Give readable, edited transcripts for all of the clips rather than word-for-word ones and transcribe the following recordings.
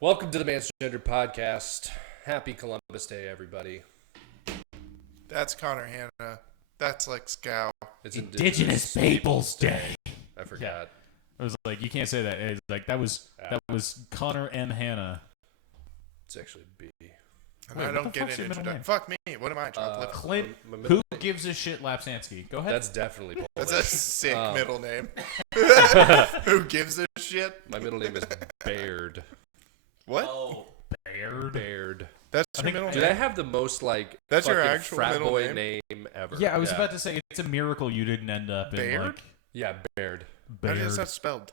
Welcome to the Mansgender Podcast. Happy Columbus Day, everybody. That's Connor Hanna. That's like Scow. It's Indigenous Peoples Day. I forgot. Yeah. I was like, you can't say that. It's like that was Connor M. Hanna. It's actually B. And I don't get an introduction. Fuck me. What am I, chocolate? Clint. Who gives a shit, Lapsansky? Go ahead. That's definitely Polish. That's a sick middle name. Who gives a shit? My middle name is Baird. What? Oh, Baird. Baird. That's your middle Dude, name? I have the most That's your fucking actual frat middle boy name? ever. Yeah, I was about to say it's a miracle you didn't end up in Baird? like Yeah, Baird. How is Baird. that spelled?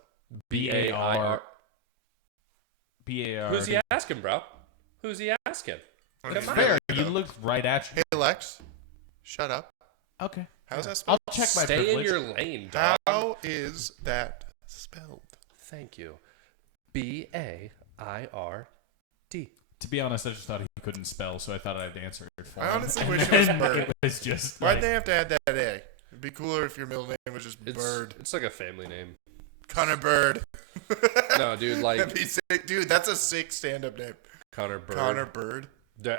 B-A-I-R. B-A-R. Who's he asking, bro? Who's he asking? It's Come fair. on. You looked right at you. Hey, Lex. Shut up. Okay. How's that I'll spelled? check my Stay privilege. in your lane, dog. How is that spelled? Thank you. B-A-I-R-D. To be honest, I just thought he couldn't spell, so I thought I'd answer it for I him. honestly And wish it was then Bird. It was just Why'd like, they have to add that A? It'd be cooler if your middle name was just It's, Bird. It's like a family name. Connor Bird. No, dude, like That'd be sick. Dude, that's a sick stand-up name. Connor Bird. Connor Bird. There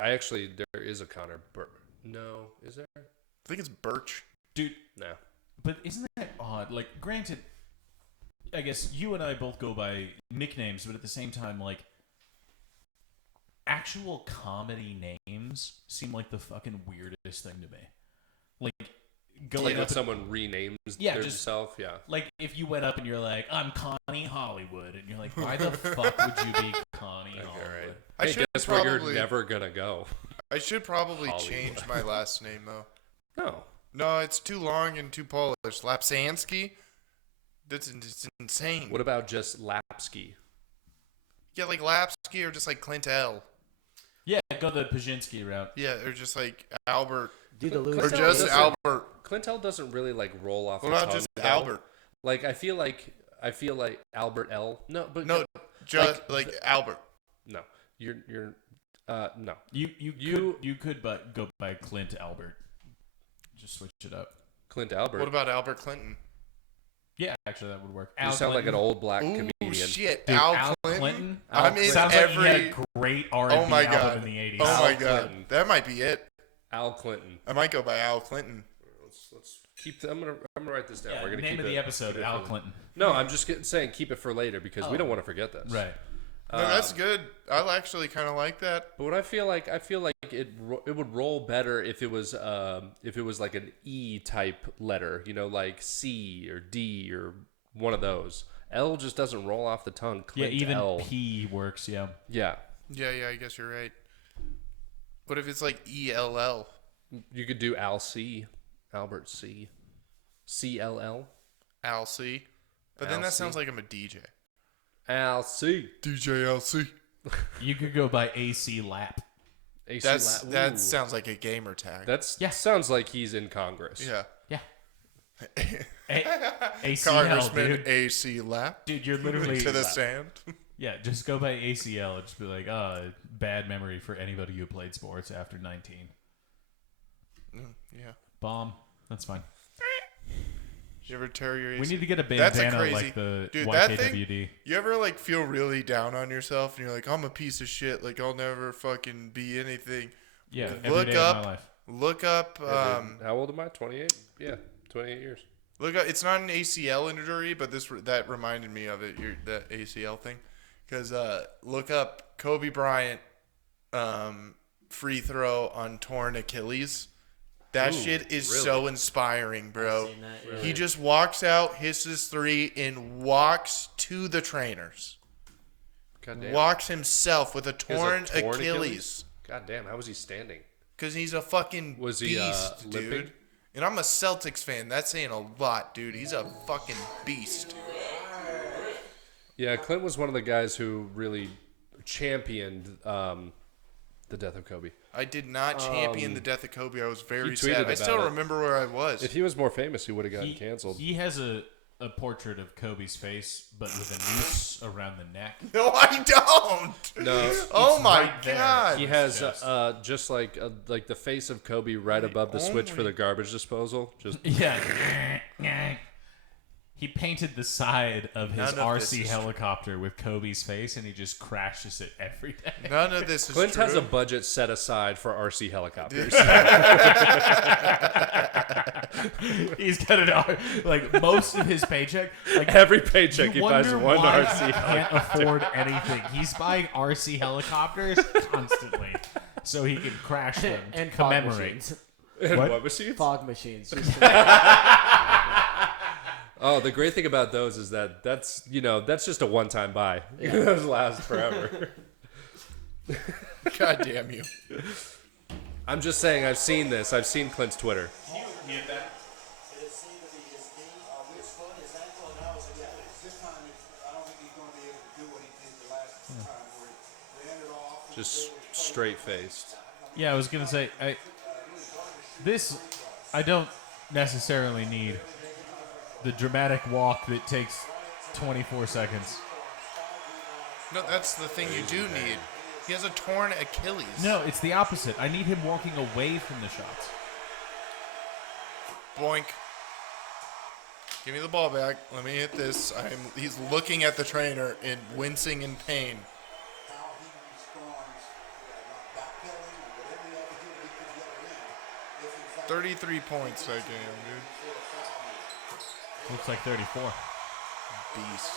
is a Connor Bird. No, is there? I think it's Birch. dude. No. But isn't that odd? Like, granted, I guess you and I both go by nicknames, but at the same time, like, actual comedy names seem like the fucking weirdest thing to me. Like, going Like up when and- someone renames Yeah, themselves, yeah. like if you went up and you're like, I'm Connie Hollywood, and you're like, why the fuck would you be Connie Okay, Hollywood? right. I Hey, should guess where you're probably- never gonna go. I should probably Hollywood. change my last name, though. No. No, it's too long and too Polish. Lapsansky? That's insane. What about just Lapsky? Yeah, like Lapsky or just like Clint L. Yeah, go the Pajinski route. Yeah, or just like Albert. Do the Louis. Or Clint L just doesn't- Albert. Clintel doesn't really like roll off What the about tongue. just though. Albert? Like I feel like Albert L. No, but No, just like Albert. no. You're no. You could but go by Clint Albert. Just switch it up. Clint Albert. What about Albert Clinton? Yeah, actually that would work. you Al sound like an Clinton. old black Ooh, comedian. shit. Dude, Al Clinton? I'm in Sounds like he had every... a great R&B Oh my album god. in the 80s. Oh Al my god. Clinton. That might be it. Al Clinton. I might go by Al Clinton. Let's keep. I'm gonna write this down. Yeah, We're gonna name keep of the it, episode, keep it Al for- Clinton. No, I'm just saying keep it for later because we Oh. don't want to forget this. Right. No, that's good. I actually kind of like that. But what I feel like it would roll better if it was like an E type letter, you know, like C or D or one of those. L just doesn't roll off the tongue. Yeah, Clint even L. P works, yeah. Yeah, Yeah, I guess you're right. What if it's like ELL? you could do Al C, Albert C, CLL, Al C. But then Al that C. sounds like I'm a DJ. Al C. DJ LC. You could go by AC Lap. AC That Ooh. sounds like a gamer tag. Yeah. Sounds like he's in Congress. Yeah. Yeah. ACL, Congressman dude. AC Lap Dude, you're literally... to the sand. Yeah, just go by ACL and just be like, bad memory for anybody who played sports after 19. Yeah. Bomb. That's fine. You ever tear your AC? We need to get a That's a bandana crazy... like the Dude, that YKWd. thing... You ever, like, feel really down on yourself and you're like, I'm a piece of shit. Like, I'll never fucking be anything. Yeah, Look every day up- of my life. Look up... Yeah, dude. How old am I? 28? Yeah, 28 years. Look up... It's not an ACL injury, but that reminded me of it, that ACL thing. Because look up Kobe Bryant free throw on torn Achilles. That Ooh, shit is really? so inspiring, bro. I've seen that, yeah. He just walks out, hits his three, and walks to the trainers. Goddamn. Walks himself with a He has torn, a torn Achilles. God damn, how was he standing? Because he's a fucking Was he, beast, limping? dude. And I'm a Celtics fan. That's saying a lot, dude. He's a fucking beast. Yeah, Clint was one of the guys who really championed the death of Kobe. I did not champion the death of Kobe. I was very tweeted sad. I about still it. remember where I was. If he was more famous, he would have gotten He- canceled. He has a portrait of Kobe's face, but with a noose around the neck. No, I don't. No. Oh my right there. god. He has Just- just like the face of Kobe right above the switch for the garbage disposal. Just Yeah. He painted the side of his None of this RC is helicopter with Kobe's face, and he just crashes it every day. None of this is Clint true. has a budget set aside for RC helicopters. He's got an like most of his paycheck. Like Every paycheck he you buys wonder one why RC he helicopter. can't afford anything. He's buying RC helicopters constantly, so he can crash them And to fog commemorate. machines. And What? what machines? Fog machines. Oh, the great thing about those is that that's just a one-time buy. Those last forever. God damn you. I'm just saying, I've seen this. I've seen Clint's Twitter. Just straight-faced. Yeah, I was gonna say I don't necessarily need the dramatic walk that takes 24 seconds. No, that's the thing you do need. He has a torn Achilles. No, it's the opposite. I need him walking away from the shots. Boink. Give me the ball back. Let me hit this. He's looking at the trainer and wincing in pain. 33 points that game, dude. Looks like 34. Beast.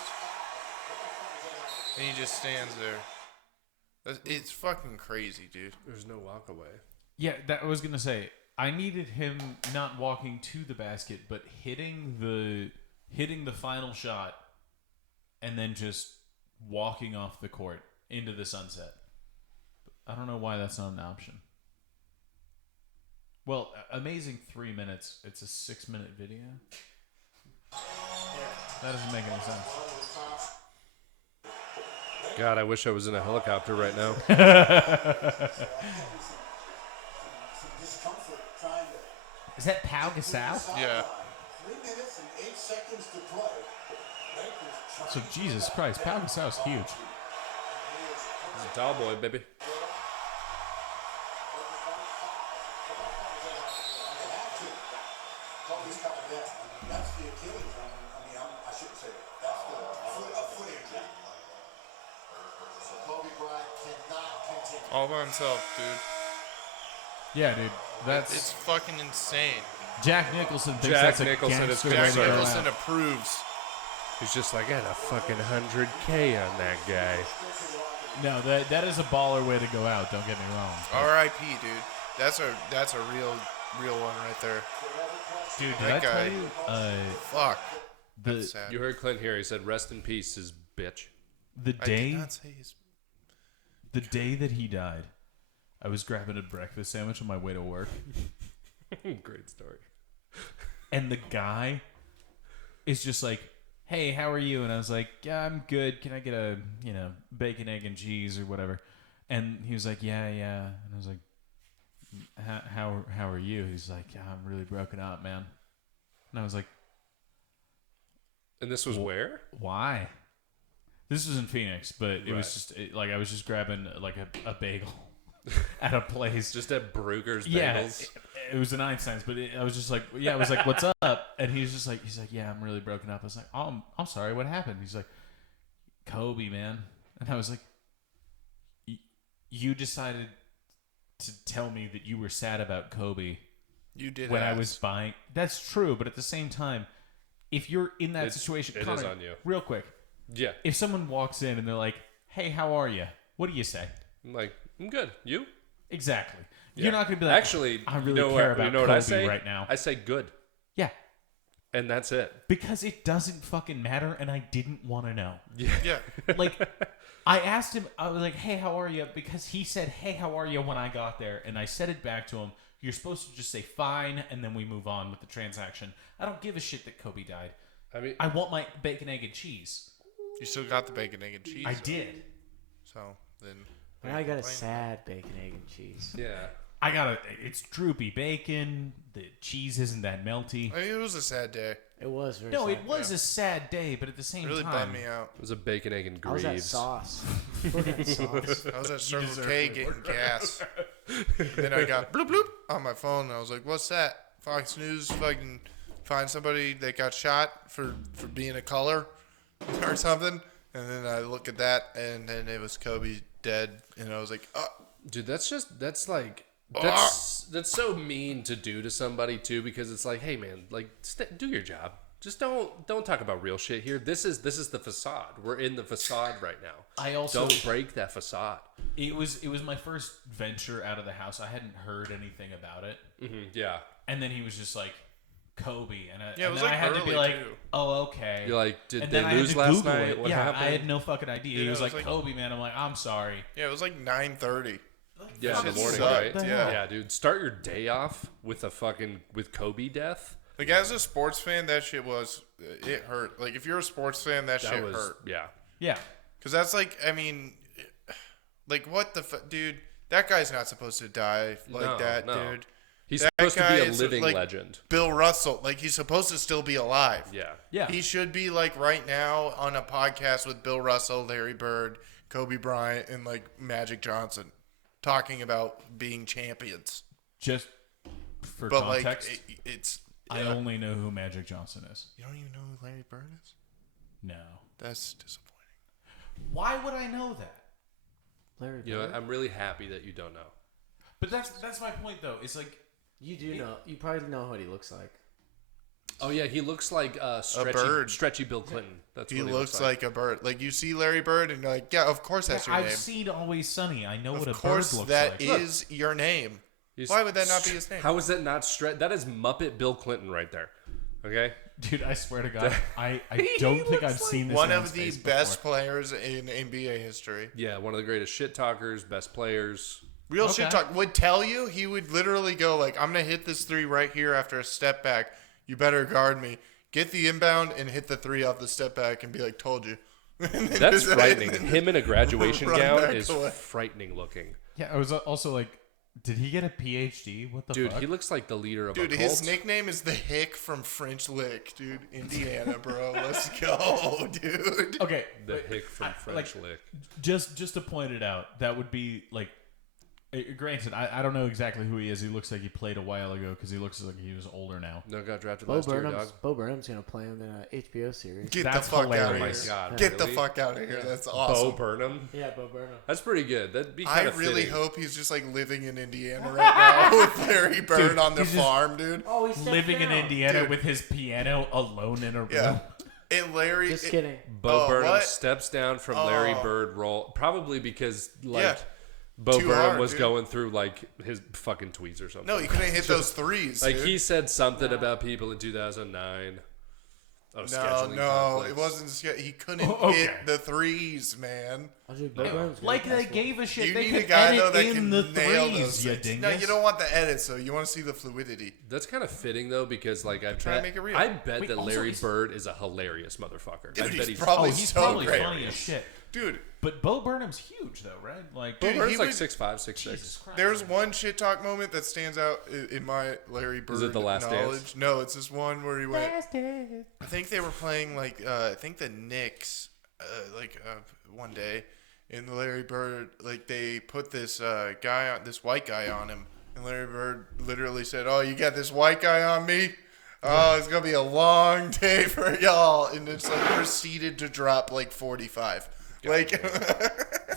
And he just stands there. It's fucking crazy, dude. There's no walk away. Yeah, that I was gonna say. I needed him not walking to the basket, but hitting the final shot, and then just walking off the court into the sunset. I don't know why that's not an option. Well, amazing 3 minutes. It's a 6-minute video. That doesn't make any sense. God, I wish I was in a helicopter right now. Is that Pau Gasol? Yeah. 3 minutes and 8 seconds to play. So Jesus Christ, Pau Gasol's huge. He's a tall boy, baby. That's the Achilles. I shouldn't say that. That's a foot injury. So Kobe Bryant cannot continue. All by himself, dude. Yeah, dude. That's It's fucking insane. Jack Nicholson thinks Jack that's a Nicholson is gangster Jack way to go Nicholson out. approves. He's just like, I had a fucking 100K on that guy. No, that is a baller way to go out. Don't get me wrong. R.I.P. dude. That's a real one right there. Dude, did That I tell guy- you? Fuck. The That's sad. You heard Clint here. He said, "Rest in peace, his bitch." the I did day not say his. the day that he died, I was grabbing a breakfast sandwich on my way to work, Great story. and the guy is just like, "Hey, how are you?" And I was like, "Yeah, I'm good. Can I get a bacon, egg, and cheese or whatever?" And he was like, "Yeah." And I was like, How are you?" He's like, "Yeah, I'm really broken up, man." And I was like, And this was where? "Why?" This was in Phoenix, but it was Right. just like I was just grabbing like a bagel at a place. Just at Brugger's Yeah, Bagels. it was an Einstein's, but I was just like, I was like, "What's up?" And he's like, "Yeah, I'm really broken up." I was like, "Oh, I'm sorry, what happened?" He's like, "Kobe, man." And I was like, "You decided to tell me that you were sad about Kobe You did. when I ask. was buying." That's true, but at the same time, if you're in that situation, it is Connor, on you. Real quick, Yeah. if someone walks in and they're like, "Hey, how are you?" What do you say? I'm like, I'm good. You? Exactly. Yeah. You're not going to be like, Actually, I really you know care what, about you know what Kobe I say right now. I say good, Yeah, and that's it. because it doesn't fucking matter, and I didn't want to know. Yeah. Like, I asked him, I was like, "Hey, how are you?" Because he said, "Hey, how are you?" when I got there, and I said it back to him. You're supposed to just say fine, and then we move on with the transaction. I don't give a shit that Kobe died. I mean, I want my bacon, egg, and cheese. You still got the bacon, egg, and cheese. I though. did. So then. Now I got a Complain. sad bacon, egg, and cheese. yeah. I got it's droopy bacon. The cheese isn't that melty. I mean, it was a sad day. It was very No, sad. it was a sad day, but at the same It really time, bummed me out. It was a bacon, egg, and I was at Greaves. sauce. Look at sauce. I was at Circle K getting gas. And then I got bloop bloop on my phone, and I was like, "What's that?" Fox News fucking find somebody that got shot for being a color or something. And then I look at that, and then it was Kobe dead, and I was like, oh. Dude, that's so mean to do to somebody too, because it's like, hey man, like do your job. Just don't talk about real shit here. This is the facade. We're in the facade right now. I also don't break that facade. It was my first venture out of the house. I hadn't heard anything about it. Mm-hmm, yeah. And then he was just like, Kobe, and Yeah, it was then like I had to be early, like, too. oh, okay. You're like, did And they then I had lose to last Google night? it. What Yeah, happened? I had no fucking idea. Yeah, He was it was like, like- Kobe, man. I'm like, I'm sorry. Yeah, it was like 9:30. Yeah, in Fucking the morning, sucked, right? yeah. Yeah, dude. Start your day off with with Kobe death. Like, as a sports fan, that shit it hurt. Like, if you're a sports fan, that shit hurt. Yeah. Yeah. Because that's like, I mean, like, what the dude? That guy's not supposed to die like that, no. dude. He's That supposed to guy be a is, living like, legend. Bill Russell, like, he's supposed to still be alive. Yeah. Yeah. He should be, like, right now on a podcast with Bill Russell, Larry Bird, Kobe Bryant, and, like, Magic Johnson talking about being champions. Just for But, context, like, it's... I only know who Magic Johnson is. You don't even know who Larry Bird is? No. That's disappointing. Why would I know that? Larry You know, Bird? I'm really happy that you don't know. But that's my point, though. It's like, You do know. You probably know what he looks like. Oh yeah, he looks like bird. stretchy Bill Clinton. That's He what looks like a bird. Like, you see Larry Bird, and you're like, yeah, of course that's your I've name. seen Always Sunny. I know what a Of bird course looks that like. is your name. He's- Why would that not be his name? How is that not That is Muppet Bill Clinton right there. Okay. Dude, I swear to God, I don't think I've seen this One man's of the face best before. players in NBA history. Yeah, one of the greatest shit talkers, best players. Real Okay. shit talk would tell you, he would literally go like, I'm going to hit this three right here after a step back. You better guard me. Get the inbound and hit the three off the step back and be like, told you. That's frightening. Him in a graduation Run gown back is away. frightening looking. Yeah, I was also like, did he get a PhD? What the Dude, fuck? he looks like the leader of Dude, a his cult. nickname is the Hick from French Lick, dude. Indiana, bro. Let's go, dude. Okay, The but hick from French Lick. just to point it out, that would be like, granted, I don't know exactly who he is. He looks like he played a while ago because he looks like he was older now. No, got drafted Bo last year, dog. Burnham's gonna play in the HBO series. Get That's the fuck out of hilarious. here. Oh my God, Get the really? fuck out of here. That's Bo awesome. Burnham. Yeah, Bo Burnham. That's pretty good. That'd be I kind of really fitting. hope he's just like living in Indiana right now with Larry Bird Dude, on the he's just- farm, dude. Oh, he's Living in Indiana Dude. with his piano alone in a room. Yeah. And Larry. Just kidding. Bo Oh, Burnham what? steps down from Larry Oh. Bird role, probably because like Yeah. Bo Too Burnham hard, was dude. going through like his fucking tweets or something. No, he couldn't hit those threes. like dude. he said something about people in 2009. Oh, No, scheduling no, conflicts. it wasn't. He couldn't Oh, okay. hit the threes, man. Oh, dude, Bo Burnham's Like good they basketball. gave a shit. You they need could a guy though edit that in can the nail threes, those you things. dingus. No, you don't want the edits though. You want to see the fluidity. That's kind of fitting though, because like I've Trying to tried. make it real. I bet Wait, that also Larry he's- Bird is a hilarious motherfucker. Dude, I bet he's he's probably Oh, he's so probably great. funny as shit. Dude, But Bo Burnham's huge though, right? Like, Bo Dude, Burnham's he like would- 6'5", 6'6". Jesus Christ. there's one shit talk moment that stands out in my Larry Bird Is it The Last knowledge. Dance? No, it's this one where he went. I think they were playing like I think the Knicks one day, and Larry Bird like they put this this white guy on him, and Larry Bird literally said, "Oh, you got this white guy on me? Oh, it's gonna be a long day for y'all," and it's like proceeded to drop like 45. Like,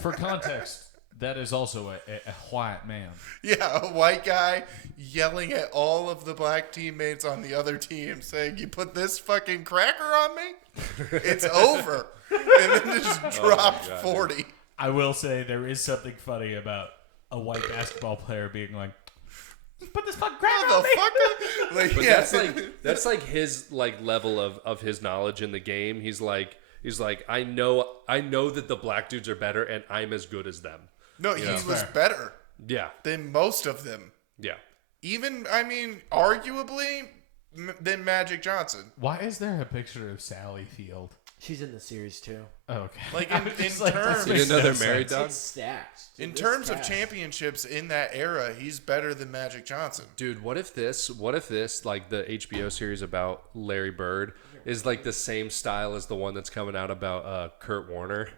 for context, that is also a white man. yeah, a white guy yelling at all of the black teammates on the other team, saying, "You put this fucking cracker on me, it's over," and then just dropped God, 40. I will say there is something funny about a white basketball player being like, "Put this fucking cracker on me." Motherfucker. Like, But yeah. that's like his like level of his knowledge in the game. He's like I know that the black dudes are better and I'm as good as them. No, he was Fair. better Yeah. than most of them. Yeah. Even, I mean, arguably than Magic Johnson. Why is there a picture of Sally Field? She's in the series too. Oh, okay. Like, I in was just terms- that You makes didn't know no they're married, sense. dog? It's stacked. Dude, In this terms of cast. championships in that era, he's better than Magic Johnson. Dude, what if this like the HBO series about Larry Bird is like the same style as the one that's coming out about Kurt Warner?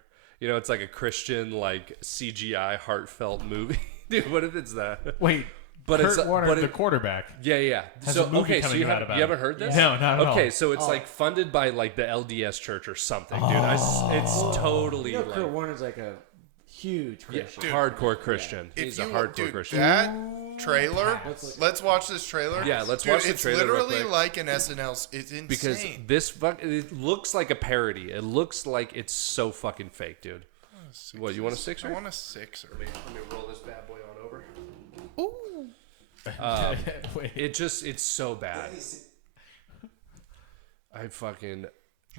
You know, it's like a Christian like CGI heartfelt movie. Dude, what if it's that? Wait, But Kurt it's Warner, but the it, quarterback. yeah. Has So a movie okay, so coming you out about haven't it. heard this? No, not at all. Okay, so it's like funded by like the LDS Church or something, dude. It's totally You know, like Kurt Warner's like a huge Christian. hardcore Christian. If He's a you hardcore dude, Christian. that trailer. Let's watch this trailer. Yeah, let's Dude, watch the it's trailer real literally quick. like an SNL. It's insane. Because it looks like a parody. It looks like it's so fucking fake, dude. What, you want a sixer? I want a sixer. Let me roll this bad boy on over. Wait. It's so bad. I fucking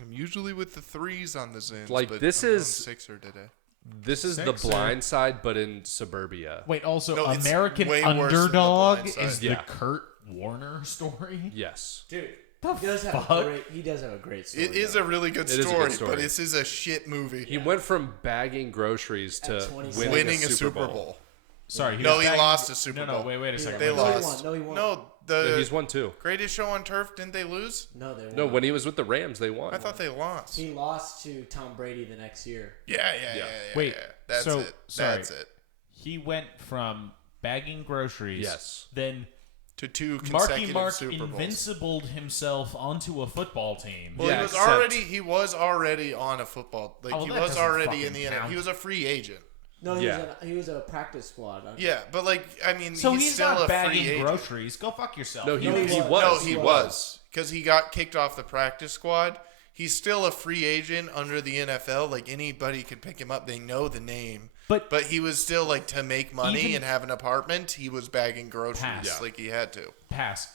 I'm usually with the threes on the Zins, Like, but this I'm on is- sixer today. this is the Sixer. Blind Side, but in suburbia. Wait, also, No, it's American way worse than The Underdog Blind Side. is Yeah. the Kurt Warner story? Yes. Dude, The he does have fuck? a great story. It is though. a really good It is a story, good story. but this is a shit movie. He went from bagging groceries to At 27. Winning a Super Bowl. Sorry. No, he bagging- lost a Super No, Bowl. wait a second. They Wait a second. lost. No, he won. No, Yeah, the he's won too. greatest show on turf, didn't they lose? No, they won. No, when he was with the Rams, they won. I thought they lost. He lost to Tom Brady the next year. Yeah. Wait, yeah. That's so, it. sorry. That's it. He went from bagging groceries. Yes. Then To two Marky consecutive Mark Super Bowls. invincibled himself onto a football team. Well, Yeah, he was already on a football. Like Oh, he that was doesn't already in the fucking NFL. count. He was a free agent. No, Yeah. he was a practice squad. Yeah, but like I mean, So he's he's still not a free bagging agent. groceries. Go fuck yourself. No, he No, he was. was. No, He he was. was because he got kicked off the practice squad. He's still a free agent under the NFL. Like anybody could pick him up. They know the name. But- he was still like to make money Even- and have an apartment. He was bagging groceries Pass. like he had to. Pass.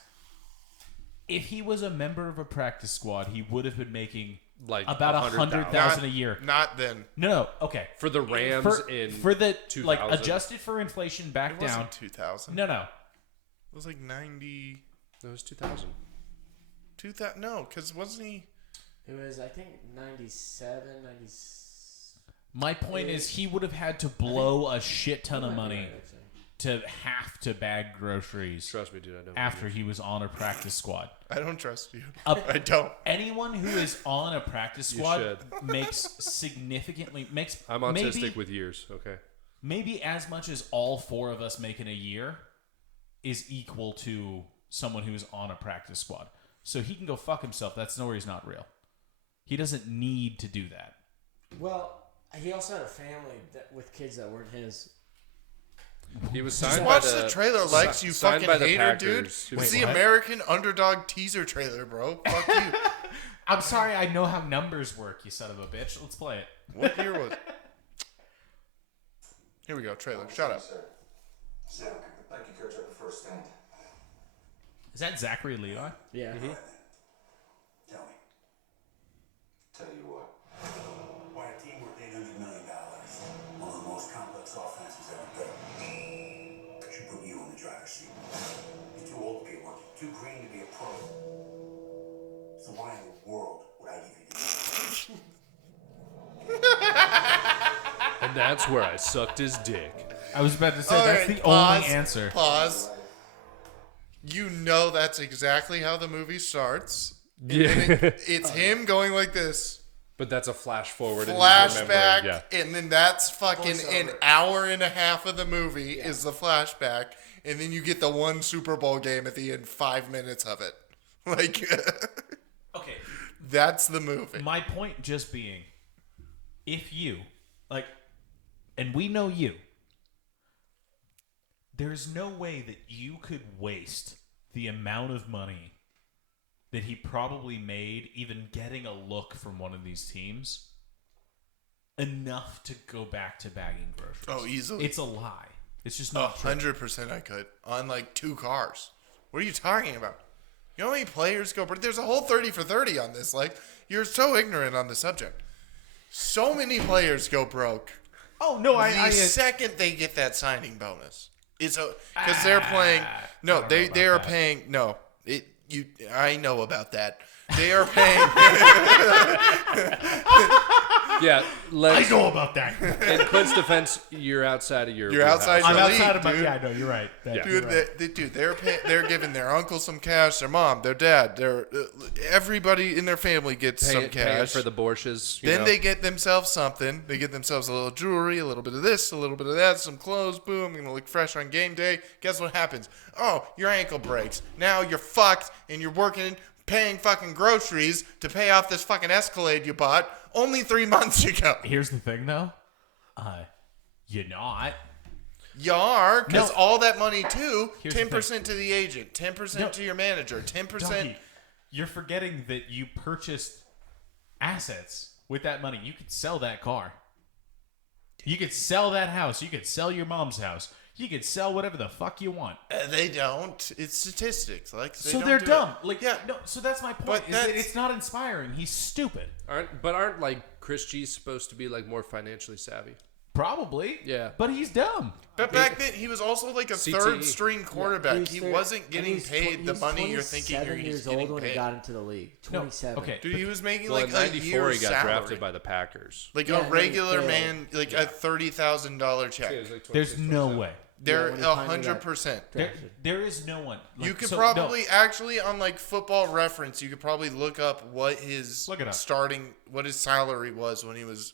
If he was a member of a practice squad, he would have been making Like about 100,000 a year. Not then. No, okay. For the Rams for the 2000. like adjusted for inflation back It down. wasn't 2000. No. It was like 90. It was 2000. 2000. No, because wasn't he? It was, I think, 97, 90. My point is, he would have had to blow a shit ton of money to have to bag groceries Trust me, dude. I know. after he was on a practice squad. I don't trust you. Up- I don't. Anyone who is on a practice You squad should. makes significantly makes I'm autistic maybe, with years. Okay. maybe as much as all four of us make in a year is equal to someone who's on a practice squad. So he can go fuck himself. That story's not real. He doesn't need to do that. Well, he also had a family with kids that weren't his. He was Just signed watch by the trailer, Lex. You signed fucking by the hater, dude. Packers. It's Wait, the what? American Underdog teaser trailer, bro. Fuck you. I'm sorry, I know how numbers work, you son of a bitch. Let's play it. What year was? Here we go. Trailer. Shut up. Sam, thank you, Coach, at the first stand. Is that Zachary Levi? Yeah. Tell me. Tell you what. Why a team worth $800 million, one of the most complex offenses ever built, should put you in the driver's seat. You're too old to be a rookie, too green to be a pro. So why in the world would I give you this? And that's where I sucked his dick. I was about to say All that's right, the pause, only answer. Pause. You know that's exactly how the movie starts. And Yeah. then it's him going like this. But that's a flash forward. and he's Flashback, remembering, yeah. and then that's fucking an Voiceover. hour and a half of the movie is the flashback, and then you get the one Super Bowl game at the end, 5 minutes of it. Like, Okay, that's the movie. my point just being, if you, like, and we know you, there's no way that you could waste the amount of money that he probably made even getting a look from one of these teams enough to go back to bagging groceries. Oh, easily. It's a lie. It's just not true. 100% I could. On like 2 cars. What are you talking about? You know how many players go, but there's a whole 30 for 30 on this. Like, you're so ignorant on the subject. So many players go broke. Oh, no, The second they get that signing bonus. It's a because they're playing. No, don't know they about are that. paying. No, it you. I know about that. They are paying. Yeah, I know about that. in Clint's defense, you're outside of your. You're outside I'm your outside league, of my. dude. Yeah, no, you're right. Yeah. Dude, they're giving their uncle some cash, their mom, their dad, everybody in their family gets some Paying cash. for the Borsches. Then they get themselves something. They get themselves a little jewelry, a little bit of this, a little bit of that, some clothes. Boom, I'm gonna look fresh on game day. Guess what happens? Oh, your ankle breaks. Now you're fucked, and you're working, paying fucking groceries to pay off this fucking Escalade you bought only 3 months ago. Here's the thing, though. You're not. You are, because No. all that money too, Here's the 10% to the agent, 10% to your manager, 10%. Doggy, you're forgetting that you purchased assets with that money. You could sell that car. You could sell that house. You could sell your mom's house. You could sell whatever the fuck you want. They don't. It's statistics. Like So don't they're do dumb. It. Like, yeah. no. So that's my point. But Is that that's- it's not inspiring. He's stupid. aren't like Chris G's supposed to be like more financially savvy? Probably. Yeah. But he's dumb. But back then, he was also like a CTE. third string quarterback. He third- wasn't and getting he's paid the money you're thinking 27 he's years getting old when he paid. got into the league. No, 27. okay. Dude, he was making Well, like in a '94 year's he got salary. drafted by the Packers. Like Yeah, a and then he regular failed. man, like a $30,000 check. There's no way. They're when he finally got 100%. There is no one. Like, You could so, probably actually on like Football Reference, you could probably look up what his Look it up. what his salary was when he was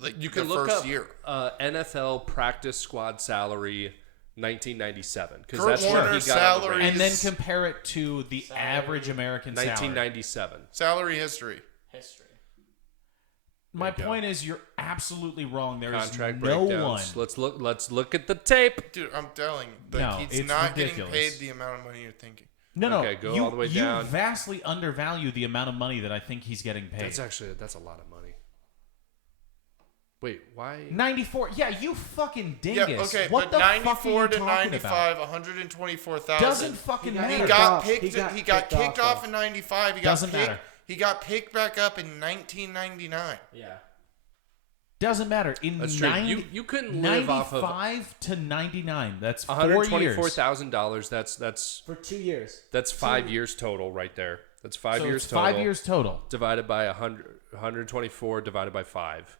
like You the can look first up year. NFL practice squad salary 1997 because Kurt that's where he Warner's got on the salary- rate. and then compare it to the average American salary. 1997. Salary history. History. My There you go. point is, you're absolutely wrong. There is Contract no one. breakdowns. Let's look at the tape. Dude, I'm telling you, No, like, he's it's not ridiculous. getting paid the amount of money you're thinking. No, Okay, go you, all the way you down. vastly undervalue the amount of money that I think he's getting paid. That's a lot of money. Wait, why? 94. Yeah, you fucking dingus. Yeah, okay, what but the fuck 94 are you to talking 95, about? 124,000. Doesn't fucking He got matter. He kicked got off. picked. He got He got kicked kicked off, off in '95. Doesn't matter. He got picked back up in 1999. Yeah. Doesn't matter. In That's true. 90, You couldn't live off of 95 to 99. That's 4 years. $124,000. That's For 2 years. 5 years total right there. That's 5 So years it's total. 5 years total. divided by 124 divided by 5.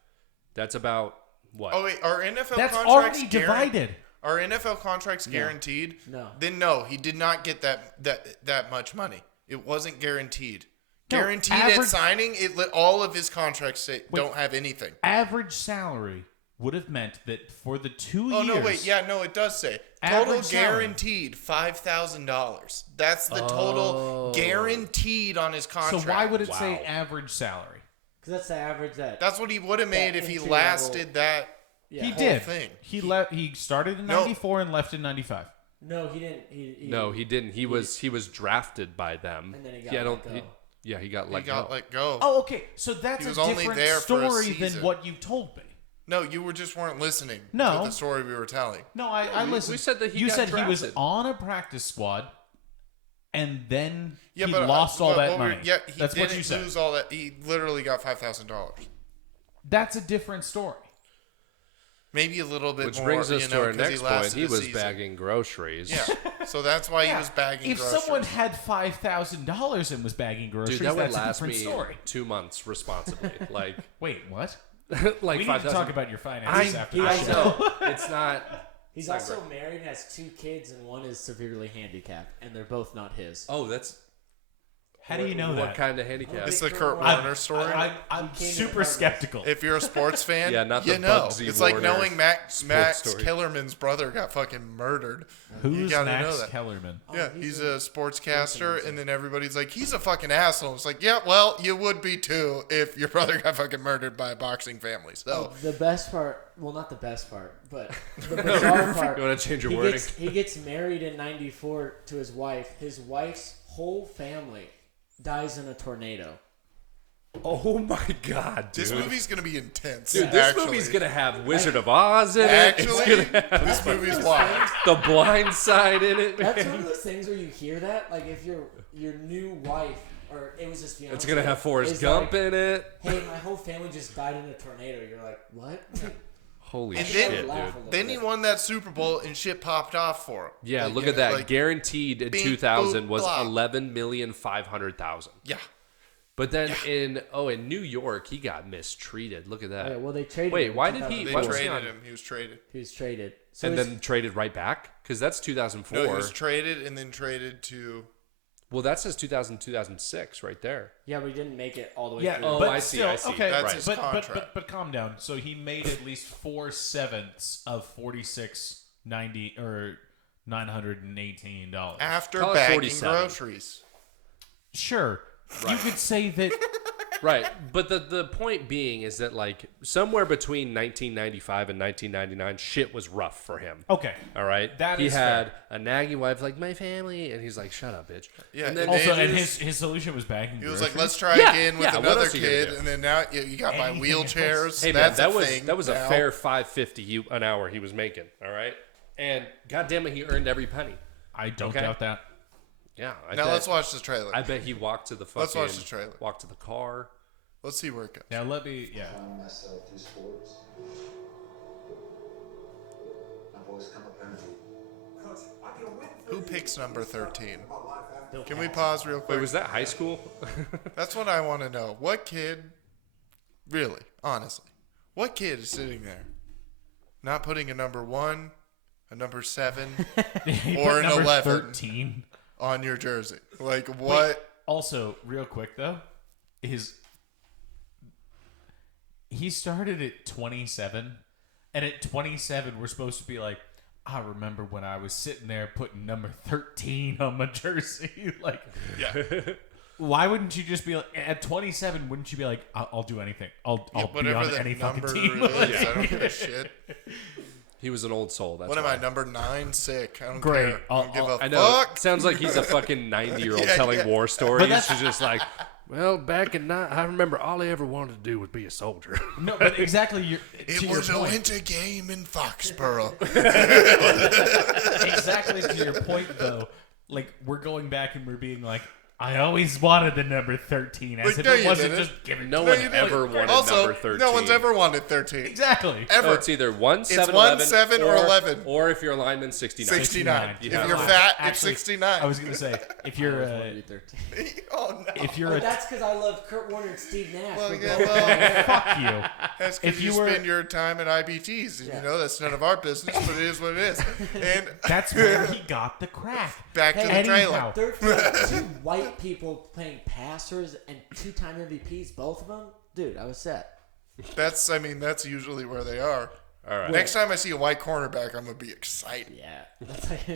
That's about what? Oh wait, are NFL That's contracts already divided. Are NFL contracts guaranteed? No. Then no, he did not get that much money. It wasn't guaranteed. No, Guaranteed at average- signing, it let all of his contracts say don't have anything. Average salary would have meant that for the 2 Oh years. no, wait, yeah, no, it does say Average total salary. guaranteed $5,000. That's the total guaranteed on his So contract. why would it say average salary? Because that's the average that. That's what he would have made if he entry lasted that. He whole did. thing. He left. He started in No. 94 and left in 95. No, he didn't. He No, he didn't. He was drafted by them. And then he got yeah, I let don't. go. He got He let got go. let go. Oh, okay. So that's He a was only different there for a story than season. what you told me. No, you just weren't listening No. to the story we were telling. No, I we- listened. we said that he you got said he was drafted. on a practice squad, and then Yeah, he but lost all but that what we- money. Yeah, he That's didn't what you said. lose all that. He literally got $5,000. That's a different story. Maybe a little bit Which more. brings us you to know, our 'cause next point. lasted He a was season. bagging groceries. Yeah, so that's why he was bagging If groceries. someone had $5,000 and was bagging groceries, Dude, that would that's a last different me story. 2 months responsibly. Like, Wait, what? like We need to 5,000. talk about your finances after the I show. know. It's not. He's not also great. married and has 2 kids, and one is severely handicapped, and they're both not his. Oh, that's How do you know what that? kind of handicap? It's the Kurt I'm- Warner story. I'm He came in super apartments. skeptical. If you're a sports fan, Yeah, not you the know. Bugsy It's like Warner knowing Max story. Kellerman's brother got fucking murdered. You Who's gotta know Max that. Kellerman? Yeah, he's he's a a sportscaster, and then everybody's like, he's a fucking asshole. It's like, yeah, well, you would be too if your brother got fucking murdered by a boxing family. So, The best part, well, not the best part, but the bizarre part. You want to change your he wording? he gets married in '94 to his wife. His wife's whole family dies in a tornado. Oh my god, dude! this movie's gonna be intense. Dude, this actually. movie's gonna have Wizard of Oz in it. Actually, It's gonna have this movie's wild. The Blind Side in it. That's man. one of those things where you hear that, like if your new wife or it was his fiance. It's gonna have Forrest is Gump like, in it. Hey, my whole family just died in a tornado. You're like, what? Holy And shit, then- dude! Laugh a little Then he bit. won that Super Bowl, and shit popped off for him. Yeah, Like, look you at know, that. like, Guaranteed in beep, 2000 boop, was blah. 11,500,000. Yeah. But then in New York, he got mistreated. Look at that. Yeah, well, they traded. Wait, him why in did he- 2004. They why was he traded on- him. He was traded. He was traded. So And his- then traded right back? Because that's 2004. No, he was traded and then traded to. Well, that says 2000, 2006 right there. yeah, we didn't make it all the way Yeah, through. Oh, but I see, still, I see. okay, That's his but contract. calm down. So he made at least 4/7 of 46.90 or $918. After Call it bagging 47. groceries. Sure, you could say that. Right. But the point being is that, like, somewhere between 1995 and 1999, shit was rough for him. Okay, All right? That he is had a naggy wife like, my family. And he's like, shut up, bitch. Yeah, And then and also, they and just- his solution was bagging. He was like, groceries. let's try Yeah, again with yeah, what another else are you gonna kid, do? and then now you got my Anything wheelchairs. else? Hey, man, That's that a was thing that was a now. fair $5.50 an hour he was making. All right? And goddamn it, he earned every penny. I don't Okay. doubt that. Yeah. Now let's watch this trailer. I bet he walked to the fucking... Let's watch the trailer. Walked to the car. Let's see where it goes. Now let me, yeah. Found myself through sports. My boys come up empty. Coach, I can win. Who picks number 13? Bill Can we Paxton. pause real Wait, quick? was that high school? That's what I want to know. What kid, really, honestly, what kid is sitting there not putting a number 1, a number 7 He Or put an number 11. 13. on your jersey? Like, what? Wait, also, real quick though, he started at 27, and at 27 we're supposed to be like, I remember when I was sitting there putting number 13 on my jersey. Like, Yeah. why wouldn't you just be like, at 27? Wouldn't you be like, I'll do anything. I'll be Whatever on the any fucking number team. is, I don't give a shit. He was an old soul. That's What am why. I, number 9, sick? I don't Great. care. I don't give a I know. fuck. Sounds like he's a fucking 90-year-old Yeah, telling yeah. war stories. that's- He's just like, well, back in I remember all I ever wanted to do was be a soldier. No, but exactly. It To was your a point. winter game in Foxborough. Exactly to your point, though. Like, we're going back and we're being like, I always wanted the number 13, as Like, if no, it you wasn't didn't. just given. No to one you. ever wanted Also, number 13. no one's ever wanted 13. Exactly. Ever. Oh, it's either 1, 7, 1, 11, 7, or 11. Or if you're a lineman, 69. 69. You If have you're one. fat, it's Actually, 69. I was gonna say, if you're I wanted to be 13. Oh, no. if you're Oh, a that's because I love Kurt Warner and Steve Nash. Well, We're yeah, both- well, fuck you. that's if because you you were- spend your time at IBTs. And, Yeah. you know, that's none of our business, but it is what it is. And That's where he got the crack. back to Hey, the trailer. anyhow. There's like 2 white people playing passers and 2-time MVPs, both of them. Dude, I was set. That's usually where they are. All right. Next time I see a white cornerback, I'm going to be excited. Yeah. That's like,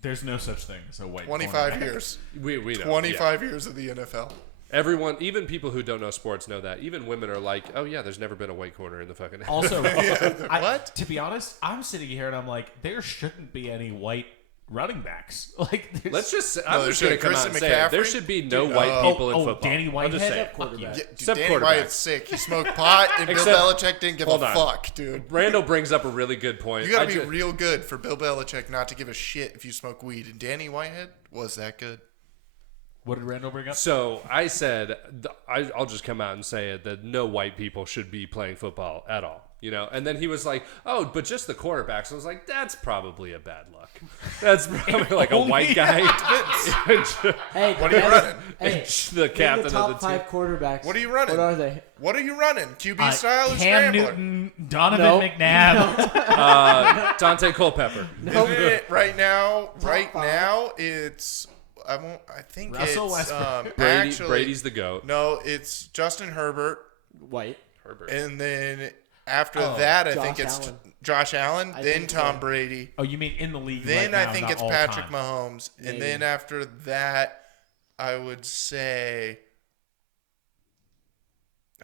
There's no such thing as a white 25 cornerback. years. We know. 25 years of the NFL. Yeah. Everyone, even people who don't know sports know that. Even women are like, oh, yeah, there's never been a white corner in the fucking... Also, What? To be honest, I'm sitting here and I'm like, there shouldn't be any white running backs. Like, there's, Let's just say, No, I'm there just going to should- come out Christian and say it. There McCaffrey? should be no Dude, white people in football. Danny I'll just Whitehead? say it. Fuck you. Yeah, dude, Except Danny quarterbacks. White's sick. He smoked pot, and Bill Except- Belichick didn't give hold a on. fuck, dude. Randall brings up a really good point. You gotta I be ju- real good for Bill Belichick not to give a shit if you smoke weed. And Danny Whitehead was that good. What did Randall bring up? So I said, I'll just come out and say it, that no white people should be playing football at all. You know, and then he was like, "Oh, but just the quarterbacks." I was like, "That's probably a bad luck. That's probably like a only white guy." hey, What are you running? Hey, The name captain the of top the team. 5 quarterbacks. What are you running? What are they? What are you running? QB style or Cam scrambler? Newton, Donovan Nope. McNabb. Dante Culpepper. Isn't it right now, five. it's I think Russell it's Westbrook. actually Brady's the GOAT. no, it's Justin Herbert, White. Herbert. and then after Oh, that, I Josh think it's Allen. Josh Allen, I then think Tom so. Brady, Oh, you mean in the league then right now, I think not it's all Patrick time. Mahomes, and Maybe. then after that, I would say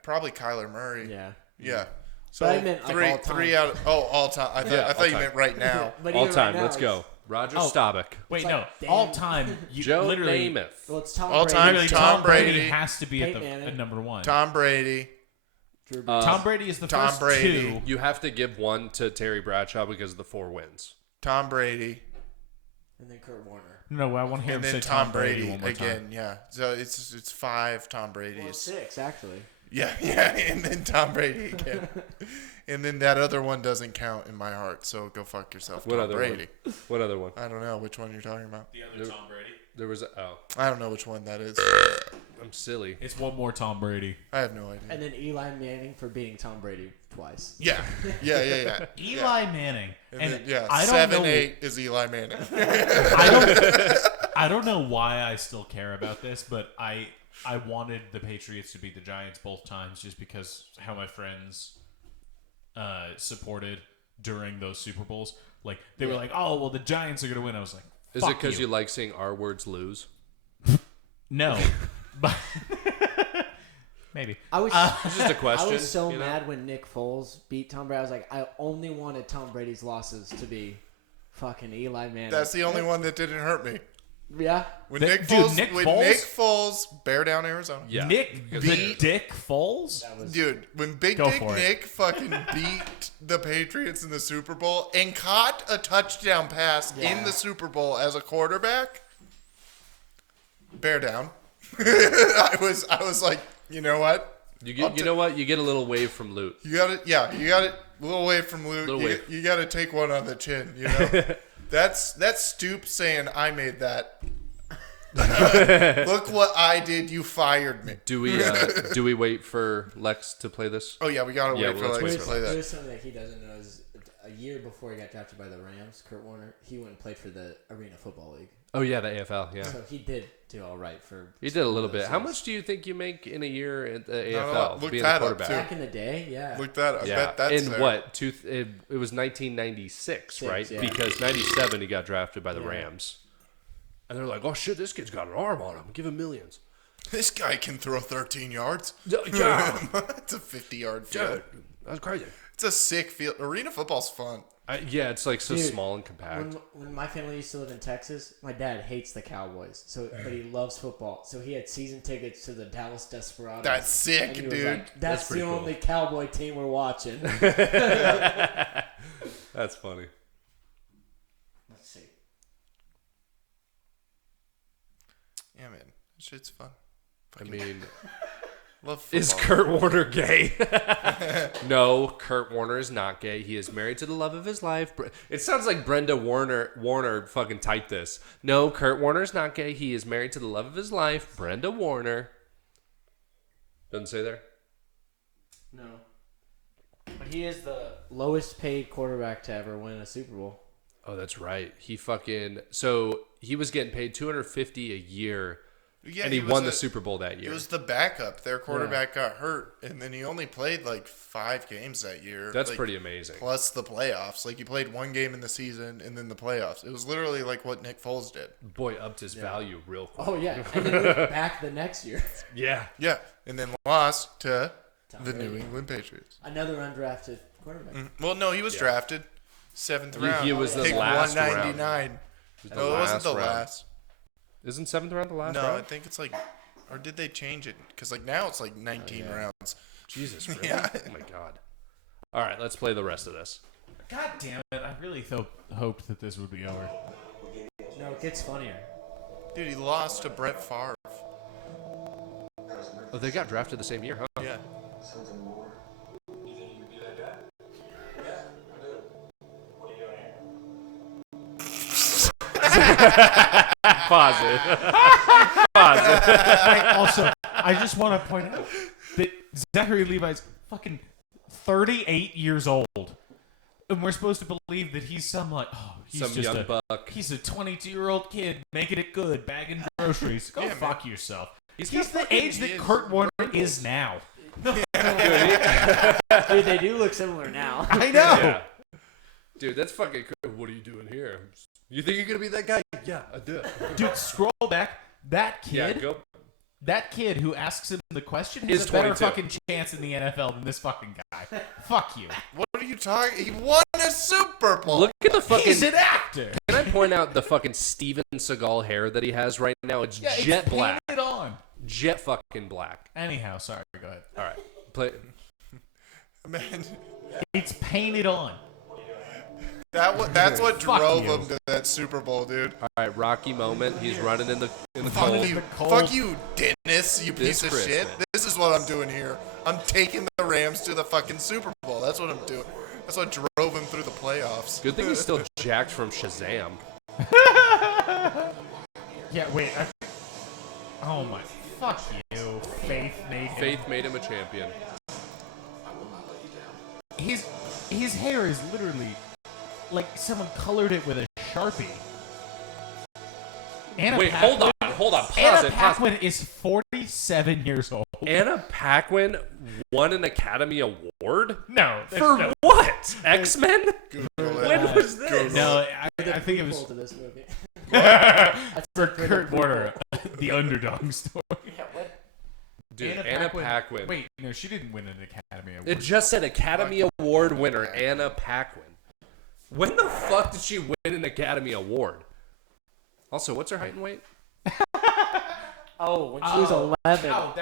probably Kyler Murray. Yeah. Yeah. So But I meant, like, three, all time. three out. Of, all time. I thought, Yeah, I thought all you time. meant right now. But All even time. right now, Let's go. it's- Roger Oh. Staubach. Wait, It's no, like, all damn. time. You Joe literally, Namath. Well, it's Tom All Brady. time, literally, Tom Brady has to be at, Peyton Manning. at number one. Tom Brady. Drew Brees. Tom Brady is the Tom first Brady. two. You have to give one to Terry Bradshaw because of the 4 wins. Tom Brady. and then Kurt Warner. No, I want to hear And him then say Tom Brady one more again. time. Yeah. So it's 5 Tom Brady's. Well, 6 actually. Yeah, and then Tom Brady again. And then that other one doesn't count in my heart, so go fuck yourself, What Tom other Brady. one? What other one? I don't know which one you're talking about. The other Tom Brady. There was I don't know which one that is. I'm silly. It's one more Tom Brady. I have no idea. And then Eli Manning for beating Tom Brady twice. Yeah. Eli Manning. And then, I don't 7-8 know, is Eli Manning. I don't know why I still care about this, but I wanted the Patriots to beat the Giants both times just because how my friends supported during those Super Bowls. Like, they were like, oh, well, the Giants are going to win. I was like, Is fuck it because you like seeing our words lose? No. But maybe. I was It's just a question. I was so you know? mad when Nick Foles beat Tom Brady. I was like, I only wanted Tom Brady's losses to be fucking Eli Manning. That's the only one that didn't hurt me. Yeah. When Nick Nick Foles, bear down Arizona. Yeah. Nick the Dick Foles? Dude, when Big Go Dick for it. Nick fucking beat the Patriots in the Super Bowl and caught a touchdown pass in the Super Bowl as a quarterback, bear down. I was like, you know what? You know what? You get a little wave from loot. You got it. Yeah, you got it. A little wave from Luke. Little wave. You got to take one on the chin. You know, that's Stoop saying I made that. Look what I did. You fired me. Do we wait for Lex to play this? Oh yeah, we gotta Yeah, wait for let's Lex wait to play that. There's something that he doesn't know is a year before he got drafted by the Rams, Kurt Warner, he went and played for the Arena Football League. Oh yeah, the AFL. Yeah, So he did do all right for. he did a little those bit. How years. much do you think you make in a year at the No, AFL look being that a up, quarterback? too. Back in the day, yeah. Look that. I Yeah, bet that's in there. what? It was 1996, right? yeah. Because 97 he got drafted by the Rams, and they're like, "Oh shit, this kid's got an arm on him. Give him millions." This guy can throw 13 yards. Yeah, It's a 50-yard field. dude, that's crazy. It's a sick field. Arena football's fun. Yeah, it's like so Dude, small and compact. When my family used to live in Texas, my dad hates the Cowboys, but he loves football. So he had season tickets to the Dallas Desperados. That's sick, And he was dude. like, That's the pretty cool. only Cowboy team we're watching. That's funny. Let's see. Yeah, man. Shit's fun. I mean, Love football. is Kurt Warner gay? No, Kurt Warner is not gay. He is married to the love of his life. It sounds like Brenda Warner fucking typed this. No, Kurt Warner is not gay. He is married to the love of his life, Brenda Warner. Doesn't say there? No. But he is the lowest paid quarterback to ever win a Super Bowl. Oh, that's right. He was getting paid $250 a year, Yeah, and he was won the Super Bowl that He year. was the backup. Their quarterback got hurt, and then he only played like 5 games that year. That's like, pretty amazing. Plus the playoffs. Like he played 1 game in the season and then the playoffs. It was literally like what Nick Foles did. Boy, upped his value real quick. Oh, yeah. And then went back the next year. Yeah. Yeah, and then lost to the Brady. New England Patriots. Another undrafted quarterback. Well, no, he was drafted 7th round. He was the Pick last round. 199. The No, it wasn't the round. last. Isn't 7th round the last No, I round? think it's like, or did they change it? Because like now it's like 19 rounds. Jesus, really? Yeah. Oh my god. All right, let's play the rest of this. God damn it. I really hoped that this would be over. No, it gets funnier. Dude, he lost to Brett Favre. Oh, they got drafted the same year, huh? Yeah. Something more. You think you could be that guy? Yeah, I do. What are you doing here? Pause it. Also, I just want to point out that Zachary Levi's fucking 38 years old. And we're supposed to believe that he's he's Some just young buck. He's a 22-year-old kid making it good, bagging groceries. Go Yeah, fuck yourself. He's got the fucking age that kids. Kurt Warner is now. Dude, they do look similar now. I know. Yeah. Dude, that's fucking cool. What are you doing here? You think you're going to be that guy? Yeah, I do. Dude, scroll back. That Yeah, kid, go. that kid who asks him the question Is has a better 22. fucking chance in the NFL than this fucking guy. Fuck you. What are you talking? He won a Super Bowl. Look at the fucking... He's an actor. Can I point out the fucking Steven Seagal hair that he has right now? It's jet it's black. painted on. Jet fucking black. Anyhow, sorry, go ahead. All right. Play. Man, It's painted on. that's what Fuck drove you. him to that Super Bowl, dude. All right, Rocky moment. He's running in the Fuck cold. you, cold. fuck you, Dennis, you This piece of Christmas. shit. This is what I'm doing here. I'm taking the Rams to the fucking Super Bowl. That's what I'm doing. That's what drove him through the playoffs. Good thing he's still jacked from Shazam. Yeah, wait. Oh my Fuck you. Faith made him a champion. His hair is literally like someone colored it with a Sharpie. Wait, hold on. Pause Anna it. Paquin is 47 years old. Anna Paquin won an Academy Award? No. For what? X-Men? When was this? Google No, it. I think it was to this movie. for Kurt Warner, the underdog story. Dude, Anna Paquin. Wait, no, she didn't win an Academy Award. It just said Academy Award winner Anna Paquin. When the fuck did she win an Academy Award? Also, what's her height and weight? Oh, when she was 11. Oh,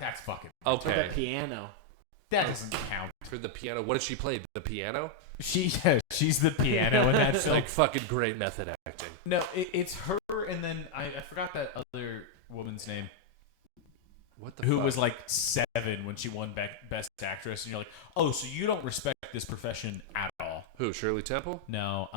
that's fucking. For Okay. the piano. That doesn't count. For the piano. What did she play? The piano? She's the piano in that It's film. like fucking great method acting. No, it's her, and then I forgot that other woman's name. What the Who fuck? was like 7 when she won Best Actress, and you're like, oh, so you don't respect this profession at all? Who? Shirley Temple? No.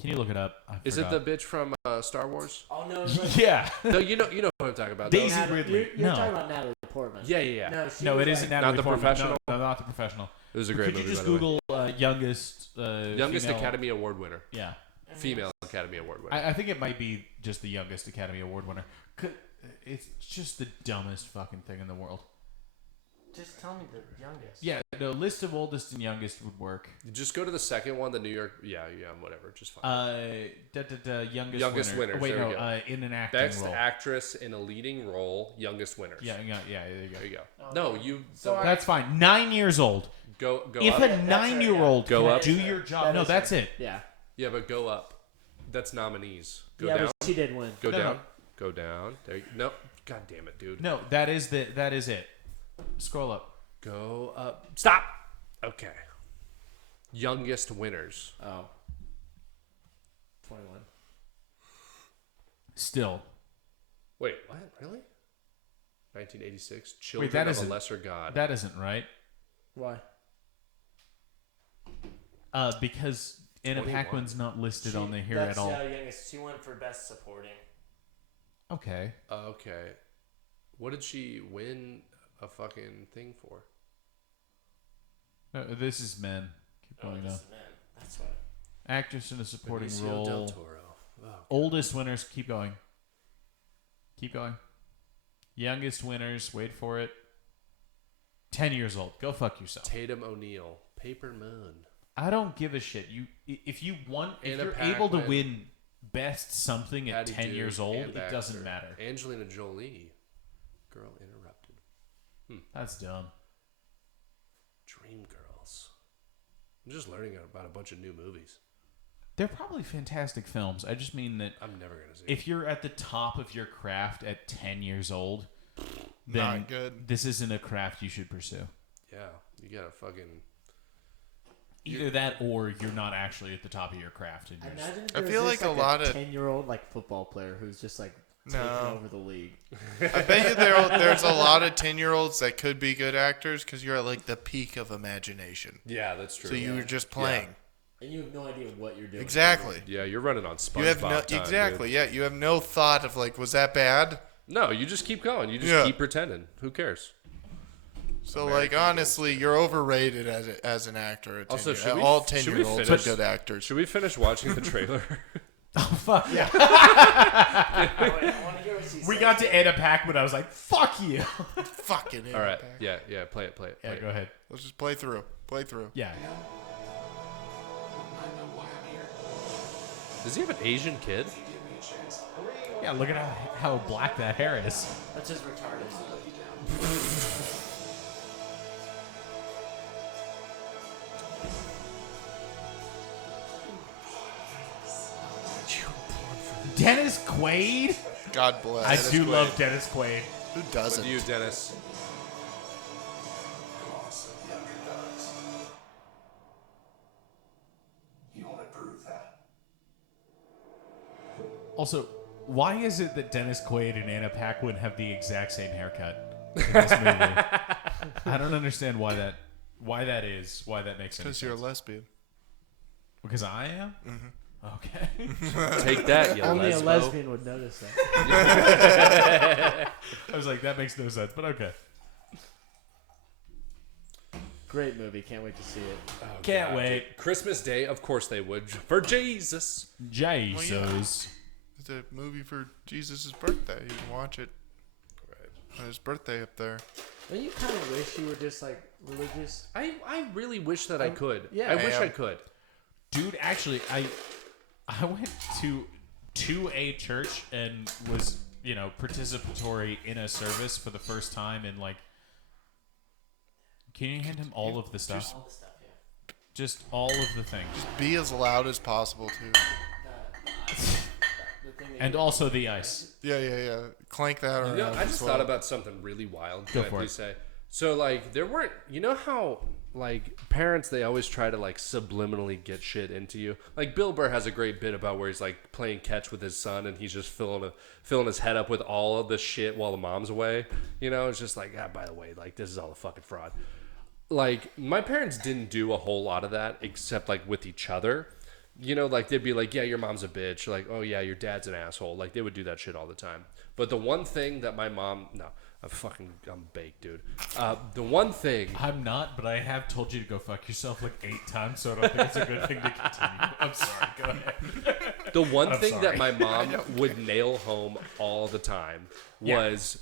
Can you look it up? I Is it forgot. the bitch from Star Wars? Oh, no. It's like, Yeah. No, you know what I'm talking about. Daisy though. Ridley. You're No. talking about Natalie Portman. Yeah. No, No, was it isn't like, Natalie the Portman. professional? No, not the professional. It was a great Could movie. you just by the way. Google youngest Youngest female- Academy Award winner? Yeah. Female Academy Award winner. I think it might be just the youngest Academy Award winner. It's just the dumbest fucking thing in the world. Just tell me the youngest. Yeah, no, list of oldest and youngest would work. Just go to the second one, the New York. Yeah, whatever. Just fine. Youngest winners, Oh, wait, there no, we go. in an acting Best role. actress in a leading role, youngest winners. Yeah, there you go. There you go. No, you. That's fine. 9 years old. Go If up. a 9-year-old Go can up. do your job, no, that's it. Yeah. Yeah, but go up. That's nominees. Go Yeah, down. but she did win. Go No, down. no. Go down. There. No. God damn it, dude. No, that is it. Scroll up. Go up. Stop. Okay. Youngest winners. Oh. 21. Still. Wait, what? Really? 1986. Children that of a isn't- Lesser God. That isn't right. Why? Because Anna 21. Paquin's not listed on the here That's at all. youngest. She won for best supporting. Okay. Okay. What did she win a fucking thing for? No, this is men. Keep going down. Man, that's what. Actress in a supporting Benicio del role. Toro. Oh, Oldest winners. Keep going. Keep going. Youngest winners. Wait for it. 10 years old. Go fuck yourself. Tatum O'Neal. Paper Moon. I don't give a shit. If you're Anna able to Paquin. win best something at Patty 10 Duke, years old, and it doesn't actor. matter. Angelina Jolie. Girl Interrupted. That's dumb. Dreamgirls. I'm just learning about a bunch of new movies. They're probably fantastic films. I just mean that I'm never gonna see. if you're at the top of your craft at 10 years old, then Not good. this isn't a craft you should pursue. Yeah, you gotta fucking. Either that or you're not actually at the top of your craft. And you're just- Imagine if I there feel was like just a lot of- 10-year-old like football player who's just like taking No. over the league. I bet you there's a lot of 10-year-olds that could be good actors because you're at like the peak of imagination. Yeah, that's true. So you were just playing. And you have no idea what you're doing. Exactly. Yeah, you're running on SpongeBob You have no time, exactly. dude. Yeah, you have no thought of like, was that bad? No, you just keep going. You just Yeah. keep pretending. Who cares? So like honestly, you're overrated as an actor. At Also, 10 should we- all should we 10-year-olds are finish- good actors. Should we finish watching the trailer? Oh, fuck yeah. I want to hear what she We says. got to Anna Paquin. I was like, fuck you. Fucking All right. impact. Yeah. Play it. Play Yeah, it. go ahead. Let's just play through. Play through. Yeah. Does he have an Asian kid? Yeah, look at how black that hair is. That's just retarded. Dennis Quaid? God bless. I do love Dennis Quaid. Who What doesn't? do you, Dennis? You want to prove that? Also, why is it that Dennis Quaid and Anna Paquin have the exact same haircut in this movie? I don't understand why that is. Why that makes any Because sense. you're a lesbian. Because I am? Okay. Take that, you Only a lesbo. lesbian would notice that. I was like, that makes no sense, but okay. Great movie. Can't wait to see it. Oh, Can't God, wait. dude. Christmas Day, of course they would. For Jesus. Jesus. It's a movie for Jesus' birthday. You can watch it on his birthday up there. Don't you kind of wish you were just like religious? I really wish that I could. yeah. I wish I I am. could. Dude, actually, I went to a church and was, participatory in a service for the first time in like. Can you hand him all of the stuff? All the stuff, yeah. Just all of the things. Be as loud as possible, too. The thing that And also the ice. Yeah. Clank that around. You know, I as just well. thought about something really wild. Go Can I for please it. say? So, like, there weren't. You know how, like, parents, they always try to, like, subliminally get shit into you? Like, Bill Burr has a great bit about where he's, like, playing catch with his son and he's just filling his head up with all of the shit while the mom's away. You know, it's just like, by the way, like, this is all a fucking fraud. Like, my parents didn't do a whole lot of that except, like, with each other. You know, like, they'd be like, yeah, your mom's a bitch. Like, oh, yeah, your dad's an asshole. Like, they would do that shit all the time. But the one thing that my mom... No, I'm baked, dude. The one thing... I'm not, but I have told you to go fuck yourself like 8 times, so I don't think it's a good thing to continue. I'm sorry. Go ahead. The one I'm thing sorry. that my mom would nail home all the time was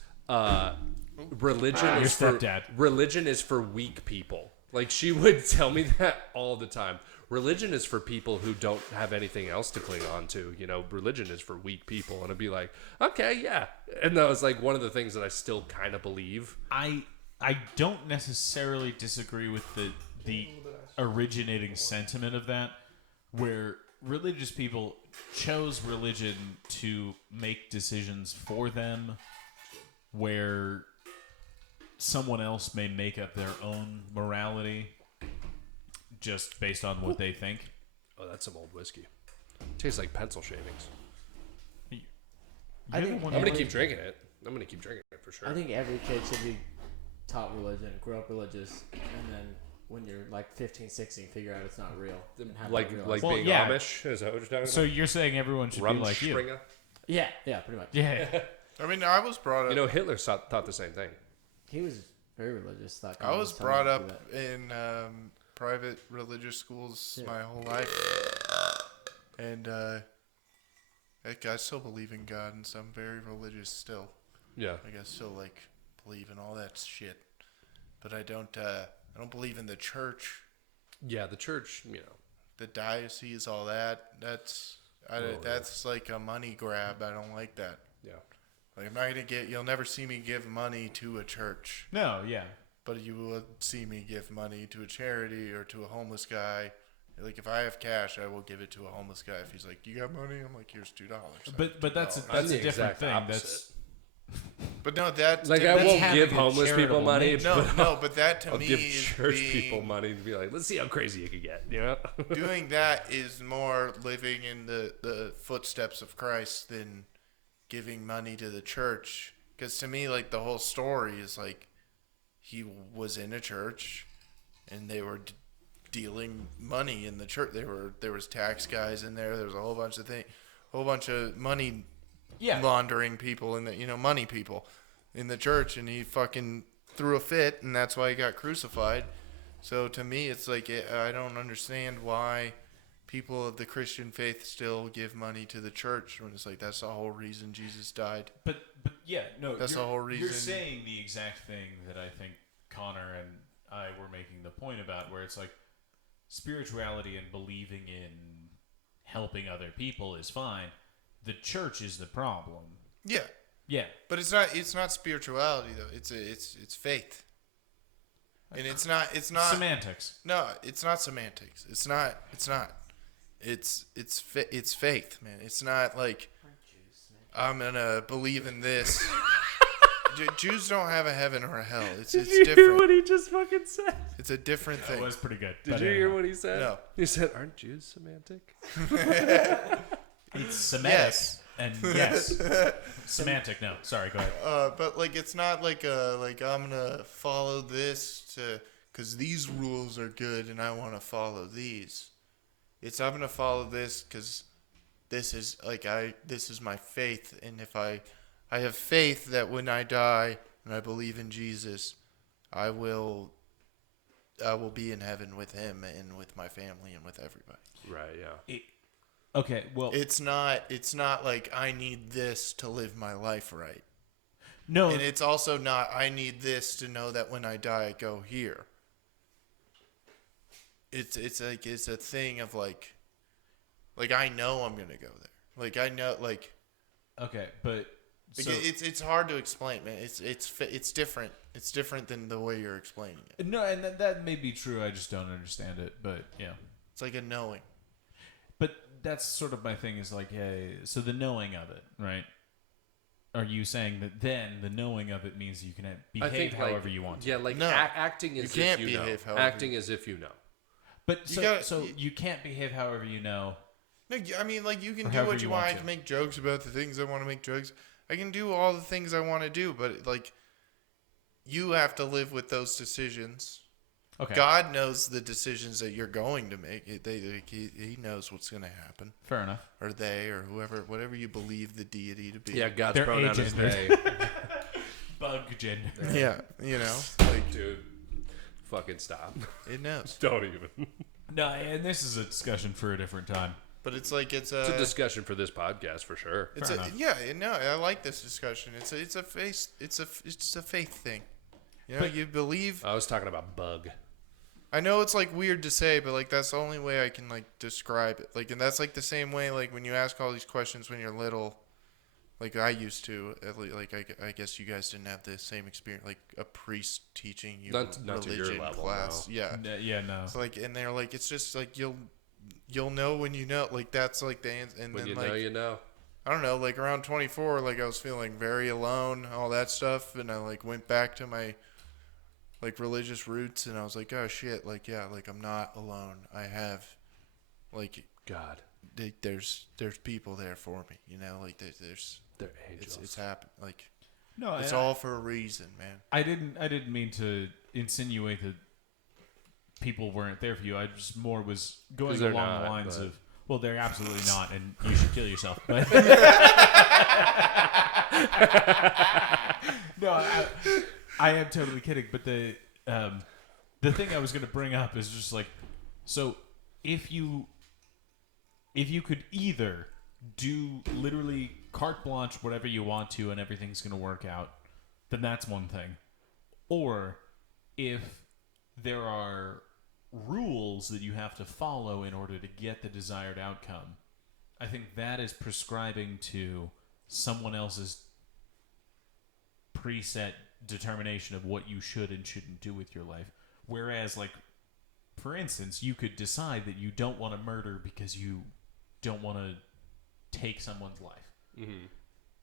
religion Your is for stepdad. religion is for weak people. Like, she would tell me that all the time. Religion is for people who don't have anything else to cling on to. You know, religion is for weak people. And I'd be like, okay, yeah. And that was like one of the things that I still kind of believe. I don't necessarily disagree with the originating sentiment of that, where religious people chose religion to make decisions for them, where someone else may make up their own morality just based on what they think. Oh, that's some old whiskey. Tastes like pencil shavings. I think I'm going to keep drinking it. I'm going to keep drinking it for sure. I think every kid should be taught religion, grow up religious, and then when you're like 15, 16, figure out it's not real. And have like that realize- Well, being yeah. Amish? Is that what you're talking So you're saying everyone should about? be like you? Rumspringa? yeah, pretty much. Yeah. I mean, I was brought up. You know, Hitler thought the same thing. He was very religious. Thought I was telling brought him to do up that. in private religious schools my whole life, and I still believe in God, and so I'm very religious still. Yeah. Like I still like believe in all that shit, but I don't believe in the church, Yeah, the church, you know. the diocese, all that. That's like a money grab. I don't like that. Yeah. Like I'm not gonna you'll never see me give money to a church. No, yeah. But you will see me give money to a charity or to a homeless guy. Like if I have cash, I will give it to a homeless guy. If he's like, "You got money?" I'm like, "Here's $2." But that's That's a the different exact thing. opposite. But no, that's Like, I different. won't having give a homeless people charitable money. nature. but No, but that to I'll me give is church being, people money to be like, let's see how crazy you can get. You know? doing that is more living in the footsteps of Christ than giving money to the church. Because to me, like the whole story is like he was in a church and they were dealing money in the church. There was tax guys in there. There was a whole bunch of money Yeah. laundering people and money people in the church, and he fucking threw a fit, and that's why he got crucified. So to me, it's like I don't understand why people of the Christian faith still give money to the church when it's like that's the whole reason Jesus died. But yeah, no, That's the you're- whole You're reason. saying the exact thing that I think Connor and I were making the point about, where it's like spirituality and believing in helping other people is fine. The church is the problem. Yeah, Yeah. but it's not spirituality though. It's faith, and it's not Semantics. No, it's not semantics. It's not. It's faith, man. It's not like I'm gonna believe in this. Jews don't have a heaven or a hell. It's different. he just fucking said? It's a different That thing. was pretty good. Did but you hear anyhow. what he said? No. He said, aren't Jews semantic? It's semantic. Yes. And yes. Semantic, no. Sorry, go ahead. But like it's not like I'm gonna follow this because these rules are good and I want to follow these. I'm gonna follow this because this is my faith, and if I have faith that when I die and I believe in Jesus, I will be in heaven with him and with my family and with everybody. Right. Yeah. Okay. Well, It's not like I need this to live my life right. no. And it's also not I need this to know that when I die I go here. It's a thing of like I know I'm gonna go there. Like I know like Okay, but so, it's hard to explain, man. It's different. It's different than the way you're explaining it. no, and that may be true. I just don't understand it. But yeah, It's like a knowing. but that's sort of my thing. Is like, hey, so the knowing of it, right? Are you saying that then the knowing of it means you can behave however you want to? Yeah, like No. acting as You can't if you know. behave however Acting as if you know. But You so gotta- you can't behave however you know. No, I mean, like you can Or do however what you you want. want I to. can make jokes about the things I want to make jokes. I can do all the things I want to do, but like, you have to live with those decisions. Okay, God knows the decisions that you're going to make. He knows what's going to happen, fair enough. or they, or whoever, whatever you believe the deity to be. Yeah, God's They're pronoun is agendered. they. Bug gender. Yeah, you know, like Dude, fucking stop. it knows. Don't even. No, and this is a discussion for a different time. But it's like it's It's a discussion for this podcast for sure. It's Fair a enough. yeah, no, I like this discussion. It's a faith thing. You know, But- you believe. I was talking about bug. I know it's like weird to say, but like that's the only way I can like describe it. Like, and that's like the same way like when you ask all these questions when you're little, like I used to. Like I guess you guys didn't have the same experience, like a priest teaching you Not to your religion level, class. no. Yeah. Yeah, no. So like, and they're like, it's just like you'll know when you know. Like that's like the answer. And When then you like know, you know. I don't know, like around 24, like I was feeling very alone, all that stuff, and I like went back to my like religious roots, and I was like, oh shit, like yeah, like I'm not alone. I have like God, there's people there for me, you know, like there's they're angels. it's happened, like No, it's all for a reason, man. I didn't mean to insinuate that people weren't there for you. I just more was going 'Cause they're along not, the lines but- of, well, they're absolutely not, and you should kill yourself. But no, I am totally kidding. But the thing I was going to bring up is just like, so if you could either do literally carte blanche whatever you want to and everything's going to work out, then that's one thing. Or if there are rules that you have to follow in order to get the desired outcome, I think that is prescribing to someone else's preset determination of what you should and shouldn't do with your life. Whereas, like, for instance, you could decide that you don't want to murder because you don't want to take someone's life. Mm-hmm.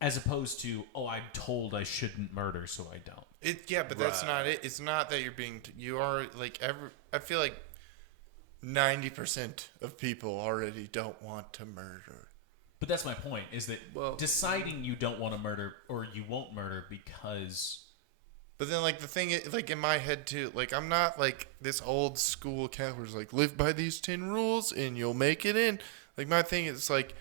As opposed to, oh, I'm told I shouldn't murder, so I don't. But that's Right. not it. It's not that you're being. You are like I feel like 90% of people already don't want to murder. But that's my point, is that Well- deciding you don't want to murder or you won't murder because... But then, like, the thing is, like, in my head, too, like, I'm not, like, this old school cat who's like, live by these 10 rules and you'll make it in. Like, my thing is, like,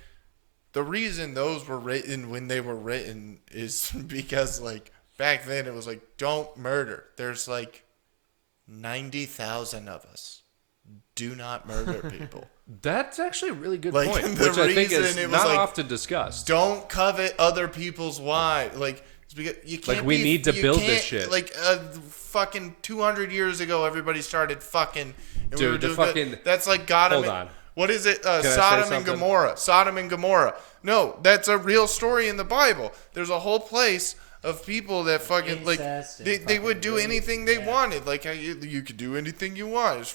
the reason those were written when they were written is because, like, back then it was like, don't murder. There's, like, 90,000 of us. Do not murder people. That's actually a really good Like, point, the which I think reason is it was not like- often discussed. Don't covet other people's wives. Like, it's because you can't. Like, we need to you build this can't- shit. Like, fucking 200 years ago, everybody started fucking. And Dude, we were the doing fucking- that. That's like God. Hold on. What is it? I say Sodom and something? Gomorrah. Sodom and Gomorrah. No, that's a real story in the Bible. There's a whole place of people that fucking like Incest and they would fucking do rape, anything they yeah. wanted. Like how you could do anything you want. It's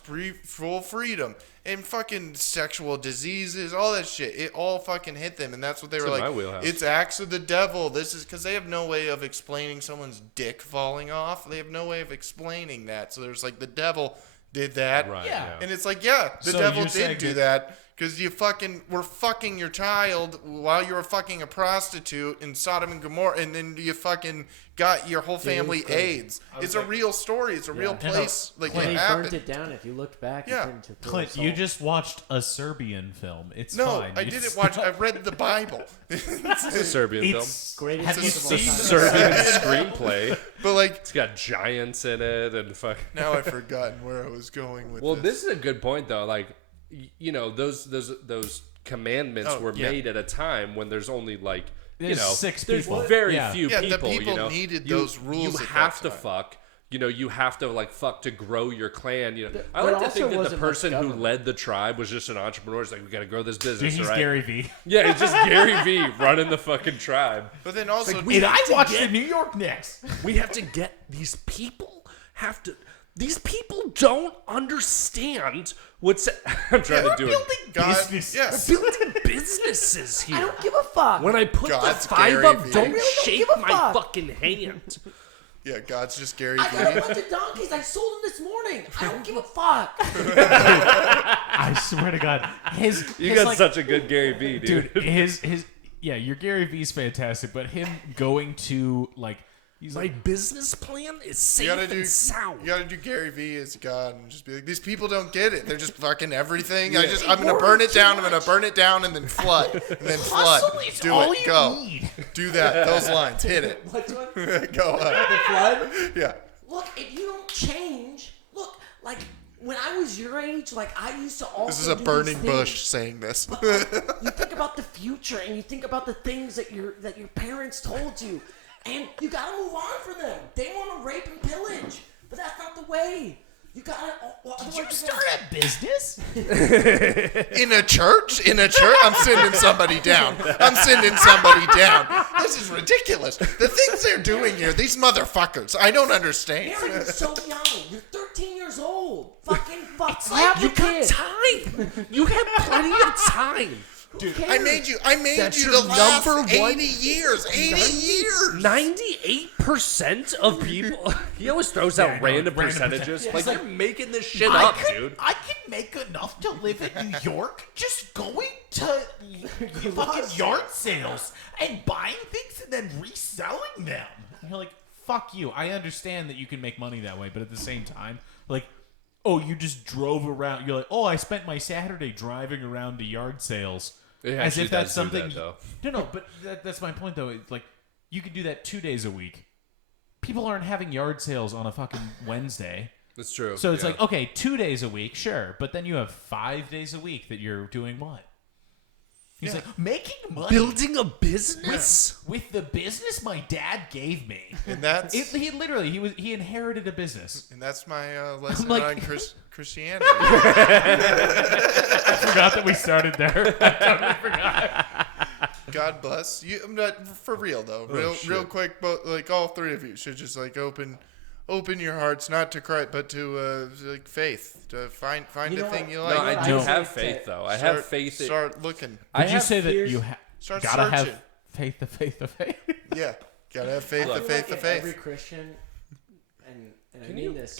full freedom. And fucking sexual diseases, all that shit. It all fucking hit them, and that's what they It's were in like. my wheelhouse. It's acts of the devil. This is because they have no way of explaining someone's dick falling off. They have no way of explaining that. So there's like the devil did that, Right. Yeah. and it's like, yeah, the So devil you're saying did do that- that because you fucking were fucking your child while you were fucking a prostitute in Sodom and Gomorrah, and then you fucking got your whole family AIDS. It's a real story. It's a real place. Like When it he happened. burnt it down, if you looked back, Yeah. it turned into pure Clint, salt. you just watched a Serbian film. It's No, fine. I didn't watch. I read the Bible. It's a Serbian film. It's Greatest have you film of all seen time. Serbian screenplay. But like It's got giants in it and fuck. now, I've forgotten where I was going with Well, this. this is a good point though. Like, you know, those commandments Oh, were yeah. made at a time when there's only like There's 6 there's people. very Yeah. few Yeah, the people. people you know, needed You- those rules You at that have to time. fuck. You know, you have to like fuck to grow your clan. You know, I there like to think also that the wasn't much person who government. led the tribe was just an entrepreneur. It's like we got to grow this business, He's right? Gary Vee. Yeah, it's just Gary Vee running the fucking tribe. But then also, And I watched the New York Knicks. We have to get these people these people don't understand what's I'm trying to do it. God, business. yes. Building businesses here. I don't give a fuck. When I put God's the 5 Gary up, Vee. don't I really don't shake give a my fuck. fucking hand. Yeah, God's just Gary I got a Vee. bunch of donkeys. I sold them this morning. I don't give a fuck. I swear to God, You his, got like, such a good Gary Vee, dude. his yeah, your Gary Vee's fantastic, but him going to like he's My like business plan is safe You gotta do. and sound. You gotta do Gary Vee as God and just be like, these people don't get it. They're just fucking everything. I'm gonna burn it down. I'm gonna burn it down and then flood and then flood. hustle is Do all it. you Go. need. Do that. Those lines. Hit it. Which one? Go on. The flood? Yeah. Look, if you don't change, look, like when I was your age, like I used to also This is a do burning these things. bush saying this. You think about the future and you think about the things that your parents told you, and you gotta move on for them. They want to rape and pillage, but that's not the way. You gotta. Did you start a business? In a church? In a church? I'm sending somebody down. I'm sending somebody down. This is ridiculous. The things they're doing here, these motherfuckers, I don't understand. Aaron, you're so young. You're 13 years old. Fucking fuck. You got time. You have plenty of time. Who cares? I made you That's the your last number 80 one- years. 80 years. 98% of people. He always throws out I know, random random percentages. percent- Like, you're making this shit up, dude. I could make enough to live in New York just going to fucking yard sales and buying things and then reselling them. And you're like, fuck you. I understand that you can make money that way, but at the same time, like, oh, you just drove around. You're like, oh, I spent my Saturday driving around to yard sales. It As actually if that's does do something. that, though. No, but that's my point, though. It's like, you could do that 2 days a week. People aren't having yard sales on a fucking Wednesday. That's true. So it's yeah. like, okay, 2 days a week, sure. But then you have 5 days a week that you're doing what? He's like, making money building a business? with the business my dad gave me. And that's He inherited a business. and that's my lesson like- on Christianity. I forgot that we started there. I totally forgot. God bless you. I'm not for real though. shit. Real quick, both like all three of you should just like open your hearts, not to Christ, but to like faith, to find You a know thing what? you No, like. I I do know. have Say faith, it. though. I have faith. Start looking. I Did you have say that fears- you Start gotta have searching. faith, the faith, the faith? Yeah, gotta have faith. I The feel faith. like The if faith. Every Christian, and I Can mean you this.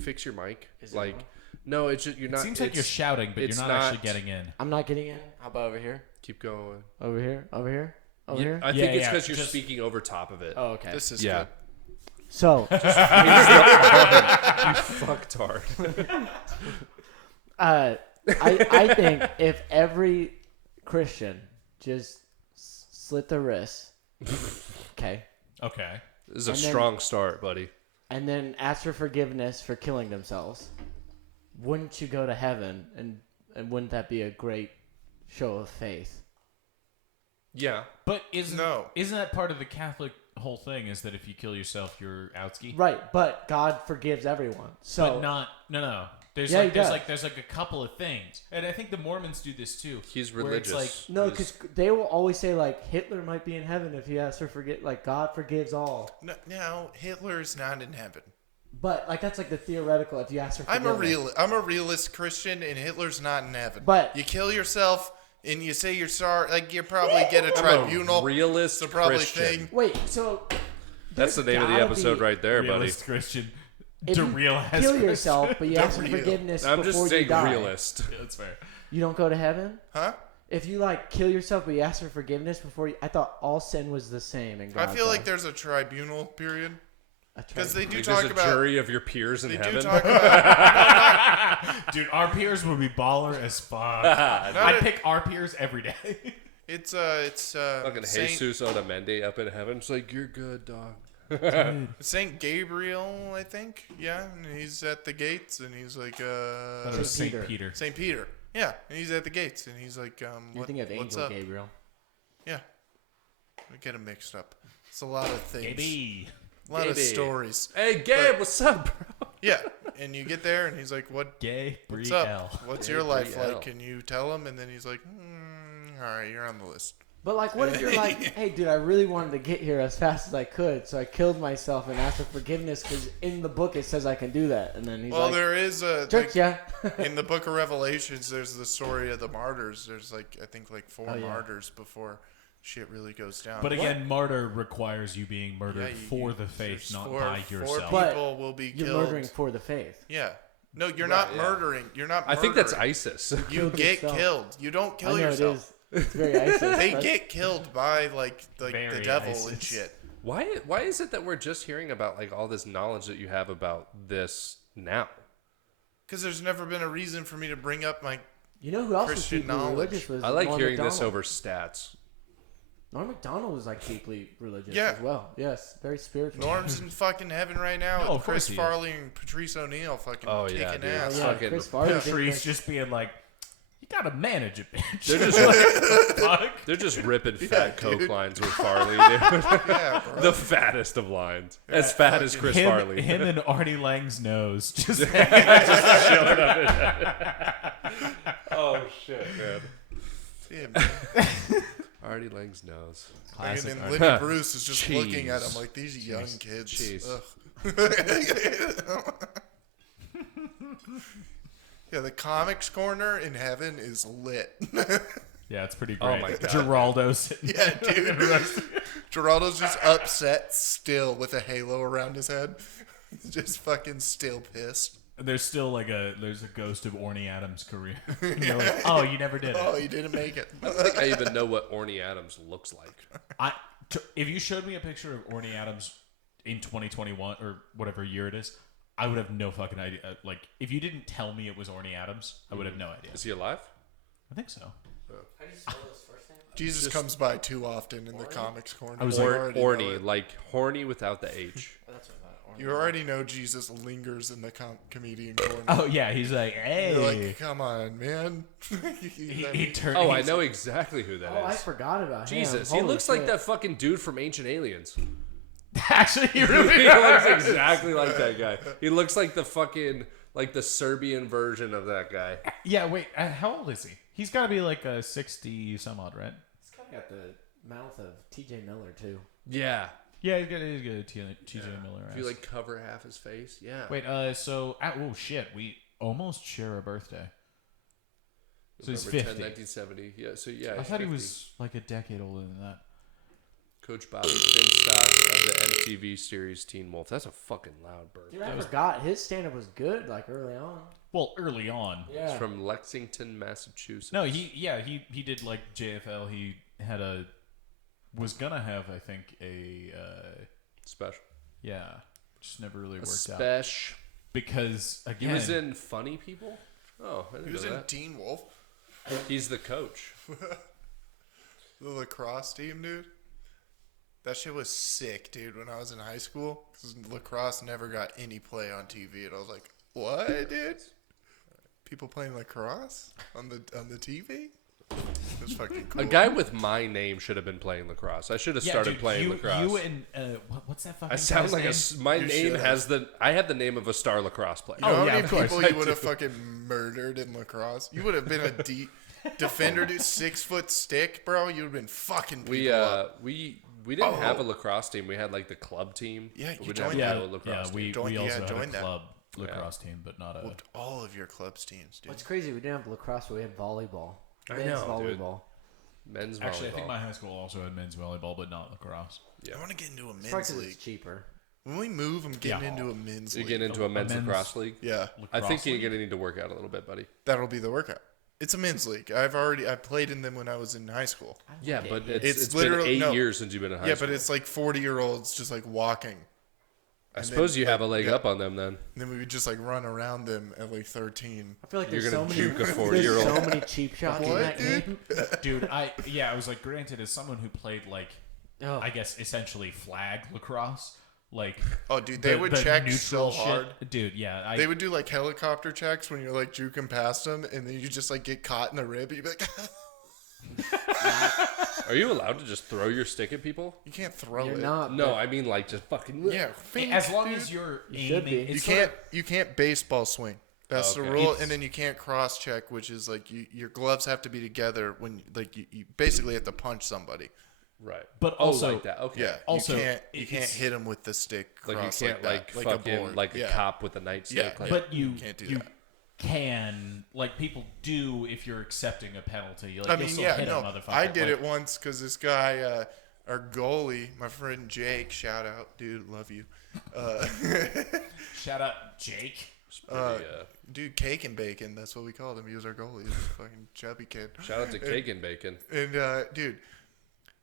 fix your mic? Is it Like, on? no, it's just, you're not. It seems like you're it's- shouting, but you're it's not not- actually getting in. I'm not getting in. How about over here? Keep going. Over here? Over here? Over Yeah, here? I think Yeah, it's yeah, because you're just- speaking over top of it. Oh, okay. This is yeah. good. So, You fucktard. I think if every Christian just slit their wrists, okay, Okay. This is a And then- strong start, buddy. and then ask for forgiveness for killing themselves, wouldn't you go to heaven? And wouldn't that be a great show of faith? Yeah. But isn't No. that part of the Catholic whole thing is that if you kill yourself, you're outski? Right, but God forgives everyone. So But not no. There's Yeah, he like there's does. like there's like a couple of things, and I think the Mormons do this too. He's where it's religious. no, because they will always say like Hitler might be in heaven if he asks for like God forgives all. No, Hitler's not in heaven. But like that's like the theoretical. If you ask for forgiveness. I'm a realist Christian, and Hitler's not in heaven. But- you kill yourself, and you say you're sorry. Like you probably get a I'm tribunal. a realist It's a probably Christian. thing. Wait, so That's the there's name of the gotta episode be- right there, buddy. Realist Christian. If The you real kill yourself, but you ask for real. forgiveness I'm before just you saying die. realist. Yeah, that's fair. You don't go to heaven? Huh? If you like kill yourself but you ask for forgiveness before you, I thought all sin was the same in I God's feel like eyes. there's a tribunal period. Because they do Like talk there's a about jury of your peers in they heaven. do talk about Dude, our peers would be baller as fuck. Not I'd a- pick our peers every day. it's Fucking Saint, Jesus Otamendi up in heaven. It's like, you're good, dog. Saint Gabriel, I think. Yeah, and he's at the gates, and he's like That was Saint St. Peter. Peter. Saint Peter. Yeah, and he's at the gates, and he's like, You're what, thinking of what's Angel up? Gabriel. Yeah, we get them mixed up. It's a lot of things, Baby. a lot of Gaby. stories. Hey, Gabe, what's up, bro? Yeah, and you get there, and he's like, "What? Gay. What's Brielle. up? What's your life Gabrielle. like?" Can you tell him? And then he's like, "All right, you're on the list." But like, what if you're like, hey, dude, I really wanted to get here as fast as I could, so I killed myself and asked for forgiveness because in the book it says I can do that. And then he's Well, like, there is a church, yeah. in the Book of Revelations. There's the story of the martyrs. There's like I think like 4 Oh, yeah. martyrs before shit really goes down. But again, martyr requires you being murdered Yeah, for the faith, there's not four- by four yourself. But people will be You're killed. murdering for the faith. Yeah. No, you're not yeah. murdering. You're not. I think that's murdering. ISIS. You Kill get yourself. killed. You don't I kill know yourself. it is. It's very ISIS. They That's- get killed by like the Very devil ISIS. and shit. Why is it that we're just hearing about like all this knowledge that you have about this now? Because there's never been a reason for me to bring up my. You know who else Christian was deeply knowledge. religious? Was I like Norm hearing this Macdonald. over stats. Norm Macdonald was like deeply religious Yeah. as well. Yes, very spiritual. Norm's in fucking heaven right now No, with of course Chris he is. Farley and Patrice O'Neal fucking Oh, yeah, kicking dude. Oh, ass. yeah, fucking- Chris Farley. did Patrice this- just being like, you gotta manage it, bitch. They're just Fuck. they're just ripping fat dude. coke lines with Farley, dude. Yeah, bro. The fattest of lines, as fat as Chris Farley. Him and Artie Lang's nose. Just Oh shit, man! Yeah, man. Artie Lang's nose. And Classic then Artie. Lenny Bruce is just looking at him Jeez. like these young kids. Jeez. Ugh. Yeah, the comics corner in heaven is lit. Yeah, it's pretty Oh great. my God. Geraldo sitting Yeah, dude. Geraldo's just upset still with a halo around his head. Just fucking still pissed. There's still like there's a ghost of Orny Adams' career. You're like, oh, you never did it. Oh, you didn't make it. I don't think I even know what Orny Adams looks like. If you showed me a picture of Orny Adams in 2021 or whatever year it is, I would have no fucking idea. Like, if you didn't tell me it was Orny Adams, I would have no idea. Is he alive? I think so. How do you spell his first name? Jesus comes by too often in the comics corner. I was You like, already know Orny, it. like horny without the H. That's what I thought. You already know Jesus lingers in the comedian corner. Oh yeah, he's like, You're hey. like, come on, man. He turned. Oh, I he's- know exactly who that is. Oh, I forgot about him. Jesus, he Holy looks like shit. that fucking dude from Ancient Aliens. Actually, he really He looks exactly like that guy. He looks like the fucking like the Serbian version of that guy. Yeah. Wait, how old is he? He's got to be like 60 some odd, right? He's kind of got the mouth of T.J. Miller too. Yeah. Yeah, he's got a T.J. Miller. If you like cover half his face, yeah. Wait, so oh shit, we almost share a birthday. So he's November 10, 50. 1970. Yeah, so yeah. I he's thought he 50. was like a decade older than that. Coach Bobby Finstock of the MTV series Teen Wolf. That's a fucking loud burp. Dude, I forgot his stand-up was good. Like early on. Well, early on. Yeah. He's from Lexington, Massachusetts. No, he did like JFL. He had was gonna have, I think, a Special. just never really worked out Special. because He again was in Funny People? Oh, I didn't He was know in that. Teen Wolf, He's the coach. the lacrosse team, dude. That shit was sick, dude, when I was in high school. 'Cause lacrosse never got any play on TV. And I was like, what, dude? People playing lacrosse on the TV? It was fucking cool. A guy with my name should have been playing lacrosse. I should have started dude, playing you, lacrosse. You and what's that fucking? I sound guy's like name? my You name should has I have the name of a star lacrosse player. You know how yeah, many of course. people I you would have do. fucking murdered in lacrosse? You would have been a defender, dude. 6-foot stick, bro. You would have been fucking people We up. we didn't have a lacrosse team. We had like the club team. Yeah, but you we didn't joined have Yeah, a lacrosse team. we Join- also yeah, had join a that. club lacrosse team, but not a. Whooped all of your club's teams, dude. What's crazy? We didn't have lacrosse, but we had volleyball. I Men's know, dude. volleyball. Men's Actually, I think volleyball. my high school also had men's volleyball, but not lacrosse. I want to get into a It's probably men's 'cause league. it's cheaper. When we move, I'm getting Yeah. into a men's You league. get into a men's men's- lacrosse league. Yeah, I think Lacrosse you're league? gonna need to work out a little bit, buddy. that'll be the workout. It's a men's league. I played in them when I was in high school. Yeah, but It's it's been literally- 8 years since you've been in high Yeah, school. but it's like 40-year-olds just like walking. I and suppose then, you have a like, leg yeah. up on them then. And then we would just like run around them at like 13. I feel like You're there's so gonna many, juke a there's 40-year-old. so many cheap shots in What, that dude? game. Dude, I was like, granted, as someone who played like, Oh. I guess essentially flag lacrosse, like. Oh, dude, they would check so neutral shit. hard. Dude, yeah, They would do like helicopter checks when you're like juking past them, and then you just like get caught in the rib. And you'd be like, Are you allowed to just throw your stick at people? you can't throw You're it. not. No, but I mean like just fucking. Yeah, as long dude. as you're You should aiming, be. it's You can't baseball swing. That's Okay. the rule, It's- and then you can't cross check, which is like your gloves have to be together when like you basically have to punch somebody. Right. But Oh, also- like that. Okay. Yeah, Also, you can't it's- hit them with the stick. Like you cross can't that, like a fucking board. like a Yeah. cop with a nightstick. Yeah, like, but you can't do you that. can, like, people do if you're accepting a penalty. Like, I you'll mean, still yeah, hit no, a motherfucker. I did like, it once because this guy, our goalie, my friend Jake, shout out, dude, love you. Shout out Jake. it's pretty, Dude, Cake and Bacon, that's what we called him. He was our goalie. He was a fucking chubby kid. shout out to Cake and Bacon. And, dude,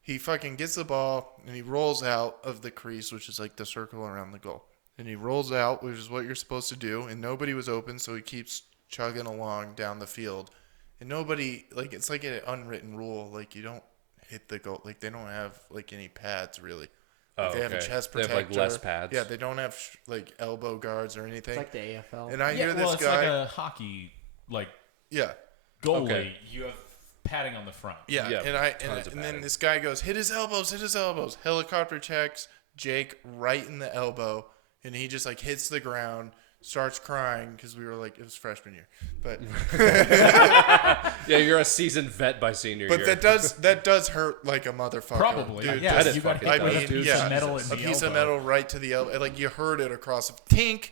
he fucking gets the ball and he rolls out of the crease, which is like the circle around the goal. And he rolls out, which is what you're supposed to do. And nobody was open, so he keeps chugging along down the field. And nobody, like, it's like an unwritten rule. Like, you don't hit the goal. Like, they don't have, like, any pads, really. Like, Oh, they have a okay. chest They have, protector. like, less pads. Yeah, they don't have, like, elbow guards or anything. It's like the AFL. And I Yeah, hear well, this it's guy. like a hockey, like, Yeah. goalie. Okay. You have padding on the front. Yeah, Yeah, and tons of then padding. this guy goes, hit his elbows. Helicopter checks Jake right in the elbow, and he just like hits the ground, starts crying because we were like, it was freshman year, but Yeah, you're a seasoned vet by senior year. that does hurt like a motherfucker. Probably. dude. Yeah, that is you got fucking hit I with mean, a piece yeah, of metal in a the piece elbow. of metal right to the elbow. Like you heard it across the tink,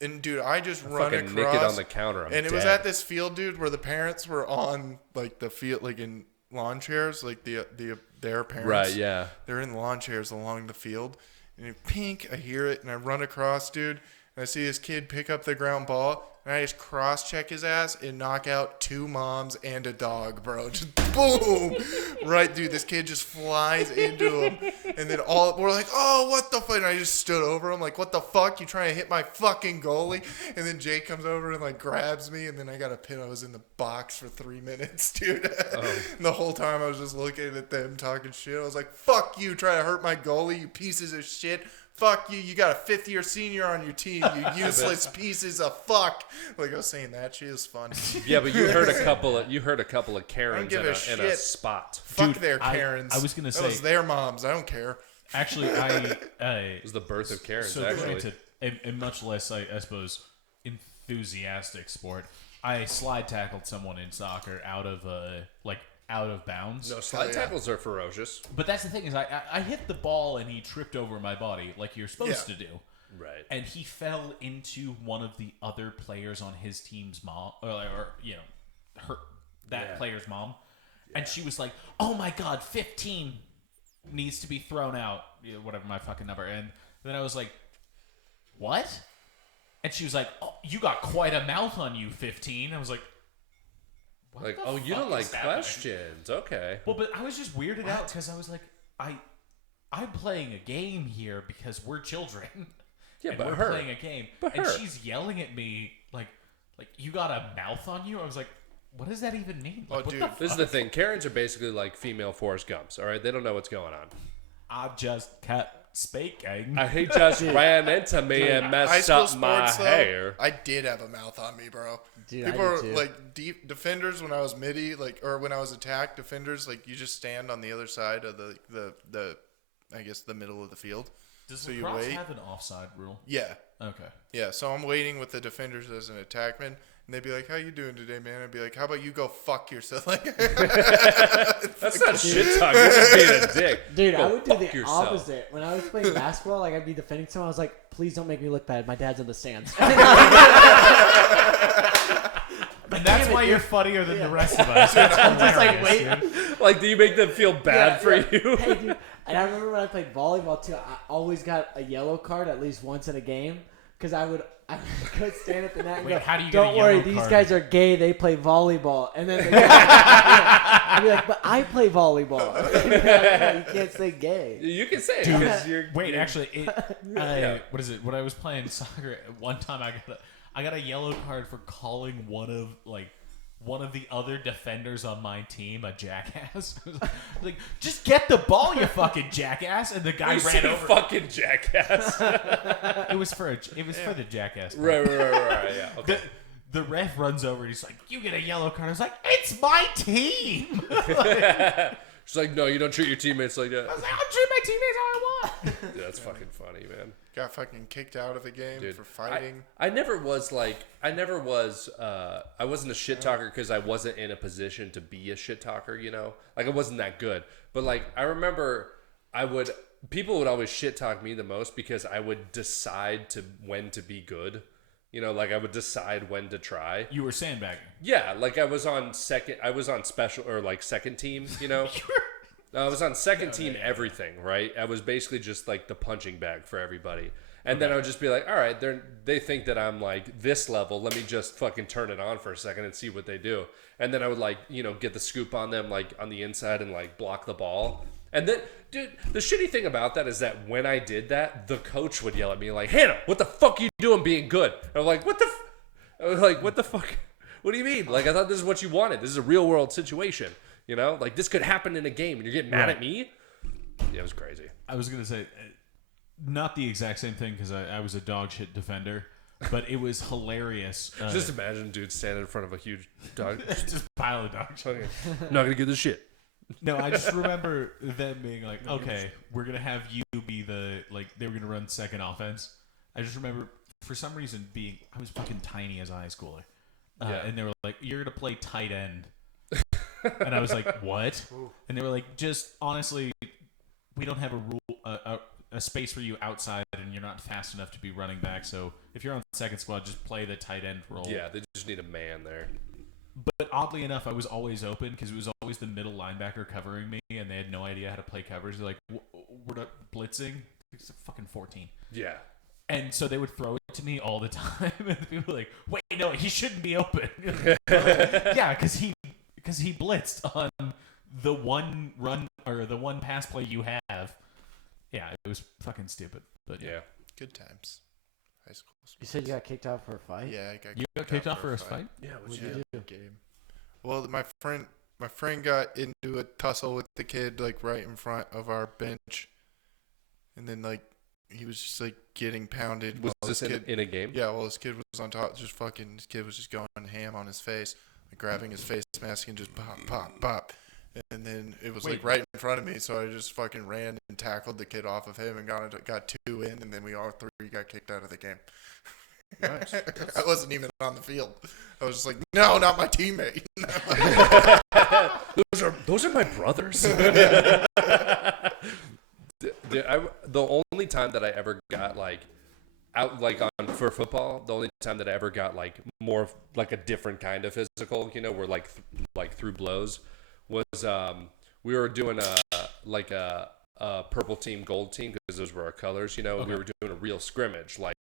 and dude, I just run fucking nick across it on the counter. I'm and it was dead. at this field, dude, where the parents were on like the field, like in lawn chairs, like their parents. Right, yeah. They're in lawn chairs along the field, and pink. I hear it, and I run across, dude, and I see this kid pick up the ground ball, and I just cross check his ass and knock out 2 moms and a dog, bro. Just boom, right, dude. This kid just flies into him, and then we're like, oh, what the fuck? And I just stood over him, like, what the fuck? You trying to hit my fucking goalie? And then Jake comes over and like grabs me, and then I got a pin. I was in the box for 3 minutes, dude. And the whole time I was just looking at them talking shit. I was like, fuck you, trying to hurt my goalie, you pieces of shit. Fuck you, you got a 5th-year senior on your team, you useless pieces of fuck. Like I was saying that shit is funny. Yeah, but you heard a couple of I Karens don't give in a a shit. spot. Fuck Dude, their I- Karens. I was gonna that say- was their moms. I don't care. Actually, It was the birth of Karens, so actually. granted, a much less, I suppose, enthusiastic sport. I slide tackled someone in soccer out of bounds. No, slide yeah. tackles are ferocious. But that's the thing is, I hit the ball and he tripped over my body like you're supposed to do. Right. And he fell into one of the other players on his team's mom, or that player's mom, and she was like, "Oh my God, 15 needs to be thrown out, whatever my fucking number." And then I was like, "What?" And she was like, "Oh, you got quite a mouth on you, 15." I was like, "What Like, the oh, you fuck don't like is happening?" questions. Okay. Well, but I was just weirded out because I was like, I'm playing a game here because we're children. Yeah, and but we're her. playing a game, But and her. she's yelling at me like you got a mouth on you. I was like, what does that even mean? Like, Oh, what dude. the This is the thing. Karens are basically like female Forrest Gumps, all right? They don't know what's going on. I just kept speaking. He just ran into me and High messed school up my sports, though, hair. I did have a mouth on me, bro. Dude, People I are did too. like deep defenders when I was midi, or when I was attacked. Defenders, like you just stand on the other side of the I guess the middle of the field. Does so you lacrosse wait. have an offside rule? Yeah, Okay. yeah. So I'm waiting with the defenders as an attackman, and they'd be like, "How you doing today, man?" I'd be like, "How about you go fuck yourself?" Like, That's not shit talk. You're just being a dick. Dude, Go I would do fuck the yourself. opposite. When I was playing basketball, like I'd be defending someone, I was like, please don't make me look bad. My dad's in the stands. And that's why you're funnier than the rest of us. That's I'm just like, hilarious, wait. dude. Like, do you make them feel bad for you? Hey, dude. And I remember when I played volleyball too, I always got a yellow card at least once in a game because I would go stand at the net and Wait, go, how do you get a don't worry, yellow these card?" guys are gay. They play volleyball. And then the guy, I'd be like, but I play volleyball. You can't say gay. You can say it Dude, because you're. Wait, actually, Yeah. what is it? When I was playing soccer, one time I got a yellow card for calling one of the other defenders on my team a jackass. I was like, just get the ball, you fucking jackass! And the guy You ran said over. fucking jackass. It was for the jackass. part. right. Yeah. Okay. The ref runs over and he's like, "You get a yellow card." I was like, "It's my team." She's like, no, you don't treat your teammates like that. I was like, "I'll treat my teammates how I want." Dude, that's fucking funny, man. Got fucking kicked out of the game Dude, for fighting. I wasn't a shit talker because I wasn't in a position to be a shit talker, you know? Like, I wasn't that good. But, like, I remember people would always shit talk me the most because I would decide when to be good. You know, like, I would decide when to try. You were sandbagging. Yeah, like, I was on special, or, like, second team, you know? I was on second team everything, right? I was basically just like the punching bag for everybody. And then I would just be like, all right, they think that I'm like this level. Let me just fucking turn it on for a second and see what they do. And then I would like, you know, get the scoop on them like on the inside and like block the ball. And then, dude, the shitty thing about that is that when I did that, the coach would yell at me like, Hannah, what the fuck are you doing being good? And I'm like, what the fuck? What do you mean? Like, I thought this is what you wanted. This is a real world situation. You know, like this could happen in a game and you're getting mad at me. Yeah, it was crazy. I was going to say, not the exact same thing because I was a dog shit defender, but it was hilarious. Just imagine dude standing in front of a huge dog. just pile of dog shit. Okay. Not going to get this shit. No, I just remember them being like, okay, we're going to have you be they were going to run second offense. I just remember, for some reason, I was fucking tiny as a high schooler. And they were like, you're going to play tight end. And I was like, what? And they were like, just honestly, we don't have a space for you outside, and you're not fast enough to be running back. So if you're on second squad, just play the tight end role. Yeah, they just need a man there. But oddly enough, I was always open because it was always the middle linebacker covering me, and they had no idea how to play coverage. They're like, we're not blitzing. It's fucking 14. Yeah. And so they would throw it to me all the time, and people were like, wait, no, he shouldn't be open. Yeah, because he blitzed on the one run or the one pass play you have. Yeah, it was fucking stupid. But Yeah. Good times. High school. You said you got kicked out for a fight? Yeah, I you got kicked off for a fight? Yeah, What'd you do? Game. Well, my friend got into a tussle with the kid like right in front of our bench, and then like he was just like getting pounded. Was while this in a game? Yeah, well, this kid was on top, this kid was just going ham on his face, like, grabbing his face mask and just pop, pop, pop. And then it was like right in front of me, so I just fucking ran and tackled the kid off of him and got 2 in, and then we all 3 got kicked out of the game. Nice. I wasn't even on the field. I was just like, no, not my teammate. Those are my brothers. The only time that I ever got like out like on for football, the only time that I ever got like more of, like a different kind of physical, you know, where like through blows was we were doing a purple team, gold team, because those were our colors, you know. Okay. We were doing a real scrimmage, like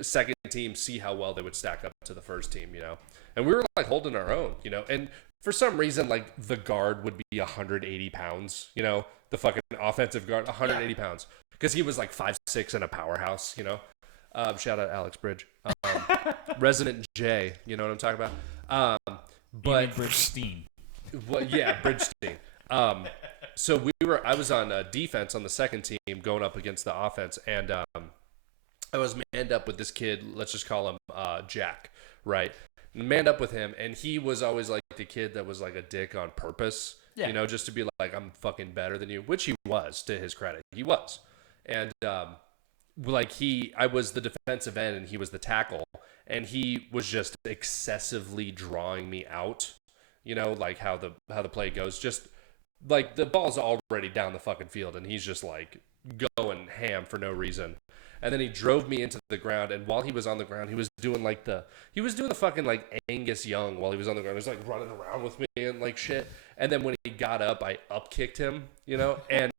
second team, see how well they would stack up to the first team, you know. And we were like holding our own, you know. And for some reason, like the guard would be 180 pounds, you know, the fucking offensive guard, 180 pounds, because he was like 5'6" and a powerhouse, you know. Shout out Alex Bridge, Resident J, you know what I'm talking about. But Bridgestein. Well, yeah, Bridgestein. So I was on defense on the second team going up against the offense, and I was manned up with this kid. Let's just call him Jack, right? Manned up with him, and he was always like the kid that was like a dick on purpose, you know, just to be like, I'm fucking better than you, which he was, to his credit. He was. And I was the defensive end and he was the tackle, and he was just excessively drawing me out, you know, like how the play goes. Just like the ball's already down the fucking field and he's just like going ham for no reason. And then he drove me into the ground, and while he was on the ground, he was doing the fucking like Angus Young while he was on the ground. He was like running around with me and like shit. And then when he got up, I upkicked him, you know, and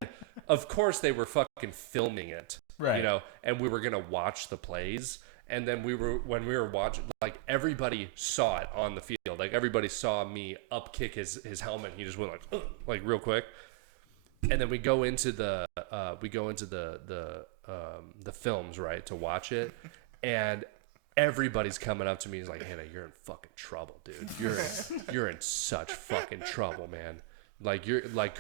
of course they were fucking filming it, right? You know, and we were gonna watch the plays, And then when we were watching, like everybody saw it on the field. Like everybody saw me up kick his helmet. And he just went like real quick. And then we go into the films, right, to watch it. And everybody's coming up to me. He's like, Hannah, you're in fucking trouble, dude. You're in such fucking trouble, man. Like you're like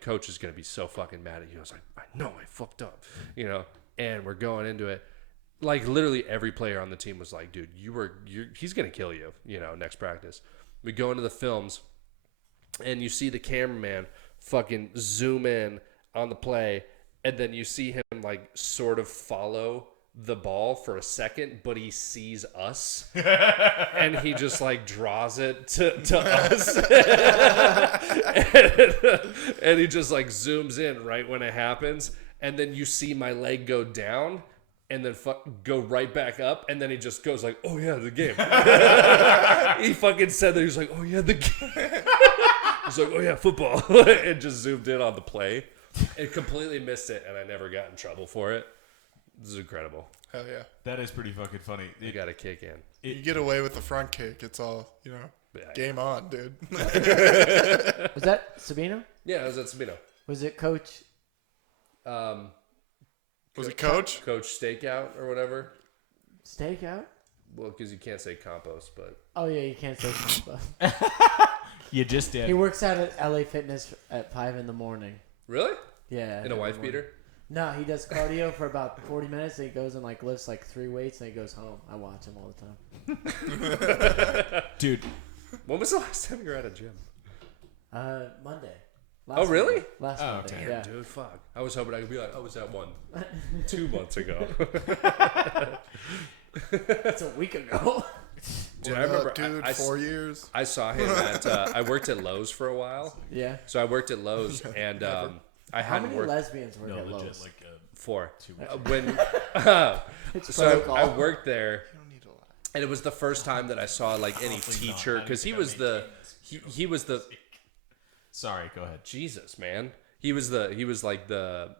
coach is gonna be so fucking mad at you. I was like, I know I fucked up, you know. And we're going into it. Like literally every player on the team was like, dude, he's gonna kill you, you know, next practice. We go into the films, and you see the cameraman fucking zoom in on the play, and then you see him like sort of follow the ball for a second, but he sees us and he just like draws it to us and he just like zooms in right when it happens, and then you see my leg go down and then go right back up, and then he just goes like, oh yeah, the game. He fucking said that. He was like, oh yeah, the game. He's like, oh yeah, football. And just zoomed in on the play and completely missed it, and I never got in trouble for it. This is incredible. Hell yeah. That is pretty fucking funny. You got a kick in. You get away with the front kick. It's all, you know, game on, dude. Was that Sabino? Yeah, it was at Sabino. Was it Coach? Was it Coach? Coach Stakeout or whatever. Stakeout? Well, because you can't say compost, but. Oh yeah, you can't say combo. You just did. He works out at LA Fitness at 5 a.m. Really? Yeah. In a wife beater? No, he does cardio for about 40 minutes. And he goes and like lifts like 3 weights, and he goes home. I watch him all the time. Dude. When was the last time you were at a gym? Monday. Oh, really? Monday. Last Monday. Okay. Yeah. Dude, fuck. I was hoping I could be like, oh, was that 2 months ago? It's a week ago. Dude, I remember. Dude, 4 years. I saw him at. I worked at Lowe's for a while. Yeah. So I worked at Lowe's, and I How hadn't many worked. lesbians work No, at legit, Lowe's? like 4. 2 When It's so protocol. I worked there, You don't need to lie. and it was the first time that I saw like any Probably not. teacher, I because he think was that the made he was the Sorry, go ahead. Jesus, man. He was like the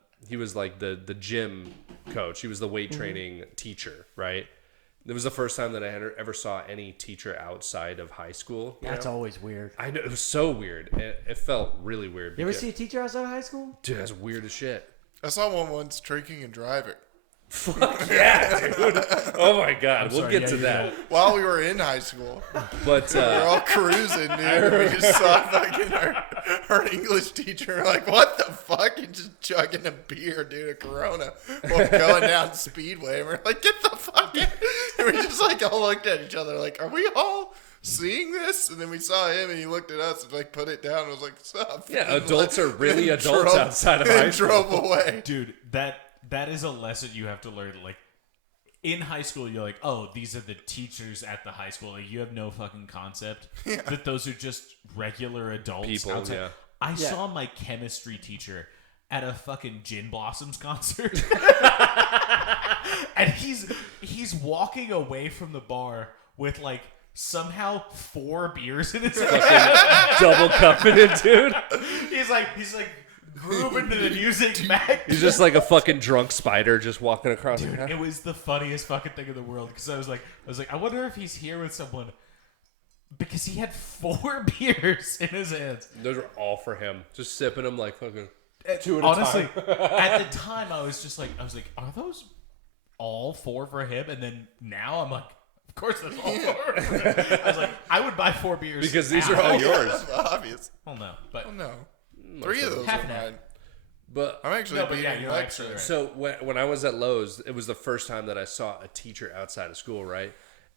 gym coach. He was the weight training teacher, right? It was the first time that I ever saw any teacher outside of high school. That's always weird. I know, it was so weird. It felt really weird. You ever see a teacher outside of high school? Dude, that's weird as shit. I saw one once drinking and driving. Fuck yeah, dude. Oh my god, we'll sorry, get yeah, to you're that. While we were in high school, But we were all cruising, dude. We just saw fucking our English teacher. We're like, what the fuck? He's just chugging a beer, dude, a Corona, while going down Speedway. And we're like, get the fuck in. And we just like all looked at each other like, are we all seeing this? And then we saw him, and he looked at us and like put it down. And was like, stop. yeah, And, adults like, are really and adults drove- outside of and high school. drove away. Dude, that is a lesson you have to learn. Like, in high school, you're like, oh, these are the teachers at the high school. Like, you have no fucking concept that those are just regular adults. People, outside. yeah. I saw my chemistry teacher at a fucking Gin Blossoms concert. And he's walking away from the bar with like somehow 4 beers in his hand. Fucking double cupping it, dude. He's like grooving to the music back. He's just like a fucking drunk spider just walking across. Dude, it was the funniest fucking thing in the world, because I was like, I wonder if he's here with someone, because he had 4 beers in his hands. Those were all for him. Just sipping them like fucking. Honestly, at the time I was like, are those all 4 for him? And then now I'm like, of course that's all 4. I was like, I would buy 4 beers Because these are now. all yours. That's obvious. Oh no, but Oh, no. 3 of those Half are and half. mine. But I'm actually No, but beating yeah, you're Lex actually right. right. so when I was at Lowe's, it was the first time that I saw a teacher outside of school, right?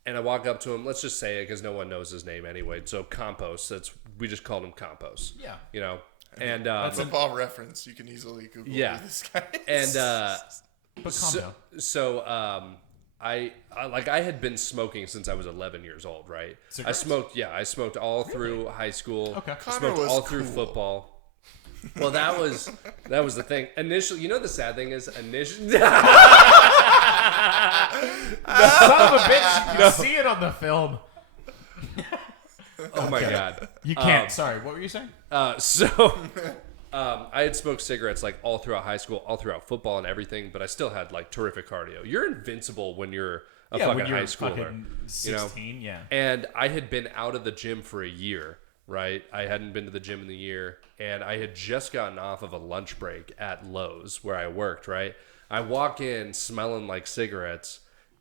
And I walk up to him. Let's just say it because no one knows his name anyway. So Compost. We just called him Compost. Yeah. You know. And Football reference. You can easily Google Yeah. who this guy and is. but calm down. so I had been smoking since I was 11 years old, right? Cigarettes? I smoked all through high school. Okay. I Connor smoked was all through cool. football. Well, that was the thing. Initially, you know, the sad thing is initially. Son of a bitch, you can see it on the film. Oh my god. You can't. Sorry, what were you saying? So I had smoked cigarettes like all throughout high school, all throughout football and everything, but I still had like terrific cardio. You're invincible when you're a Yeah, fucking when you're high schooler. fucking 16, yeah. And I had been out of the gym for a year, right? I hadn't been to the gym in a year, and I had just gotten off of a lunch break at Lowe's where I worked, right? I walk in smelling like cigarettes,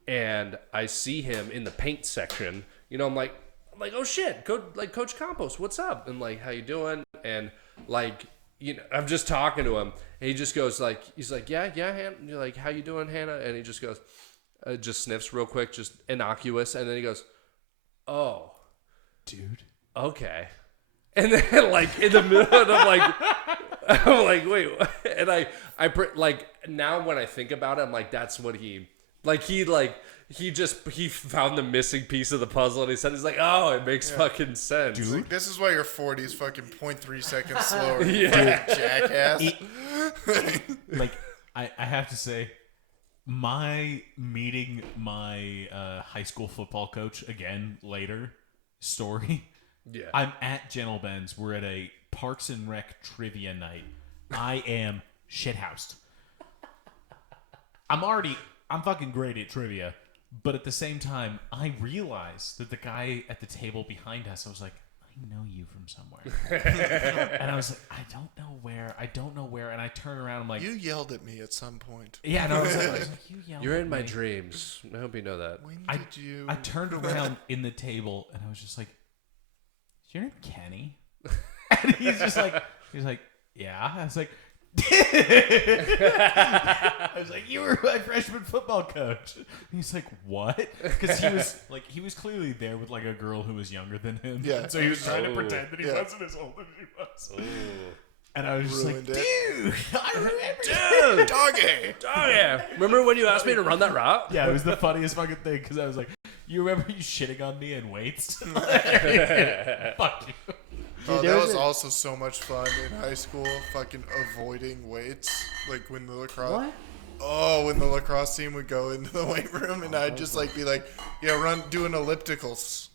and I see him in the paint section. You know, I'm like, oh shit, Coach Campos, what's up? And like, how you doing? And like, you know, I'm just talking to him, and he just goes like, he's like, yeah, Hannah. You're like, how you doing, Hannah? And he just goes, just sniffs real quick, just innocuous, and then he goes, oh, Dude. okay. And then like in the middle, and I'm like, wait, what? And like now when I think about it, I'm like, that's what he found the missing piece of the puzzle, and he's like, oh, it makes fucking sense. It's like, this is why your 40 is fucking 0.3 seconds slower. Yeah. You jackass. Like, I have to say, meeting my high school football coach again later story. Yeah. I'm at Gentle Ben's. We're at a Parks and Rec trivia night. I am shithoused. I'm fucking great at trivia, but at the same time, I realized that the guy at the table behind us, I was like, I know you from somewhere. And I was like, I don't know where. And I turn around, I'm like, You yelled at me at some point. yeah, and I was like you yelled You're at in my me. dreams. I hope you know that. When I did you? I turned around in the table, and I was just like, is your name Kenny? And he's like, yeah. I was like, you were my freshman football coach. And he's like, what? Because he was clearly there with like a girl who was younger than him. Yeah. So he was trying to Oh. pretend that he Yeah. wasn't as old as he was. Ooh. And I was just like, Ruined it. dude, I remember. Dude. Doggy. Oh yeah. Remember when you asked me to run that route? Yeah, it was the funniest fucking thing because I was like, you remember you shitting on me in weights? Fuck you. Oh, there that was was a- also so much fun in high school. Fucking avoiding weights, like when the lacrosse. What? Oh, when the lacrosse team would go into the weight room, and I'd just like be like, "Yeah, doing ellipticals."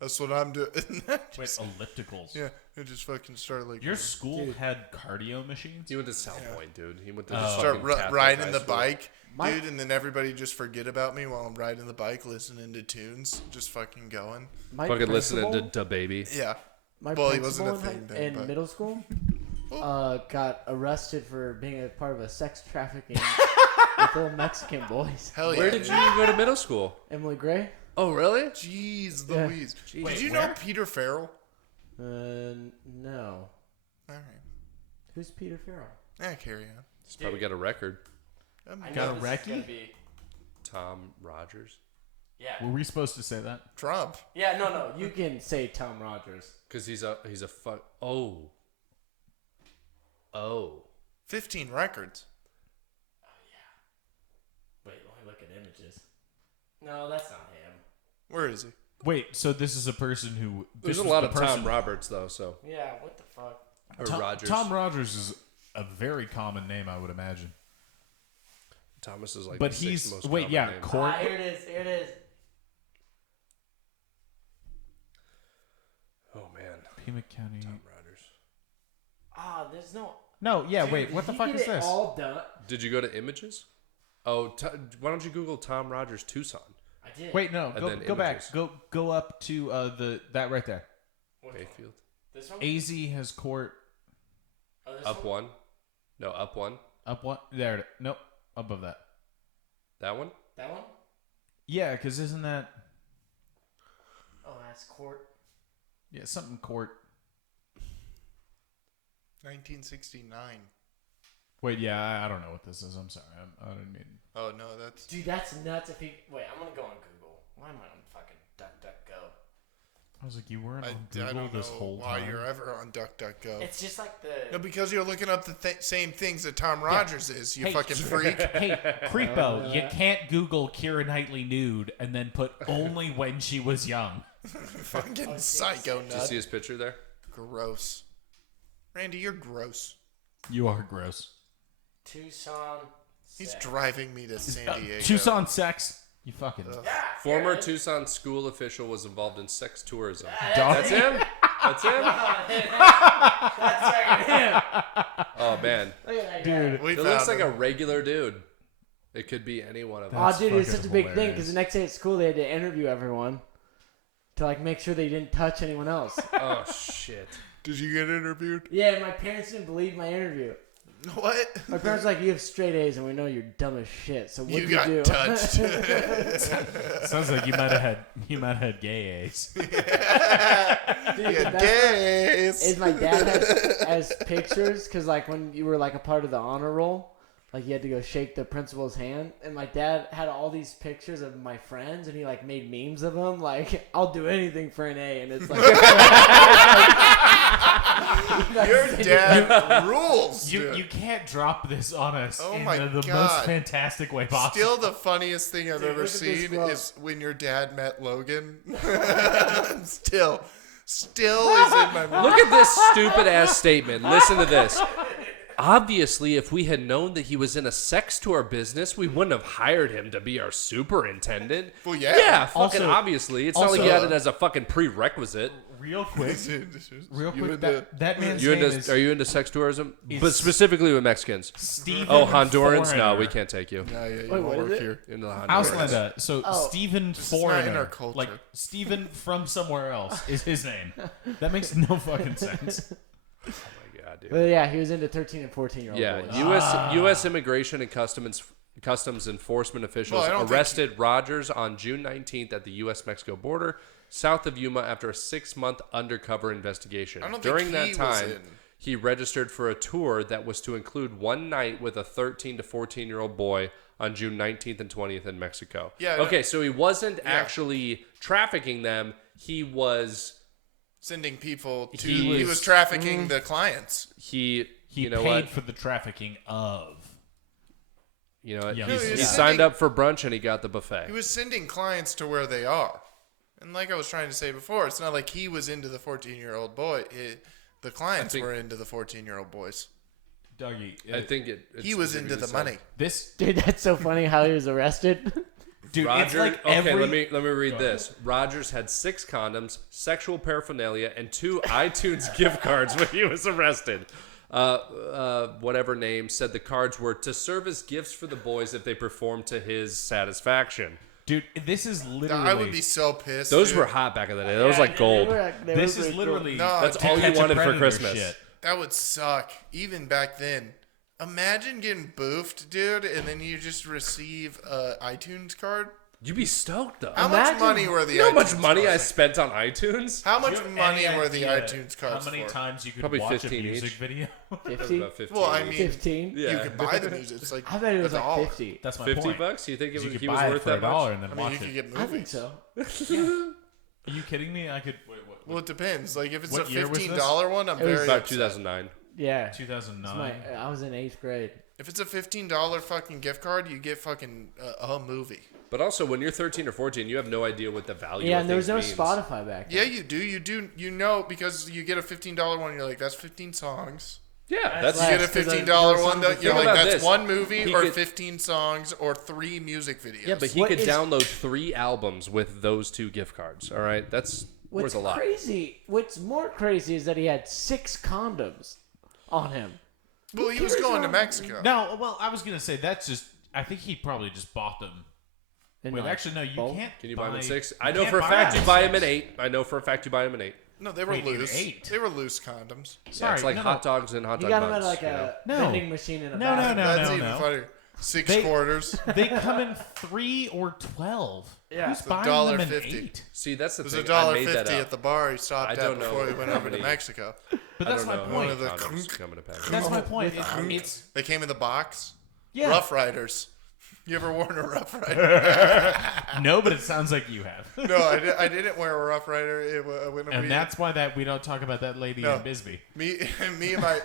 That's what I'm doing. Wait, ellipticals. Yeah, it just fucking started like Your school had cardio machines? He went to South Point, dude. He went to start fucking Catholic riding high the school. bike, My- dude, and then everybody just forget about me while I'm riding the bike, listening to tunes, just fucking going. My Fucking listening to principal- Da Baby. Yeah. My Well, he principal wasn't a thing then, in but- middle school got arrested for being a part of a sex trafficking with little Mexican boys. Hell yeah. Where did you go to middle school? Emily Gray? Oh, really? Jeez Yeah. Louise. Jeez. Did you Where? know Peter Farrell? No. All right. Who's Peter Farrell? Yeah, carry on. He's probably got a record. Got a recce? Tom Rogers. Yeah. Were we supposed to say that? Trump. Yeah, no. You can say Tom Rogers. Because he's a fuck. Oh. 15 records. Wait, let me look at images. No, that's not him. Where is he? Wait, so this is a person who... There's this a was lot the of person- Tom Roberts though, so Yeah, what the fuck? or Rogers. Tom Rogers is a very common name, I would imagine. Thomas is like. But the sixth he's... most Wait, common yeah, name. Court... Here it is. Oh man, Pima County... Tom Rogers. There's no... No, yeah, Dude, wait, did what the he fuck get is it this? all done? Did you go to images? Oh, why don't you Google Tom Rogers Tucson? I did. Wait, no, And then go back. images. Go up to that right there. What the- Bayfield. This one? AZ has court Oh, this Up one. No, up one. up one. There, nope, above that. That one. That one? Yeah, because isn't that... Oh, that's court. Yeah, something court. 1969. Wait, yeah, I don't know what this is. I'm sorry. I didn't mean... Oh, no, that's... Dude, that's nuts. If he... Wait, I'm gonna go on Google. Why am I on fucking DuckDuckGo? I was like, you weren't I on Google don't know this whole why time? you're ever on DuckDuckGo. It's just like the... No, because you're looking up the same things that Tom Rogers is, you Hey, fucking freak. Hey, Creepo, you can't Google Keira Knightley nude and then put only when she was young. Fucking psycho Did you nut. see his picture there? Gross. Randy, you're gross. You are gross. Tucson... He's sex. driving me to San Diego. Tucson sex. You fucking... Yeah, Former here it is. Tucson school official was involved in sex tourism. Dog. That's him. That's him. That's fucking him. Oh man, Look at that guy. Dude. We it found looks like him. a regular dude. It could be any one of them. That's Oh, dude, it was such a fucking big thing hilarious. because the next day at school they had to interview everyone to like make sure they didn't touch anyone else. Oh shit. Did you get interviewed? Yeah, my parents didn't believe my interview. What? My parents were like, "You have straight A's, and we know you're dumb as shit. So what You did got you do?" touched. Sounds like you might have had gay A's. Dude, the Yeah, best part gays. is my dad has pictures because like when you were like a part of the honor roll, like you had to go shake the principal's hand, and my dad had all these pictures of my friends, and he like made memes of them. Like, I'll do anything for an A, and it's like Your dad rules. You dude. you can't drop this on us Oh in my the most God. fantastic way possible. Still, the funniest thing I've Dude, ever look at this seen glove. is when your dad met Logan. still is in my mind. Look at this stupid ass statement. Listen to this. Obviously, if we had known that he was in a sex tour business, we wouldn't have hired him to be our superintendent. Well, yeah. Yeah, fucking Also- obviously. It's not like you also- had it as a fucking prerequisite. real quick, real You quick. into- That man's You name into, is are you into sex tourism? is- But specifically with Mexicans. Stephen. Oh, Hondurans? No, Foreigner. we can't take you. Yeah, you Wait, won't what is work it? here. Into the Hondurans. Auslander. So Oh. Stephen It's not in Foreigner, our culture. like Stephen from somewhere else, is his name. That makes no fucking sense. Oh my God, dude. But yeah, he was into 13 and 14-year-old Yeah, boys. U.S. Immigration and Customs Enforcement officials Well, I don't think arrested Rogers on June 19th at the U.S.-Mexico border south of Yuma after a 6-month undercover investigation. I don't think During he that was time, in. he registered for a tour that was to include one night with a 13 to 14-year-old boy on June 19th and 20th in Mexico. Yeah, Okay, so he wasn't actually trafficking them. He was Sending people to. He He was- was trafficking the clients. He you know paid what? for the trafficking of. You know what? Yeah, He he's signed sending- up for brunch and he got the buffet. He was sending clients to where they are. And like I was trying to say before, it's not like he was into the 14-year-old boy. The clients think- were into the 14-year-old boys. Dougie, I think it's He was into the specifically money. this Dude, that's so funny how he was arrested. dude. Rogers, it's like okay, every. let me read this. Rogers had 6 condoms, sexual paraphernalia, and 2 iTunes gift cards when he was arrested. Whatever name said the cards were to serve as gifts for the boys if they performed to his satisfaction. Dude, this is literally. I would be so pissed. Those dude. were hot back in the day. Those like gold. This is literally. No, That's To all you Catch a wanted for Predator Christmas. shit. That would suck. Even back then. Imagine getting boofed, dude, and then you just receive a iTunes card. You'd be stoked though. How Imagine- much money were the You know how iTunes much money I cards? spent on iTunes? How Do you much have money any were the idea iTunes cards How many for? times you could Probably watch a 15 music each. video? 50? About 15. Well, I mean, 15? Yeah. you could buy the music. It's like I bet it was $1. like 50. That's my 50 point. bucks? You think You he could was buy it worth for that $1 much? and then I mean, watch you could it. get I think movies. so. Are you kidding me? I could. Wait, what? Well, it depends. Like if it's What a year was this? $15 one, I'm It was very About upset. 2009. Yeah. 2009. I was in 8th grade. If it's a $15 fucking gift card, you get fucking a movie. But also, when you're 13 or 14, you have no idea what the value Yeah, of and there was no things means. Spotify back then. Yeah, you do. You do. You know because you get a $15 one. You're like, that's 15 songs. Yeah, that's Right. You get a Because $15 those one. songs That are you're Think like, about that's this. one movie He or could- 15 songs or 3 music videos. Yeah, but he What could is- download 3 albums with those 2 gift cards. All right, that's What's worth a lot. crazy? What's more crazy is that he had 6 condoms on him. well, he was going to Mexico. No, well, I was gonna say that's just. I think he probably just bought them. And Wait, like, actually, no, you bulk? can't. Can you buy them in 6? you I know can't for a buy fact them you buy them in 6. 8. I know for a fact you buy them in 8. No, they were Wait, even loose. 8? They were loose condoms. Yeah, Sorry, it's like no, hot no. dogs and hot You dog got him at buns, like you know? a No. vending machine in a No, bag. no, That's no, even no. funnier. 6 They- quarters. They come in 3 or 12. Yeah. Who's It's buying them in $1.50. 8? See, that's the It was thing. $1.50 I made that up. at the bar he I stopped at don't know before he went how over to many- Mexico. But I that's don't my know how point. many One of the condoms come in a package. That's my point. It's They came in the box. yeah. Rough Riders. You ever worn a Rough Rider? No, but it sounds like you have. No, I didn't wear a Rough Rider. And that's why that we don't talk about that lady No. in Bisbee. me and my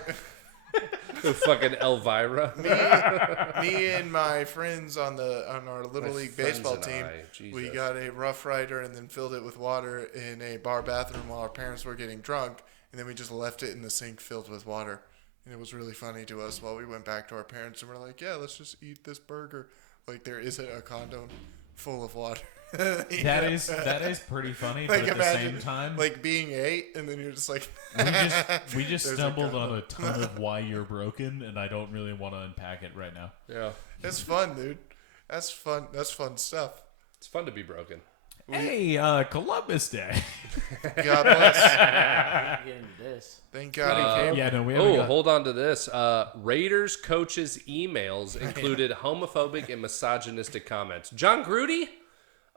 The fucking Elvira. me and my friends on our little league friends baseball and team. I, We Jesus. got a Rough Rider and then filled it with water in a bar bathroom while our parents were getting drunk, and then we just left it in the sink filled with water. And it was really funny to us while we went back to our parents and we're like, yeah, let's just eat this burger. Like there isn't a condom full of water. That is pretty funny, Like but at imagine, the same time, like being 8 and then you're just like, we just There's a stumbled condom. on a ton of why you're broken, and I don't really want to unpack it right now. Yeah. it's fun, dude. That's fun. That's fun stuff. It's fun to be broken. Hey, Columbus Day. God bless. Get into this. Thank God he came. Yeah, no, we haven't Oh, got... hold on to this. Raiders coaches' emails included homophobic and misogynistic comments. Jon Gruden?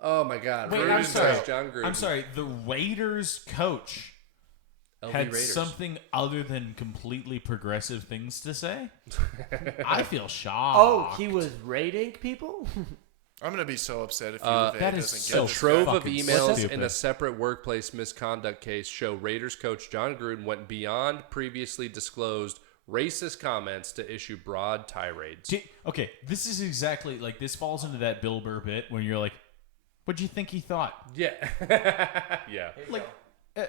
Oh my God. Wait, Rudy I'm sorry. says Jon Gruden. I'm sorry. The Raiders coach LV had Raiders. something other than completely progressive things to say? I feel shocked. Oh, he was raiding people? I'm gonna be so upset if UVA that is doesn't so get A this trove guy. of fucking emails stupid. in a separate workplace misconduct case show Raiders coach Jon Gruden went beyond previously disclosed racist comments to issue broad tirades. Okay, this is exactly like this falls into that Bill Burr bit when you're like, what'd you think he thought? Yeah. Yeah. Like,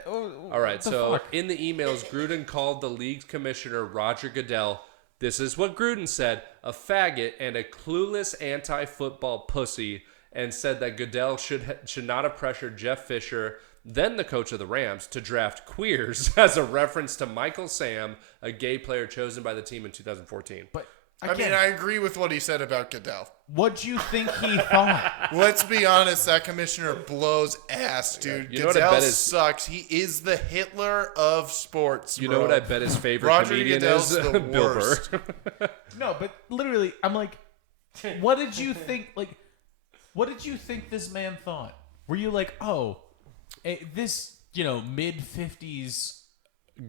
All right, so in the emails, Gruden called the league's commissioner, Roger Goodell, this is what Gruden said, a faggot and a clueless anti-football pussy, and said that Goodell should not have pressured Jeff Fisher, then the coach of the Rams, to draft queers as a reference to Michael Sam, a gay player chosen by the team in 2014. But I mean, I agree with what he said about Goodell. what'd you think he thought? Let's be honest, that commissioner blows ass, dude. You know what I Goodell bet is- sucks. He is the Hitler of sports. You bro. know what I bet his favorite Roger comedian Goodell's is? the Bill Burr. worst. No, but literally, I'm like, what did you think? Like, what did you think this man thought? Were you like, oh, this, mid 50s?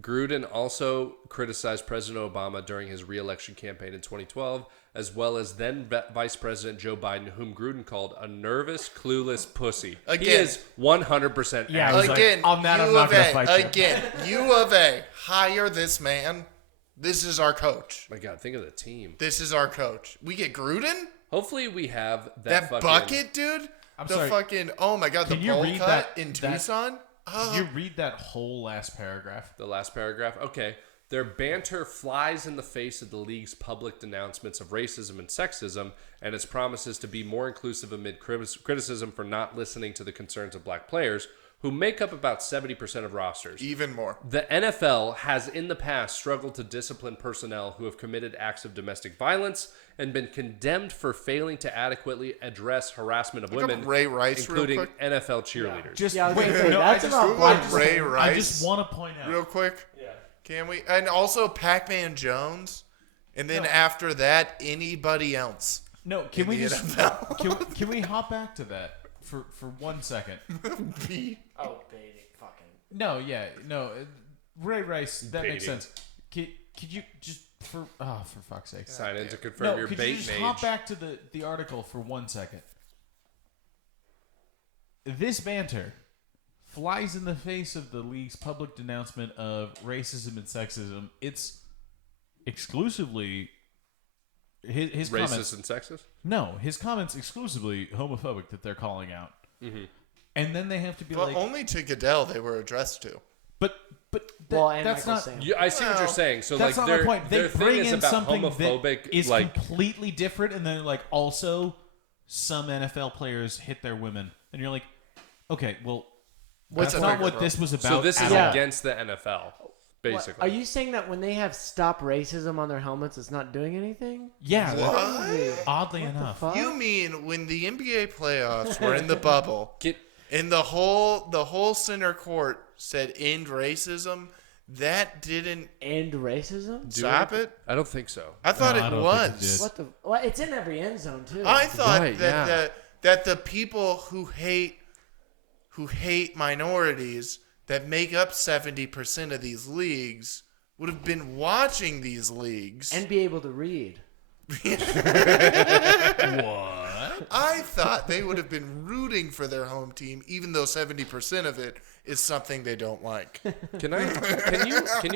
Gruden also criticized President Obama during his re-election campaign in 2012, as well as then Vice President Joe Biden, whom Gruden called a nervous, clueless pussy. He Again. is 100% Yeah, I was like, Again, on that, I'm U not of gonna A. fight you. Again, U of A. Hire this man. This is our coach. My God, think of the team. This is our coach. We get Gruden? Hopefully we have That fucking bucket, dude? I'm the sorry. fucking, oh my God, the Can you bowl read cut that- in that- Tucson? Did you read that whole last paragraph? The last paragraph. Okay. Their banter flies in the face of the league's public denouncements of racism and sexism and its promises to be more inclusive amid criticism for not listening to the concerns of black players, who make up about 70% of rosters. Even more. The NFL has in the past struggled to discipline personnel who have committed acts of domestic violence and been condemned for failing to adequately address harassment of Look up women, Ray Rice real including quick. NFL cheerleaders. Just Yeah, I was wait, gonna say, no, that's I just, about Google I just, Ray Rice. I just want to point out. Real quick. Yeah. Can we? And also Pac-Man Jones. And then after that, anybody else. No, can in we the just NFL. can we hop back to that for 1 second? Oh, baiting. Fucking. No, yeah, no, Ray Rice. That makes Baiting. sense. Could you just for fuck's sake? Sign in to confirm your could bait you just mage. hop back to the article for 1 second? This banter flies in the face of the league's public denouncement of racism and sexism. It's exclusively his Racist comments. and sexist? No, his comments exclusively homophobic that they're calling out. Mm-hmm. And then they have to be But like, only to Goodell they were addressed to. but Well, and that's Michael not. Sam. I see what you're Well, saying. So That's like not their, my point. They their thing bring is in about something homophobic, that is like completely different, and then like also some NFL players hit their women, and you're like, okay, well, What's that's a not bigger what problem? this was about. so this is at Yeah. all. against the NFL, What, basically. are you saying that when they have stop racism on their helmets, it's not doing anything? Yeah, What? oddly What the enough. fuck? You mean when the NBA playoffs were in the bubble Get and the whole center court said end racism, that didn't End racism? stop it? I don't think so. I thought No, I it don't was. think it did. What the? Well, it's in every end zone too. I thought Right, that the people who hate minorities that make up 70% of these leagues would have been watching these leagues. and be able to read. What? I thought they would have been rooting for their home team, even though 70% of it is something they don't like. Can you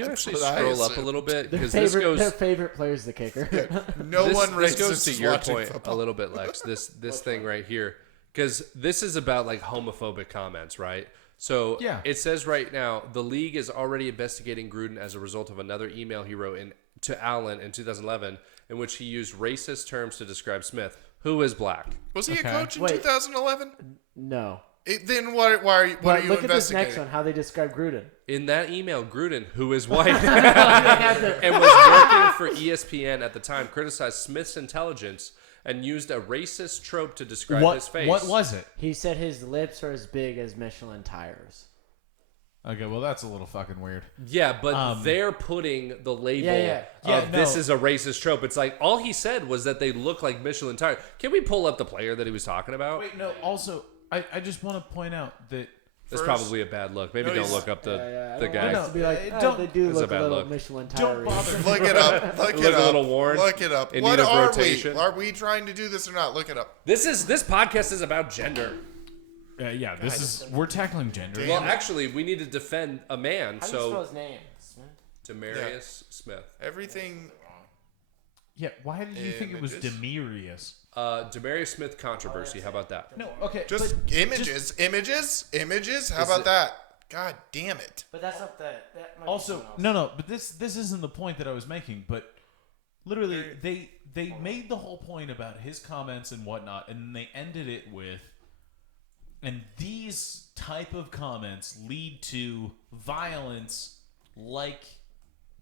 actually what I scroll up a assume. little bit Their because this favorite, their goes favorite player is the kicker. No this, one this races goes to your watching point football. a little bit, Lex. This thing right here, because this is about like homophobic comments, right? So Yeah. it says right now the league is already investigating Gruden as a result of another email he wrote to Allen in 2011, in which he used racist terms to describe Smith, who is black. Was he Okay. a coach in Wait. 2011? No. Then why are you But look at this investigating? next one. How they describe Gruden. In that email, Gruden, who is white They have to- and was working for ESPN at the time, criticized Smith's intelligence and used a racist trope to describe his face. What was it? He said his lips are as big as Michelin tires. Okay, well that's a little fucking weird. Yeah, but they're putting the label Yeah. of this is a racist trope. It's like all he said was that they look like Michelin tires. Can we pull up the player that he was talking about? Wait, no. Also, I just want to point out that That's probably a bad look. Maybe don't look up the guy. To be like, don't- they do It's a look a bad little look. Michelin tire. don't bother. Look it up. Look it Look a up. little worn. Look it up. In What need of are rotation. we? Are we trying to do this or not? Look it up. This podcast is about gender. Yeah, we're tackling gender. Well, actually, we need to defend a man. How do you spell So his name? Smith? Demarius Smith. Everything. Yeah, why did you think it was Images. Demarius? Demarius Smith controversy. How about that? No, okay. Just but images. How about that? God damn it. But that's not that might be Also, someone else. no, but this isn't the point that I was making. But literally, they made the whole point about his comments and whatnot, and then they ended it with, and these type of comments lead to violence like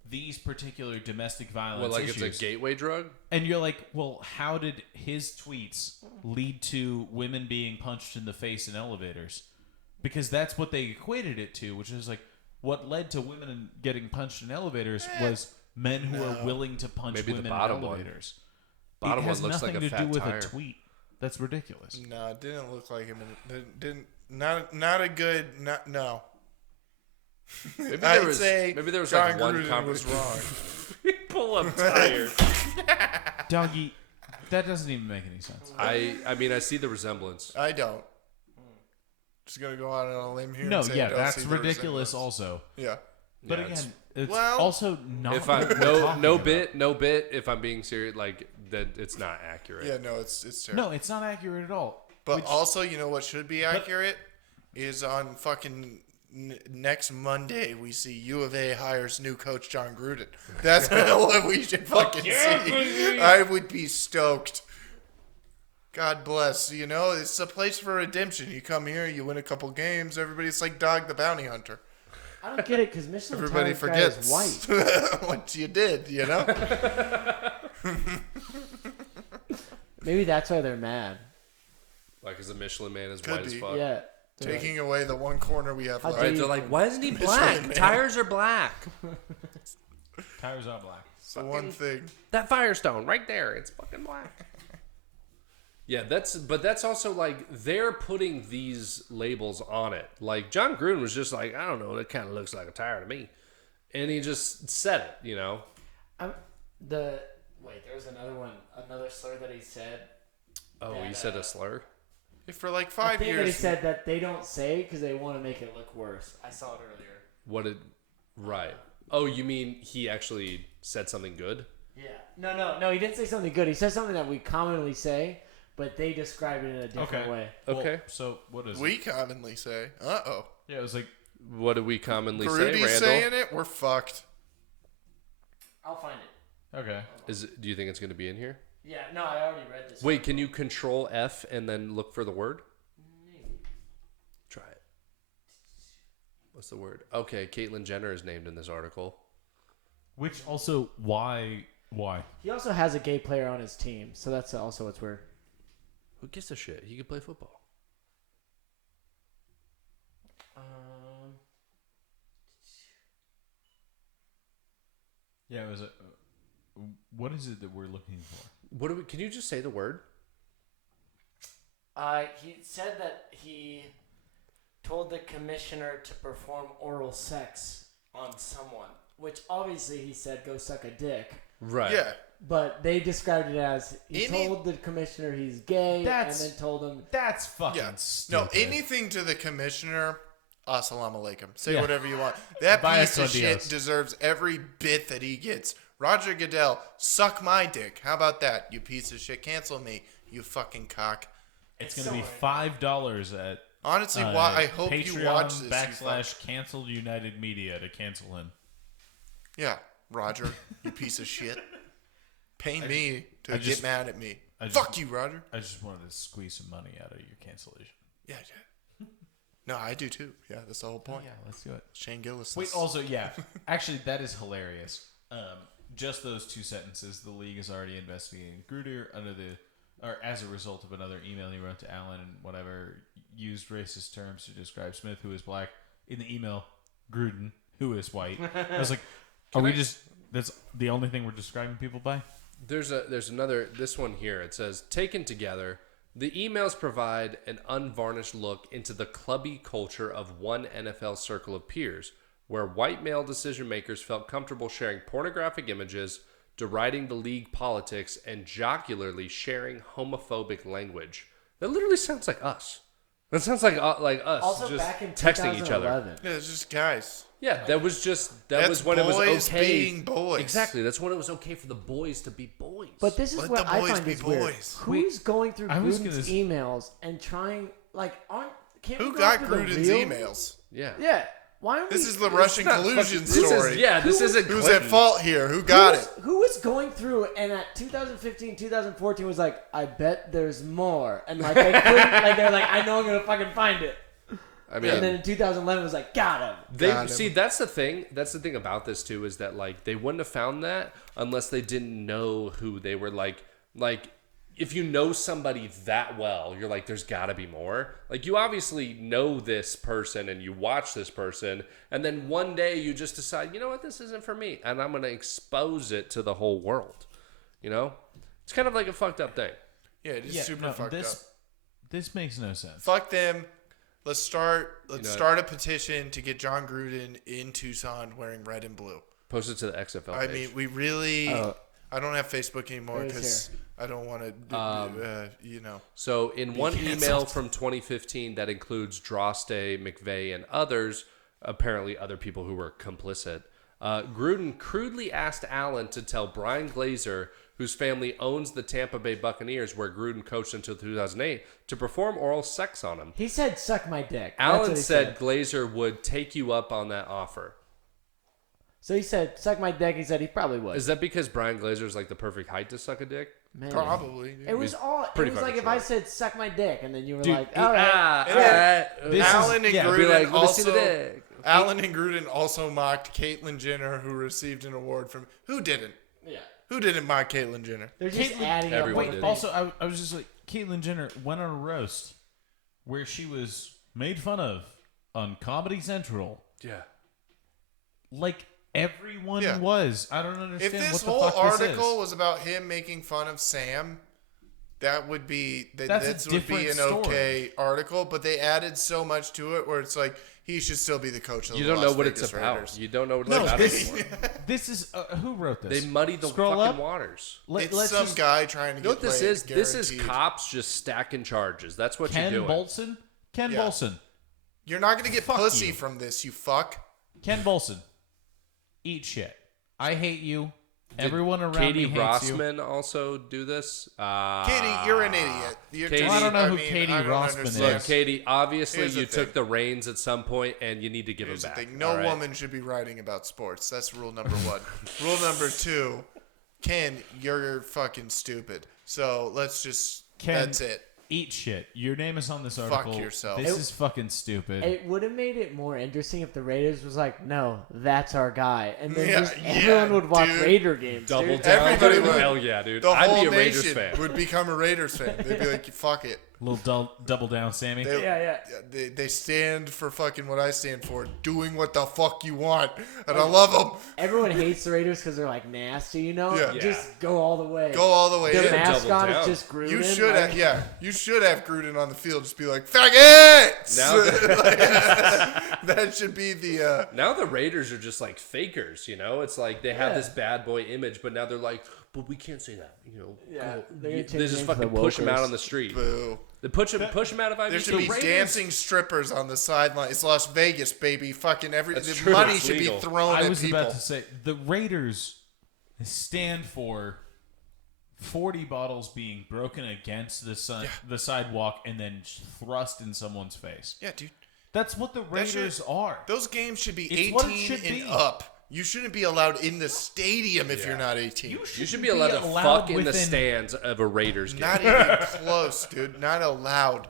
these particular domestic violence Well, like issues. it's a gateway drug? And you're like, well, how did his tweets lead to women being punched in the face in elevators? Because that's what they equated it to, which is like what led to women getting punched in elevators was men who are willing to punch Maybe the women bottom in one. elevators. Bottom it has one looks nothing like a to fat do with tire. a tweet. That's ridiculous. No, it didn't look like him. Not a good. No. Maybe I'd there was, say maybe there was Jon like one Gruden was wrong. Pull up tire. Doggy, that doesn't even make any sense. I mean, I see the resemblance. I don't. Just gonna go out on a limb here. No, and say I yeah, don't that's see the ridiculous resemblance. also. Yeah. But Yeah, again, it's Well, also not If what I we're talking no about. bit. If I'm being serious, like that, it's not accurate. Yeah. No, it's terrible. No, it's not accurate at all. But also, you know what should be accurate is on fucking next Monday we see U of A hires new coach Jon Gruden. That's what we should fucking see. I would be stoked. God bless. You know, it's a place for redemption. You come here, you win a couple games. Everybody's like Dog the Bounty Hunter. I don't get it because Michelin Everybody tire guy is forgets white. what you did. You know. Maybe that's why they're mad. Like, is the Michelin man is Could white as be. fuck? Yeah. They're like, Taking away the one corner we have How left. dare Right? you- They're like, why isn't he Michelin black? man. Tires are black. Tires are black. It's the one thing. That Firestone right there, it's fucking black. Yeah, that's also like they're putting these labels on it. Like Jon Gruden was just like, I don't know, that kind of looks like a tire to me, and he just said it, you know. there was another slur that he said. Oh, That, he said a slur. For like I 5 think that he years. said that they don't say because they want to make it look worse. I saw it earlier. What did? Right. Oh, you mean he actually said something good? Yeah. No. He didn't say something good. He said something that we commonly say, but they describe it in a different Okay. way. Okay. Well, so what is it? We commonly say, "Uh-oh." Yeah, it was like What do we commonly say, Grudy's Randall? saying it, we're fucked. I'll find it. okay. Do you think it's going to be in here? Yeah. No, I already read this. Wait, can you Control F and then look for the word? Maybe. Try it. What's the word? Okay, Caitlyn Jenner is named in this article. Which also why? He also has a gay player on his team, so that's also what's weird. Who gives a shit? He could play football. Yeah, it was a. What is it that we're looking for? What do we? Can you just say the word? He said that he told the commissioner to perform oral sex on someone, which obviously he said go suck a dick. Right. Yeah. But they described it as he Any- told the commissioner he's gay That's- and then told him. That's fucking Yeah. stupid. No, anything to the commissioner, assalamu alaikum. Say Yeah. whatever you want. That Bias piece of on shit Dios. deserves every bit that he gets. Roger Goodell, suck my dick. How about that, you piece of shit? Cancel me, you fucking cock. It's gonna be $5 at. Honestly, why I hope Patreon you watch this. you fuck. / canceled United Media to cancel him. Yeah, Roger, you piece of shit. Pay me to I get just- mad at me. I just- Fuck you, Roger. I just wanted to squeeze some money out of your cancellation. Yeah. No, I do too. Yeah, that's the whole point. Yeah, let's do it. Shane Gillis. Wait, also, yeah. Actually, that is hilarious. Just those two sentences. The league is already investigating Gruder under the or as a result of another email he wrote to Alan and whatever, used racist terms to describe Smith, who is black. In the email, Gruden, who is white. I was like, that's the only thing we're describing people by? There's another, this one here. It says, taken together, the emails provide an unvarnished look into the clubby culture of one NFL circle of peers, where white male decision makers felt comfortable sharing pornographic images, deriding the league politics, and jocularly sharing homophobic language. That literally sounds like us. That sounds like us Also, just back in texting each other. 2011. Yeah, it's just guys. Yeah, that was That's when it was boys okay. being boys. Exactly, that's when it was okay for the boys to be boys. But this is Let what the I boys find be is weird. boys. Who's going through I was Gruden's gonna emails and trying can't Who we go got through the Gruden's real- emails? yeah. Yeah. Why aren't This we? is the Russian collusion story. This isn't Who's Clinton. at fault here? Who got it? Who was going through and at 2015, 2014 was like, I bet there's more, and like they couldn't, like they're like, I know I'm gonna fucking find it. I mean, And then in 2011 it was like, got him. they see that's the thing. That's the thing about this too is that like they wouldn't have found that unless they didn't know who they were. Like if you know somebody that well, you're like, there's got to be more. Like you obviously know this person and you watch this person, and then one day you just decide, you know what, this isn't for me, and I'm gonna expose it to the whole world. You know, it's kind of like a fucked up thing. Yeah, it is super fucked up. This makes no sense. Fuck them. Let's start a petition to get Jon Gruden in Tucson wearing red and blue. Post it to the XFL I page. mean, we really. I don't have Facebook anymore because I don't want to. So in one email from 2015 that includes Droste, McVeigh, and others, apparently other people who were complicit, Gruden crudely asked Allen to tell Brian Glazer, whose family owns the Tampa Bay Buccaneers, where Gruden coached until 2008, to perform oral sex on him. He said, "Suck my dick." That's Allen what he said Glazer would take you up on that offer. So he said, "Suck my dick." He said he probably would. Is that because Brian Glazer is like the perfect height to suck a dick? Man. Probably. It was all. It pretty was like fucking if I short. said, "Suck my dick," and then you were Dude, like, "All right." Alan and I'd be Gruden like, let me see the also. dick. Alan and Gruden also mocked Caitlyn Jenner, who received an award from. Who didn't? Yeah. Who didn't mock Caitlyn Jenner? They're just Caitlyn- adding up. Everyone more did. things. Also, I was just like, Caitlyn Jenner went on a roast where she was made fun of on Comedy Central. Yeah. Like everyone Yeah. was. I don't understand If this what the whole fuck this article is. was about him making fun of Sam, that would be That's a this would be different an okay article. But they added so much to it where it's like he should still be the coach of the You don't Las know what Vegas it's about. Raiders. You don't know what it's No, about this- anymore. This is who wrote this? They muddy the Scroll fucking up. waters. It's Let's some just- guy trying to You know get what this laid, is? This is guaranteed. cops just stacking charges. That's what Ken you're doing. Bolson. Ken Yeah. Bolson. You're not gonna get Fuck pussy you. from this, you fuck. Ken Bolson. Eat shit. I hate you. Did Everyone around Katie me hates you. Rossman also do this? Katie, you're an idiot. You're Katie- just- Well, I don't know who mean, Katie I don't Rossman understand. Look, Katie, obviously Here's the you thing. took the reins at some point, and you need to give Here's them the back. thing. No all right? woman should be writing about sports. That's rule number one. Rule number two, Ken, you're fucking stupid. So let's just. Ken, that's it. Eat shit. Your name is on this Fuck article. yourself. This is fucking stupid. It would have made it more interesting if the Raiders was like, "No, that's our guy," and then Yeah, just yeah, everyone would watch dude. Raider games. Double dude. down. Everybody would. Hell yeah, dude. The I'd whole be a Raiders nation fan. would become a Raiders fan. They'd be like, fuck it. Little double down, Sammy. They, Yeah. They stand for fucking what I stand for, doing what the fuck you want, and I love them. Everyone hates the Raiders because they're like nasty, you know. Yeah. Just go all the way. Go all the way Their in. mascot Double is down. just Gruden. You should like- have, yeah. You should have Gruden on the field. Just be like, faggots. Now That should be the. Now the Raiders are just like fakers, you know? It's like they have Yeah. this bad boy image, but now they're like, but we can't say that, you know? Yeah, go. they're gonna They change just the name to fucking the push him out Wokers. on the street. Boo. They push him out of IB. There should be Raiders- dancing strippers on the sideline. It's Las Vegas, baby. Fucking That's the true. money It's should legal. be thrown I at was people. about to say the Raiders stand for 40 bottles being broken against the sidewalk and then thrust in someone's face. Yeah, dude. That's what the Raiders are. Those games should be It's what it 18 should and be. up. You shouldn't be allowed in the stadium if you're not 18. You should be allowed to fuck in the stands of a Raiders game. Not even close, dude. Not allowed.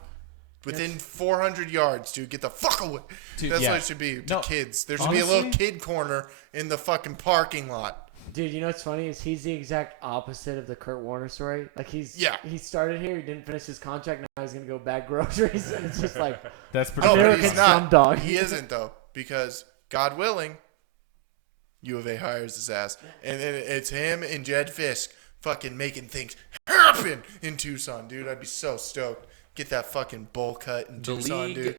Within 400 yards, dude. Get the fuck away. Dude, That's yeah. what it should be to No, kids. There should be a little honestly- kid corner in the fucking parking lot. Dude, you know what's funny is he's the exact opposite of the Kurt Warner story. Like he started here, he didn't finish his contract, now he's gonna go bag groceries, and it's just like That's pretty. No, but American he's not. Slumdog. He isn't though, because God willing, U of A hires his ass, and then it's him and Jed Fisk fucking making things happen in Tucson, dude. I'd be so stoked. Get that fucking bowl cut in Tucson, dude.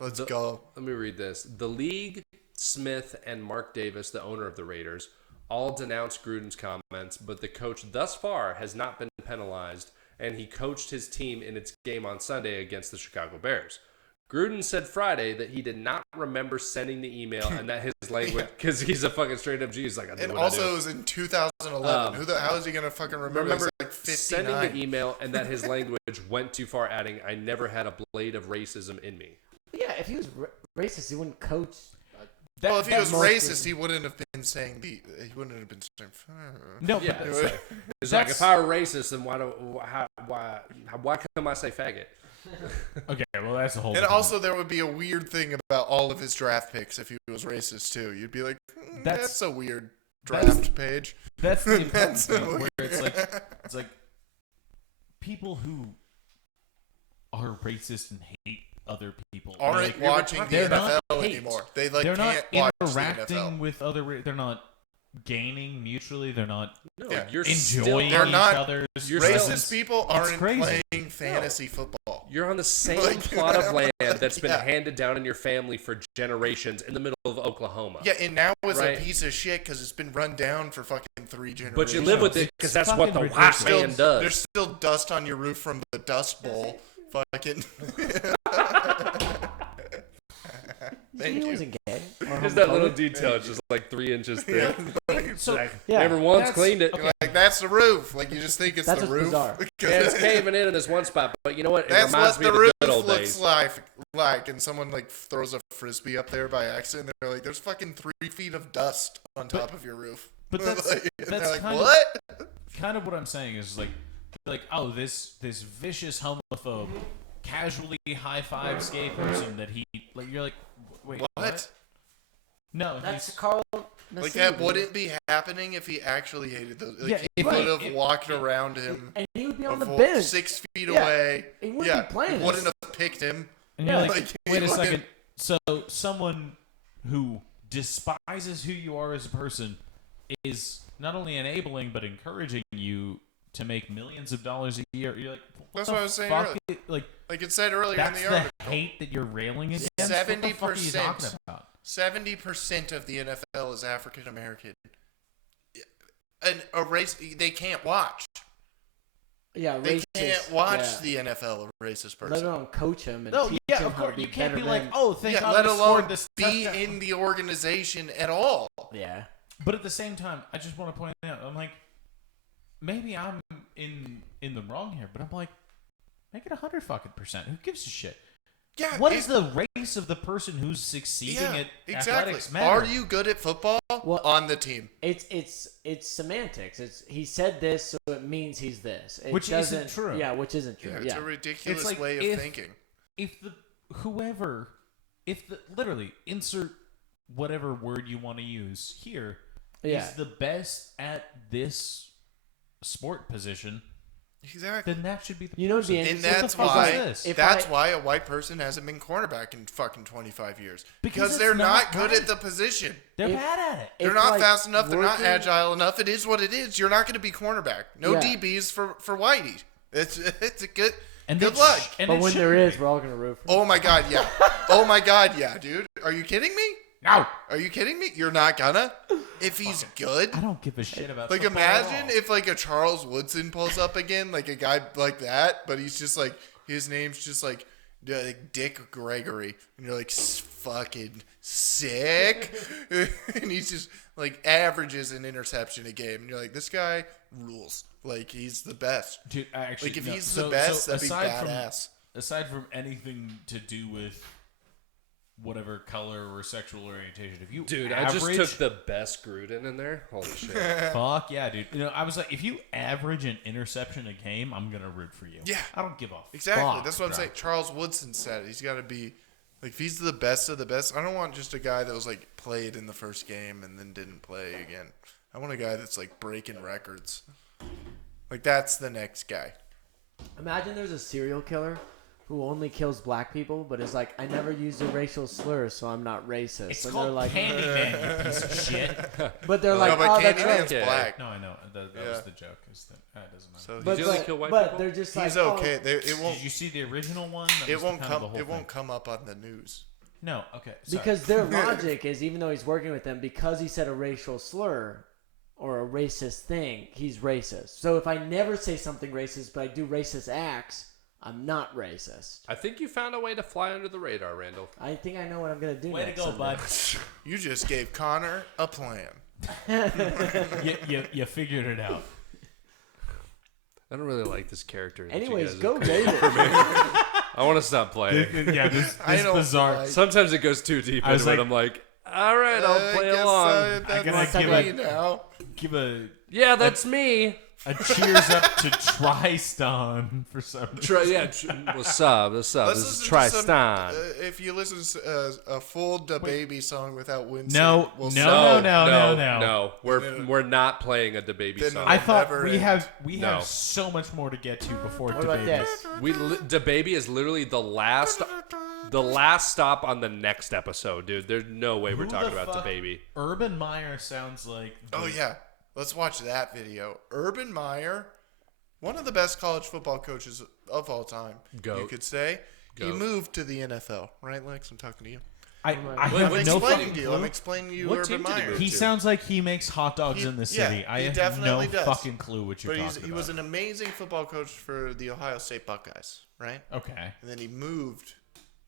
Let's go. Let me read this. The league, Smith, and Mark Davis, the owner of the Raiders, all denounced Gruden's comments, but the coach thus far has not been penalized, and he coached his team in its game on Sunday against the Chicago Bears. Gruden said Friday that he did not remember sending the email and that his language, because he's a fucking straight up G. He's like, I do And what I also, do. it was in 2011. How is he gonna fucking remember? Remember It's like 59. sending the email and that his language went too far, adding, I never had a blade of racism in me. Yeah, if he was racist, he wouldn't coach. Well, if he was mostly- racist, he wouldn't have been saying He wouldn't have been saying. No, Yeah, but it's like if I were racist, then why come I say faggot? okay. Well, that's the whole. And thing. also, there would be a weird thing about all of his draft picks if he was racist too. You'd be like, that's a weird draft page. That's the important That's thing, weird. where it's like people who are racist and hate other people Aren't like, watching the they're not NFL hate. anymore. They They're can't not watch the interacting NFL. with other. They're not gaining mutually. They're not No, Yeah. you're enjoying They're each not- other's you're Racist presence. people aren't crazy. playing fantasy football. You're on the same Like- plot of land that's been Yeah. handed down in your family for generations in the middle of Oklahoma. Yeah, and now it's Right. a piece of shit because it's been run down for fucking 3 generations. But you live with it because It's that's what the fucking white ridiculous. man does. There's still dust on your roof from the Dust Bowl. Fucking. Thank he you. wasn't gay. or Just that little homophobic. detail, it's just like 3 inches thick. So Yeah. Never once that's- cleaned it. okay. Like, that's the roof. Like, you just think it's That's the what's roof. bizarre. Yeah, it's caving in this one spot, but you know what? It That's reminds what me the of the roof good old looks days. like, and someone like throws a frisbee up there by accident. They're like, "There's fucking 3 feet of dust on top of your roof." but that's- Like, and that's they're like, kind of- what? kind of what I'm saying is like oh this vicious homophobe casually high fives gay person that he like you're like wait What? No, That's he's, Carl. Like that wouldn't be happening if he actually hated those. Like, Yeah, he right. would have walked around him And he would be on the before- bench. 6 feet Yeah. away. He wouldn't Yeah, be playing he us. wouldn't have picked him. and you're like, Like, he wait a wouldn't- second. So someone who despises who you are as a person is not only enabling but encouraging you to make millions of dollars a year. You're like, That's the what I was saying fuck earlier. Like Like it said earlier in that's the the article, hate that you're railing against. What the fuck are you 70%. talking about? 70% of the NFL is African American. And a race they can't watch. Yeah, They racist. can't watch yeah. the NFL. A racist Let person. alone coach him and No, teach yeah, him of how to course. be You can't better be like, than- oh, thank Yeah, God let we alone scored this be touchdown. in the organization at all. Yeah. But at the same time, I just want to point out, I'm like, maybe I'm in the wrong here, but I'm like, make it 100%. Who gives a shit? Yeah. What is the race of the person who's succeeding Yeah, at exactly. athletics matter? Are you good at football? Well, on the team. It's semantics. It's he said this, so it means he's this. It Which isn't doesn't- true. Yeah, which isn't true. Yeah, Yeah. it's a ridiculous It's like way of if- thinking. If literally insert whatever word you want to use here is Yeah. the best at this sport position, Exactly. then that should be the You know what'd be person. And interesting? that's fuck is why this? If that's I- why a white person hasn't been cornerback in fucking 25 years. Because Because it's they're not not good right. at the position. They're if- bad at it. They're If, not like, fast enough. They're not working- agile enough. It is what it is. You're not going to be cornerback. No Yeah. DBs for Whitey. It's a good And good it luck. sh- and But it when there shouldn't is, be. we're all gonna root for him. Oh my god, yeah. Oh my god, yeah, dude. Are you kidding me? No, Are you kidding me? You're not gonna? If he's good? I don't give a shit about. Like, football at imagine all. if, like, a Charles Woodson pulls up again, like a guy like that, but he's just, like, his name's just, like Dick Gregory. And you're, like, fucking sick. And he's just, like, averages an interception a game. And you're like, this guy rules. Like, he's the best. Dude, actually, Like, if no. he's the best, that'd be aside badass. Aside from anything to do with whatever color or sexual orientation, if you Dude, average, I just took the best Gruden in there. Holy shit. fuck yeah, dude. You know, I was like, if you average an interception a game, I'm gonna root for you. Yeah. I don't give a Exactly. fuck, That's what I'm bro. saying. Charles Woodson said it. He's got to be, like, if he's the best of the best, I don't want just a guy that was, like, played in the first game and then didn't play again. I want a guy that's like breaking records. Like that's the next guy. Imagine there's a serial killer who only kills black people, but is like, I never used a racial slur, so I'm not racist. It's and called they're like, Candyman, you piece of shit. but they're No, like, but oh, that's Candyman's right. black. No, I know. That Yeah. was the joke. Is that doesn't matter. So But, Did you only kill white but people? they're just he's like, okay. oh, It won't. Did you see the original one? That It was won't kind of the come. whole It won't thing. come up on the news. No, okay. Sorry. because their logic is, even though he's working with them, because he said a racial slur or a racist thing, he's racist. So if I never say something racist, but I do racist acts, I'm not racist. I think you found a way to fly under the radar, Randall. I think I know what I'm gonna do. Way to next go, Sunday. bud. You just gave Connor a plan. you figured it out. I don't really like this character. that you Anyways, guys go have- David. I want to stop playing. Yeah, this I don't bizarre. like- Sometimes it goes too deep I was into it. like- I'm like, all right, I'll play along. That's gotta me give it- now. Give a Yeah, that's me. cheers up to Tristan for some reason. What's up? What's up? Let's This is listen to Tristan. some, if you listen to a full Da Baby song without Winston, No, we'll no, see. no. We're not playing a DaBaby Then song. I thought Never we end. have No. so much more to get to before What about DaBaby. this? DaBaby is literally the last stop on the next episode, dude. There's no way we're Who talking the about fuck- DaBaby. Urban Meyer sounds like. Oh yeah, let's watch that video. Urban Meyer, one of the best college football coaches of all time. Goat. You could say. He Goat. moved to the NFL, right, Lex? I'm talking to you. I I'm have no explaining fucking to you. clue. I'm explaining to you What Urban team did he Meyer. move He to? sounds like he makes hot dogs He- in the yeah, city. I he have definitely no does. fucking clue what you're But talking he about. was an amazing football coach for the Ohio State Buckeyes, right? Okay. And then he moved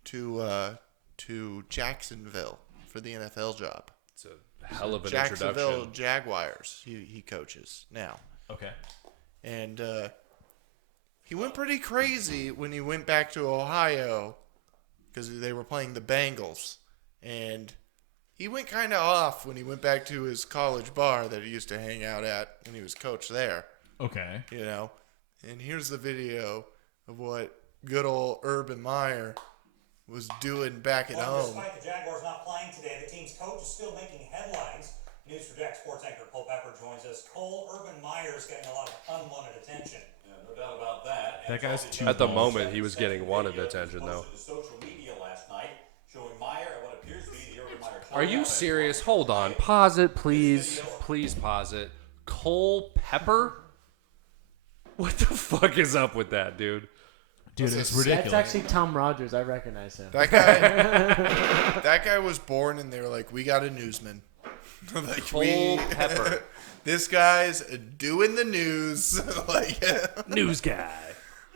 to Jacksonville for the NFL job. It's a hell of an Jacksonville introduction. Jaguars. He coaches now, Okay. and he went pretty crazy when he went back to Ohio because they were playing the Bengals, and he went kind of off when he went back to his college bar that he used to hang out at when he was coach there. Okay. You know, and here's the video of what good old Urban Meyer was doing back at Well, home. despite the Jaguars not playing today, the team's coach is still making headlines. News for Jack Sports anchor Cole Pepper joins us. Cole, Urban Meyer is getting a lot of unwanted attention. Yeah, no doubt about that. That guy's too At the bald. moment, he was getting wanted attention, though. To social media last night, showing Meyer at what appears to be the Urban Meyer. Are you serious? Hold on. Pause it, please. Please pause it. Cole Pepper? What the fuck is up with that, dude? Dude, What's it's this? ridiculous. That's actually Tom Rogers. I recognize him. That guy, that guy was born, and they were like, "We got a newsman." Like Cole Pepper. This guy's doing the news. like, News guy.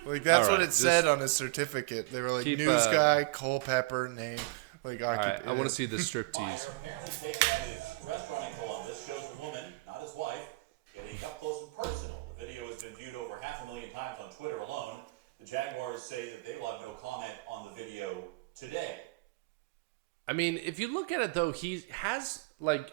like that's All what right, it said on his certificate. They were like, keep, "News guy, Cole Pepper, name." Like, All right, I want to see the striptease. Apparently taken at his restaurant in Columbus shows the woman, not his wife, getting up close and personal. The video has been viewed over 500,000 times on Twitter alone. The Jaguars say that they will have no comment on the video today. I mean, if you look at it, though, he has, like,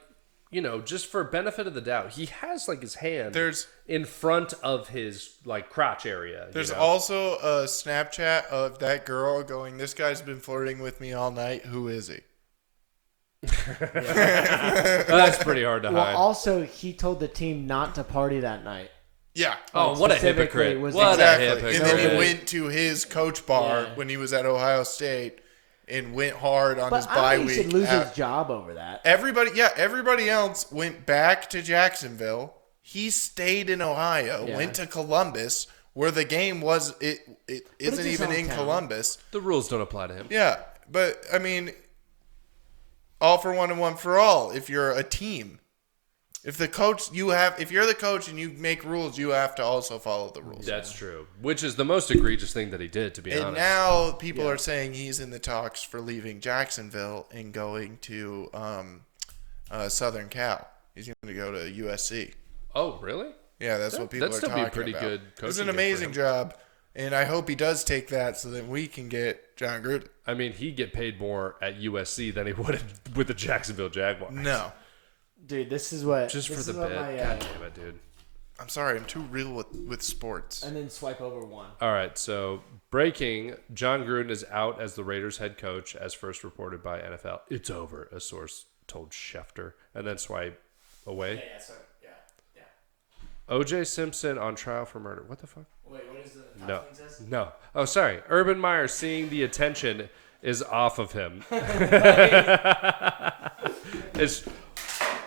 you know, just for benefit of the doubt, he has, like, his hand There's- in front of his, like, crotch area. There's you know? also a Snapchat of that girl going, "This guy's been flirting with me all night. Who is he?" That's pretty hard to Well, hide. also, he told the team not to party that night. Yeah. Oh, what a specifically hypocrite. was What Exactly. a hypocrite. And then he Okay. went to his coach bar Yeah. when he was at Ohio State and went hard on his But I bye think he should week. lose his job over that. Everybody else went back to Jacksonville. He stayed in Ohio, Yeah. went to Columbus, where the game was. It isn't his even in hometown. Columbus. The rules don't apply to him. Yeah, but I mean, all for one and one for all. If you're a team, if you're the coach and you make rules, you have to also follow the rules. That's true. Which is the most egregious thing that he did, to be And honest. now people are saying he's in the talks for leaving Jacksonville and going to Southern Cal. He's going to go to USC. Oh, really? Yeah, that's what people That'd are still be a talking pretty about. good It's coaching an gig for amazing him. job, and I hope he does take that so that we can get Jon Gruden. I mean, he'd get paid more at USC than he would with the Jacksonville Jaguars. No, Dude, this is what. Just this for is the what bit. my, God damn it, dude. I'm sorry, I'm too real with sports. and then swipe over one. All right, so breaking, Jon Gruden is out as the Raiders head coach, as first reported by NFL. It's over, a source told Schefter. And then swipe away. Yeah, so, yeah. O.J. Simpson on trial for murder. What the fuck? Wait, what is the No. No. Oh, sorry. Urban Meyer seeing the attention is off of him. It's.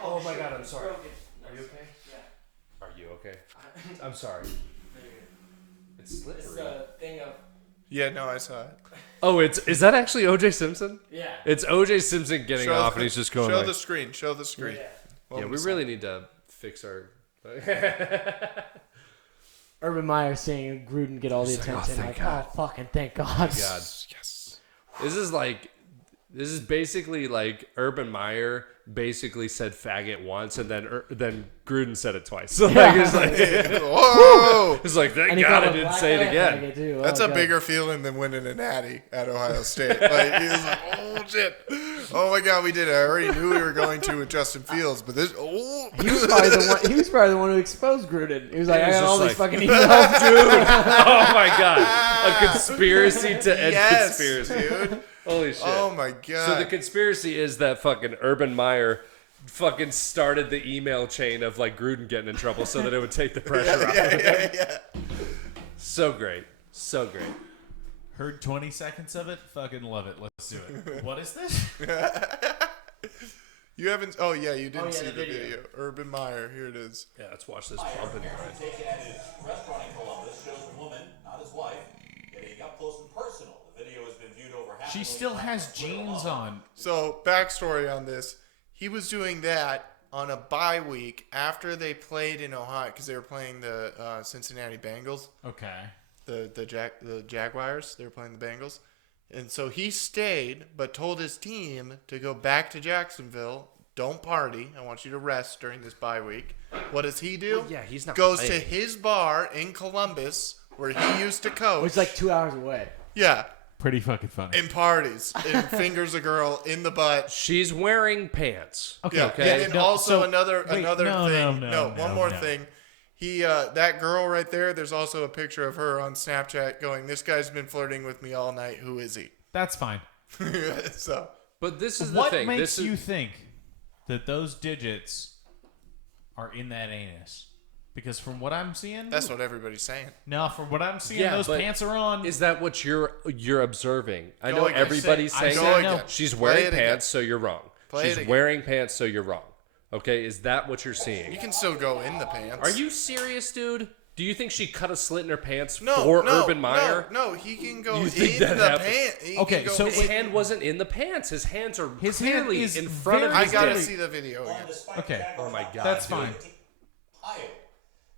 Oh my God! I'm sorry. Are you okay? Yeah. Are you okay? I'm sorry. It's slippery. It's the thing of. Yeah, no, I saw it. Oh, is that actually O.J. Simpson? Yeah. It's O.J. Simpson getting off, and he's just going Show like, the screen. Show the screen. Yeah. yeah, we really need to fix our. Urban Meyer seeing Gruden get all the He's like, "Oh, attention. thank Like, God." oh, fucking thank God. God. Yes. This is basically like Urban Meyer basically said faggot once, and then Gruden said it twice. So like, it's like, Whoa! it's like, thank And he God called I him didn't black say it man again. faggot, too. That's Oh, a God. bigger feeling than winning a natty at Ohio State. Like he was like, oh shit, oh my God, we did it. I already knew we were going to with Justin Fields, but this, oh, He was probably the one. He was probably the one who exposed Gruden. He was like, He was I got all just these fucking emails. Dude, oh my God, a conspiracy to end yes, conspiracy. dude. Holy shit. Oh my God. So the conspiracy is that fucking Urban Meyer fucking started the email chain of like Gruden getting in trouble so that it would take the pressure off. yeah. So great. So great. Heard 20 seconds of it. Fucking love it. Let's do it. What is this? You haven't. Oh yeah, you didn't Oh, yeah, see the the video. video. Urban Meyer. Here it is. Yeah, let's watch this Meyer, pump and apparently grind. taken at his restaurant in Columbus, shows a woman, not his wife, getting up close and personal. The video has been viewed over half a She million still times has on Twitter jeans alone. on. So backstory on this: he was doing that on a bye week after they played in Ohio because they were playing the Cincinnati Bengals. Okay. The Jaguars. They were playing the Bengals, and so he stayed, but told his team to go back to Jacksonville. Don't party. I want you to rest during this bye week. What does he do? Well, yeah, he's not goes playing. to his bar in Columbus where he used to coach. Which is like 2 hours away. Yeah, Pretty fucking funny. and parties and fingers a girl in the butt. She's wearing pants. Okay. Yeah, Okay. and then No, also so- another wait, thing. no, One more no. thing. He that girl right there. There's also a picture of her on Snapchat going, "This guy's been flirting with me all night. Who is he?" That's fine. So But this is the What thing. makes This is, you think that those digits are in that anus? Because from what I'm seeing, that's what everybody's saying. no, from what I'm seeing, Yeah, those but pants are on. Is that what you're observing? I Go know again. everybody's I saying said that. no. She's Play wearing it again. pants, so you're wrong. Play it She's again. wearing pants, so you're wrong. Okay, is that what you're seeing? You can still go in the pants. Are you serious, dude? Do you think she cut a slit in her pants No, for no, Urban Meyer? No, he can go You in think that the happened? pants. Okay, so His wait. hand wasn't in the pants. His hands are His hand clearly is in front of very- his I gotta dick. see the video Well, again. despite Okay. Jaguars Oh my not God, That's dude. fine. Ohio.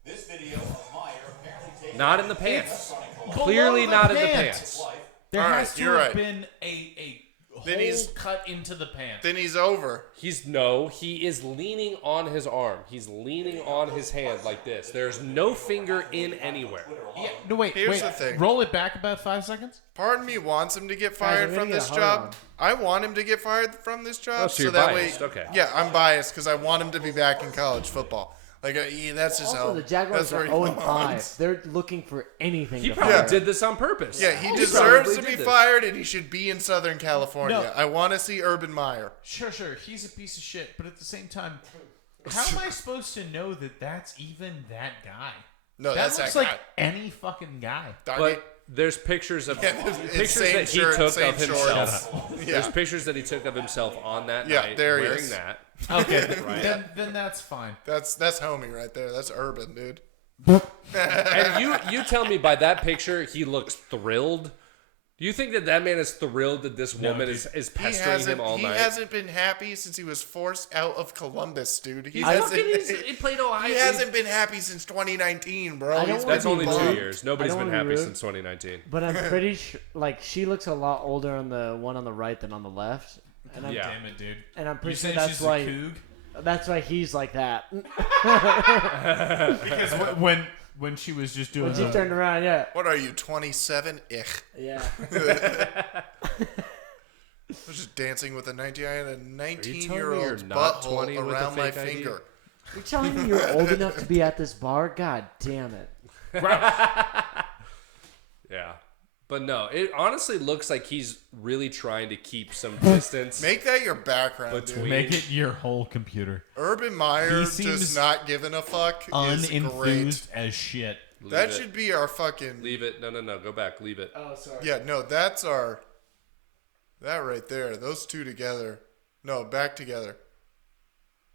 This video of Meyer apparently taken Not at in the his pants. restaurant in Columbus. Below Clearly the not in the pants. pants. His wife, There All has right, to you're have right. been a Then hole he's- cut into the pants. Then he's over. He is leaning on his arm. He's leaning on his hand like this. There's no finger in anywhere. Yeah, no, wait, Here's wait. the thing. Roll it back about 5 seconds. Part of me wants him to get I'm fired gonna from get this a hard job. on. I want him to get fired from this job. Oh, so you're that biased. way, Okay. Yeah, I'm biased because I want him to be back in college football. Like that's just how. Also, the Jaguars that's where are he 0-5. belongs. They're looking for anything. He to probably fire. did this on purpose. Yeah, he He deserves probably to be did this. fired, and he should be in Southern California. No. I want to see Urban Meyer. Sure, he's a piece of shit, but at the same time, how am I supposed to know that that's even that guy? No, That that's looks that like guy. any fucking guy. But there's pictures of Yeah, it's pictures same that he shirt, took same of himself. shorts. There's Yeah, pictures that he took of himself on that Yeah, night there he wearing is. that. Okay, Right. then that's fine. that's homie right there. That's Urban, dude. And you tell me by that picture he looks thrilled. Do you think that man is thrilled that this woman dude. is pestering him all He night? hasn't been happy since he was forced out of Columbus, dude. He He played Ohio. He hasn't been happy since 2019, bro. I don't He's wanna That's been only 2 bummed. years. I Nobody's don't been wanna be happy rude. since 2019. But I'm pretty sure, like, she looks a lot older on the one on the right than on the left. And I'm, Yeah. Damn it, dude. and I'm You pretty sure saying that's she's why. a coog? That's why he's like that. Because when she was just doing When she turned around, yeah, What are you, 27? yeah. I was just dancing with a 19. I had a telling me 19-year-old's you're not butthole 20 with a around my fake ID? finger. You're telling me you're old enough to be at this bar? God damn it! Yeah. But no, it honestly looks like he's really trying to keep some distance. Make that your background, Between- dude. Make it your whole computer. Urban Meyer He just seems not giving a fuck is great. Unenthused as shit. Leave That it. should be our fucking... Leave it. No. Go back. Leave it. Oh, sorry. Yeah, no, that's our... That right there. Those two together. No, back together.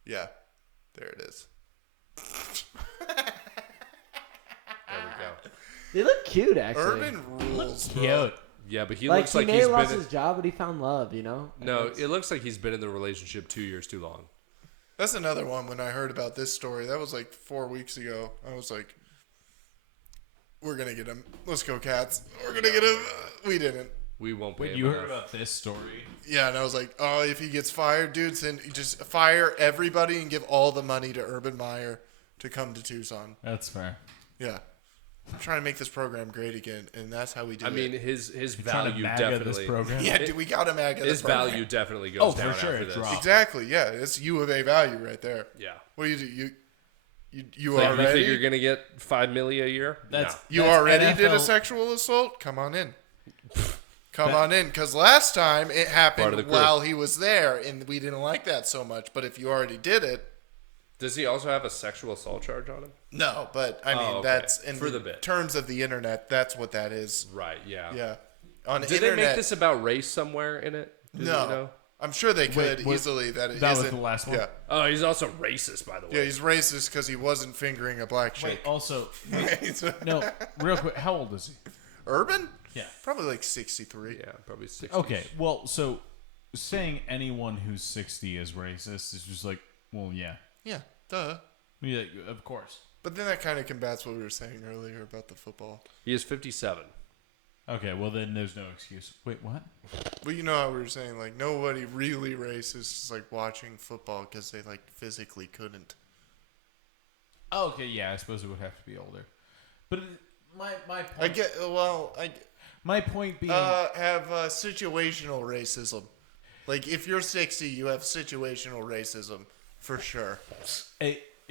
Yeah. There it is. There we go. They look cute, actually. Urban rules, bro. Cute. Yeah, but he like, looks he like may he's have been. lost his job, but he found love, you know? No, it looks like he's been in the relationship 2 years too long. That's another one when I heard about this story. That was like 4 weeks ago. I was like, we're going to get him. Let's go, Cats. We're going to get him. We didn't. We won't pay Wait, him you enough. heard about this story? Yeah, and I was like, oh, if he gets fired, dude, then just fire everybody and give all the money to Urban Meyer to come to Tucson. That's fair. Yeah. I'm trying to make this program great again, and that's how we do I it. mean, his You're trying to value MAGA definitely. this program? yeah, dude, we got to MAGA His this program. value definitely goes Oh, for down sure, after it this. drops. Exactly, yeah. It's U of A value right there. Yeah. What do you do? You Like, are you think you're ready? gonna get $5 million a year? That's No. You that's already did a NFL sexual assault? Come on in. Come on in, because last time it Part of happened the crew. while he was there, and we didn't like that so much. But if you already did it, Does he also have a sexual assault charge on him? no. But I mean, okay. that's in For the bit. terms of the internet. That's what that is. Right. Yeah. Yeah. On Did internet, they make this about race somewhere in it? Does no. it, you know? I'm sure they could what- easily. That it that was isn't- the last one? Yeah. Oh, he's also racist, by the way. Yeah, he's racist because he wasn't fingering a black Wait, chick. also, He's- no, real quick, how old is he? Urban? Yeah. Probably like 63. Yeah, probably 60. Okay, well, so saying anyone who's 60 is racist is just like, well, yeah. Yeah, duh. Yeah, of course. But then that kind of combats what we were saying earlier about the football. He is 57. Okay, well, then there's no excuse. Wait, what? Well, you know how we were saying, like, nobody really racist is like watching football because they like physically couldn't. Oh, okay, yeah, I suppose it would have to be older. But my point, I get, well, I my point being, have situational racism. Like, if you're 60, you have situational racism for sure.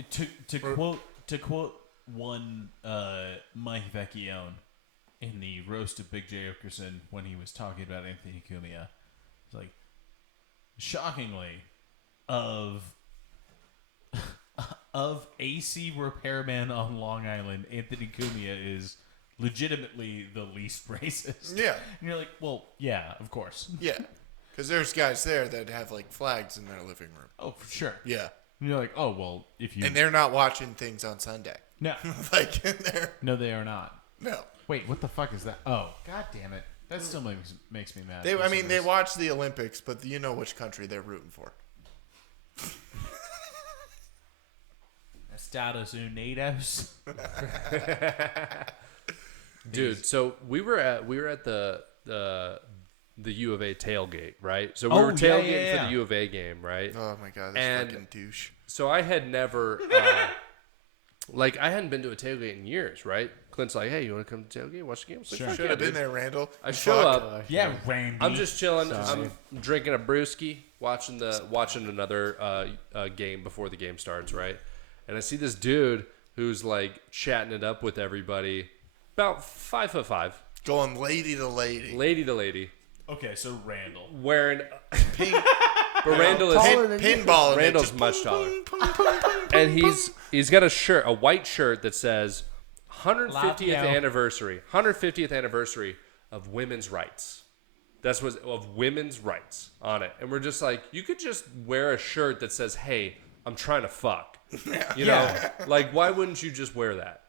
to quote one Mike Vecchione in the roast of Big J Okerson when he was talking about Anthony Cumia, it's like, shockingly, of AC repairman on Long Island, Anthony Cumia is legitimately the least racist. Yeah. And you're like, well, yeah, of course. Yeah. Because there's guys there that have like flags in their living room. Oh, for sure. Yeah. And you're like, oh, well, if you... And they're not watching things on Sunday. No. Like, they're, No, they are not. no. Wait, what the fuck is that? Oh, god damn it. That still makes me mad. They, for I some mean, they reason. watch the Olympics, but you know which country they're rooting for. Estados Unidos. Dude, so we were at the U of A tailgate, right? So we Oh, were yeah, tailgating yeah, yeah. for the U of A game, right? Oh my god, this And- fucking douche. So I had never, like, I hadn't been to a tailgate in years, right? Clint's like, hey, you want to come to tailgate, watch the game? I was like, Sure. "Fuck Should yeah, have been dude." there, Randall. I show Fuck. up. Yeah, Randy. I'm just chilling. I'm drinking a brewski, watching another game before the game starts, right? And I see this dude who's like chatting it up with everybody, about 5'5", Going lady to lady. lady to lady, Okay, so Randall. wearing. Pink, But Randall is taller than you. pinball. Randall's much taller, and he's got a white shirt that says 150th anniversary of women's rights. That's what of women's rights on it, and we're just like, you could just wear a shirt that says, "Hey, I'm trying to fuck." You know, like why wouldn't you just wear that?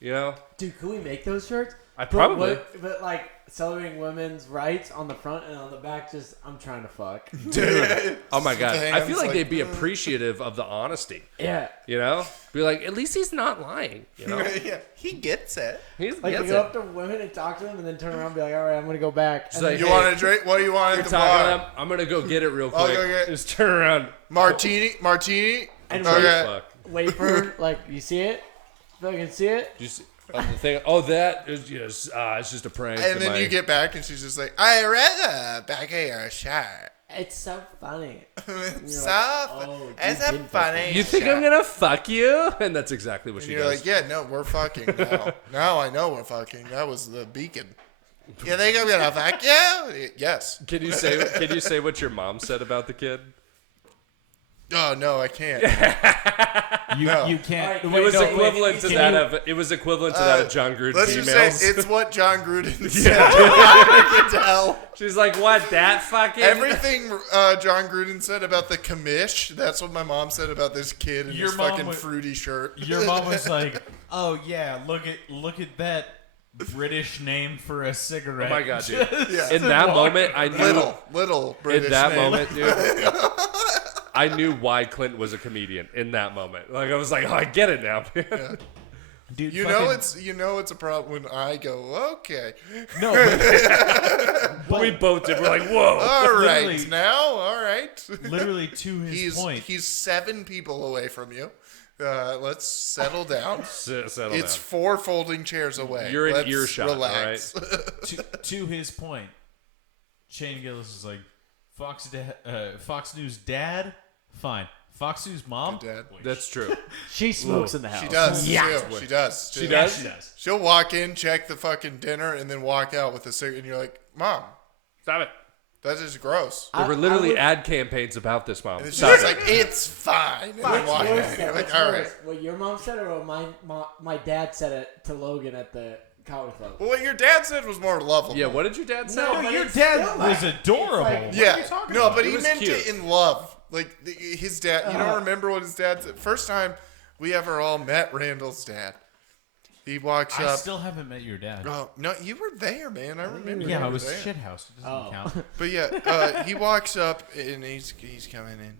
You know, Dude, can we make those shirts? I probably. But like celebrating women's rights on the front and on the back, just I'm trying to fuck. Dude. Oh my god, I feel Hands like they'd be appreciative of the honesty. Yeah. You know, be like, at least he's not lying. You know, Yeah, he gets it. he's Like to gets go it. up to women and talk to them and then turn around and be like, all right, I'm gonna go back. It's And like, then- You want a drink? What do you want You're at the talking bar? to them. I'm gonna go get it real I'll quick. go get- Just turn around. Martini. And Okay. Fuck. wait for her, like, you see it? Fucking see it? Just the thing. Oh, that is just. It's just a prank. And to then my- you get back and she's just like, I read the back of your shirt. It's so funny. It's like, so oh, it's you a did funny You think shirt. I'm gonna fuck you? And that's exactly what And she you're does. like, yeah, no, we're fucking now. Now I know we're fucking. That was the beacon. You think I'm gonna fuck you? Yes. Can you say what your mom said about the kid? Oh no, I can't. You can't. It was equivalent to that of Jon Gruden's Let's emails. just say it's what Jon Gruden said. I can tell. She's like, what? That fucking Everything Jon Gruden said about the commish, that's what my mom said about this kid in Your his mom fucking would- fruity shirt. Your mom was like, "Oh yeah, look at that British name for a cigarette." Oh my god, dude! Yeah. In that moment, I knew. Little British In that name. moment, dude, I knew why Clinton was a comedian. In that moment, like I was like, oh, I get it now. Yeah. Dude, You know it's a problem when I go, okay. no. We both did. We're like, whoa. All right, Literally- now, all right. Literally to his point. He's 7 people away from you. Let's settle down. Settle It's down. 4 folding chairs away. You're in Let's earshot, relax. to his point, Shane Gillis is like, Fox News dad, fine. Fox News mom, Dad. That's true. She smokes in the house. She does. Yeah. Too. She does. She too. does? she does. She'll walk in, check the fucking dinner, and then walk out with a cigarette. And you're like, Mom, Stop it. that is gross. There were I literally would- ad campaigns about this, mom. And she's Stop just it. like, it's fine. And then What's walk worse, out. though? You're What's like, all worse? right. What your mom said, or what my dad said it to Logan at the comedy club? Well, what your dad said was more lovable. Yeah, what did your dad say? No, but Your it's dad still was like- adorable. it's like- What Yeah. are you talking No, about? but It he was meant cute. it in love. Like his dad. You don't remember what his dad said? First time we ever all met Randall's dad. He walks I up. still haven't met your dad. Oh no, you were there, man. I remember. Yeah, you I were was there. shithouse. It doesn't Oh. count. But yeah, he walks up and he's coming in,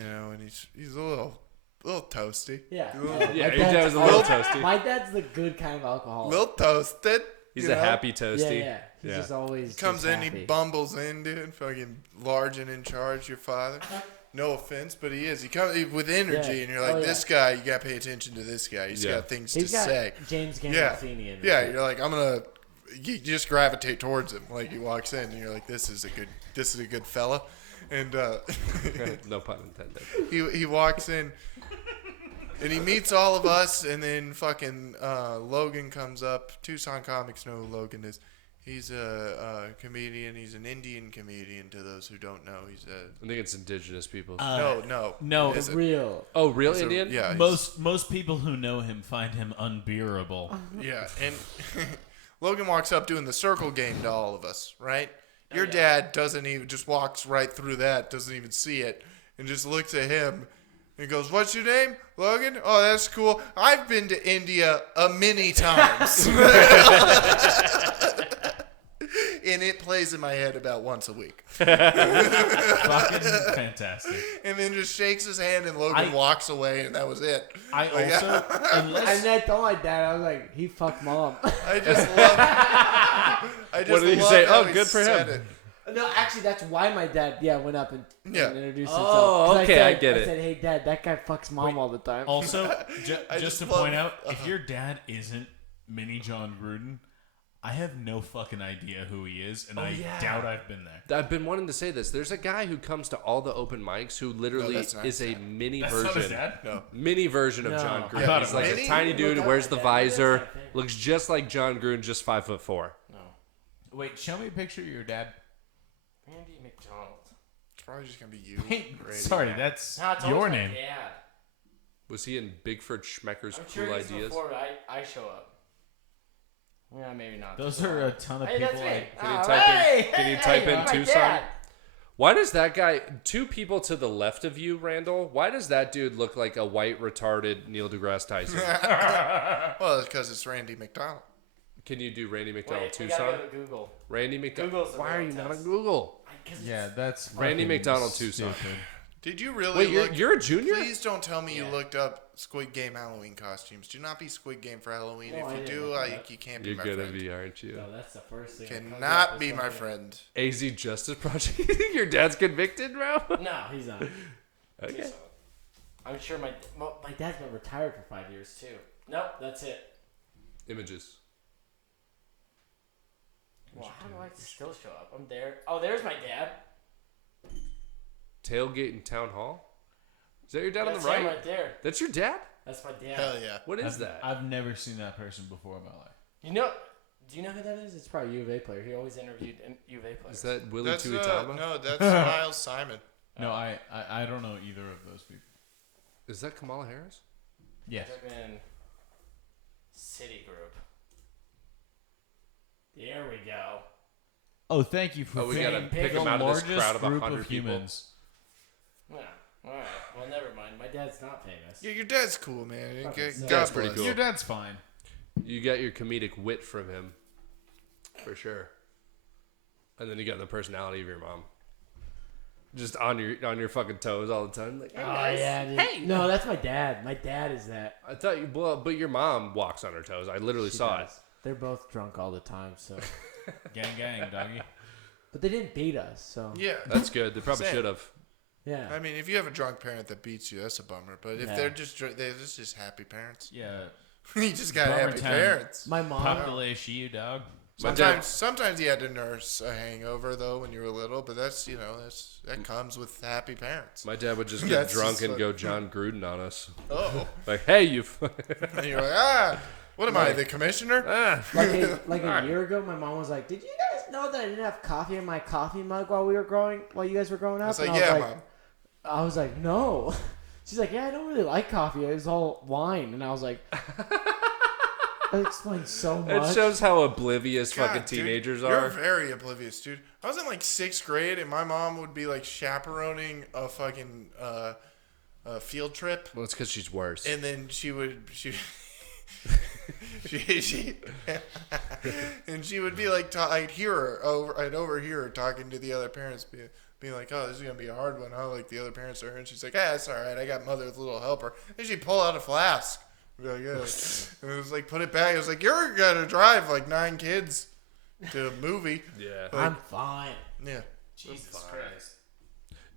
you know, and he's a little toasty. Yeah. Yeah, My your dad dad's was a little always- toasty. My dad's the good kind of alcoholic. Little toasted. He's you a know? happy Yeah, toasty. yeah. He's Yeah. just always Comes just in, he happy. bumbles in, dude. Fucking large and in charge, your father. No offense, but he is. He comes with energy, Yeah. and you're like, Oh, yeah. this guy, you gotta pay attention to this guy. He's Yeah. got things He's to got say. James Yeah, Gandolfini in him. yeah. You're like, you just gravitate towards him. Like he walks in, and you're like, this is a good fella, and No pun intended. he walks in. And he meets all of us, and then fucking Logan comes up. Tucson Comics know who Logan is. He's a comedian. He's an Indian comedian, to those who don't know. He's a... I think it's indigenous people. no. no. Is it? Real. Oh, real He's a- Indian? yeah. he's- Most people who know him find him unbearable. Yeah, and Logan walks up doing the circle game to all of us, right? Your dad doesn't even, just walks right through that, doesn't even see it, and just looks at him and goes, "What's your name? Logan? Oh, that's cool. I've been to India many times." And it plays in my head about once a week. Fucking fantastic. And then just shakes his hand, and Logan I- walks away, and that was it. I Like, also, unless And I told my dad, I was like, he fucked mom. I just love. I just What did he love say? how Oh, he good for said him. it. No, actually, that's why my dad, went up and Yeah. introduced Oh, himself. 'Cause okay, I said, get it. I said, hey, Dad, that guy fucks mom all the time. also I just just to love- point out, if your dad isn't Mini Jon Gruden, I have no fucking idea who he is, and I doubt I've been there. I've been wanting to say this. There's a guy who comes to all the open mics who literally that's not is his a dad. mini That's not his version. dad? No. Mini version of No. Jon I Gruden. thought He's it like was. a Mini? tiny dude, Look wears up the my dad. Maybe visor, that's my thing. looks just like Jon Gruden, just 5'4". Wait, show me a picture of your dad. Randy McDonald. It's probably just gonna be you. Randy. Sorry, that's No, it's your always my name. Dad. Was he in Bigford Schmecker's I'm Cool sure he's Ideas? before I show up. Yeah, maybe not. Those are a ton of Hey, people. that's me. Can you Oh, type in- hey, can you hey, type hey, in my Tucson? dad. Why does that guy, 2 people to the left of you, Randall, why does that dude look like a white, retarded Neil deGrasse Tyson? Well, it's because it's Randy McDonald. Can you do Randy McDonald Wait, we gotta Tucson? go to Google. Randy McDonald. Google's the Why are real you not on test. Google? Yeah, that's Randy fucking McDonald Tucson. stupid. Did you really Wait, look? you're a junior? Please don't tell me you looked up Squid Game Halloween costumes. Do not be Squid Game for Halloween. No, I if you didn't do, look it up. you can't be You're my gonna friend. be, aren't you? No, that's the first thing. that comes up Cannot is be my fucking- friend. AZ Justice Project. Your dad's convicted, bro? No, he's not. Okay. I'm sure my dad's been retired for 5 years too. Nope, that's it. Images. Well, how do I still show up? I'm there. Oh, there's my dad. Tailgate in Town Hall? Is that your dad That's on the right? him right there. That's your dad? That's my dad. Hell yeah. What is that? I've never seen that person before in my life. You know, Do you know who that is? It's probably a U of A player. He always interviewed U of A players. Is that Willie That's Tuitama? no, that's Miles Simon. No, I don't know either of those people. Is that Kamala Harris? Yes. Type in Citigroup. There we go. Oh, thank you for Oh, we gotta saying pick the 'em out of this largest crowd of group 100 people. humans. Yeah. All right. Well, never mind. My dad's not famous. Yeah, your dad's cool, man. Fucking sick. God Dad's pretty bless. cool. Your dad's fine. You got your comedic wit from him, for sure. And then you got the personality of your mom. Just on your fucking toes all the time. Like, hey, Oh guys. yeah, dude. Hey. No, that's my dad. My dad is that. I thought you, well, but your mom walks on her toes. I literally She saw does. They're both drunk all the time, so. Gang, gang, doggy. But they didn't beat us, so. Yeah. it. That's good. They probably Same. should have. Yeah. I mean, if you have a drunk parent that beats you, that's a bummer. But if Yeah. they're just happy parents. Yeah. You just got Bummer happy time. parents. My mom. Population, you dog. My dad- Sometimes you had to nurse a hangover though when you were little, but that comes with happy parents. My dad would just get That's drunk just and what- go Jon Gruden on us. Oh, Like, hey, you. and you're like, what am I, the commissioner? Like a year ago, my mom was like, "Did you guys know that I didn't have coffee in my coffee mug while you guys were growing up?" I was like, And yeah, mom. I was like, "No." She's like, "Yeah, I don't really like coffee. It was all wine." And I was like, that explains so much. It shows how oblivious God, fucking dude, teenagers You're are. very oblivious, dude. I was in like 6th grade, and my mom would be like chaperoning a fucking field trip, Well, it's because she's worse. and then she and she would be like, I'd overhear her talking to the other parents, being like, "Oh, this is gonna be a hard one, huh?" Like the other parents are, and she's like, "Ah, it's all right. I got mother with a little helper." And she'd pull out a flask. Be like, yeah. And it was like, put it back. It was like, you're gonna drive like 9 kids to a movie. Yeah. Like, I'm fine. yeah. Jesus Christ.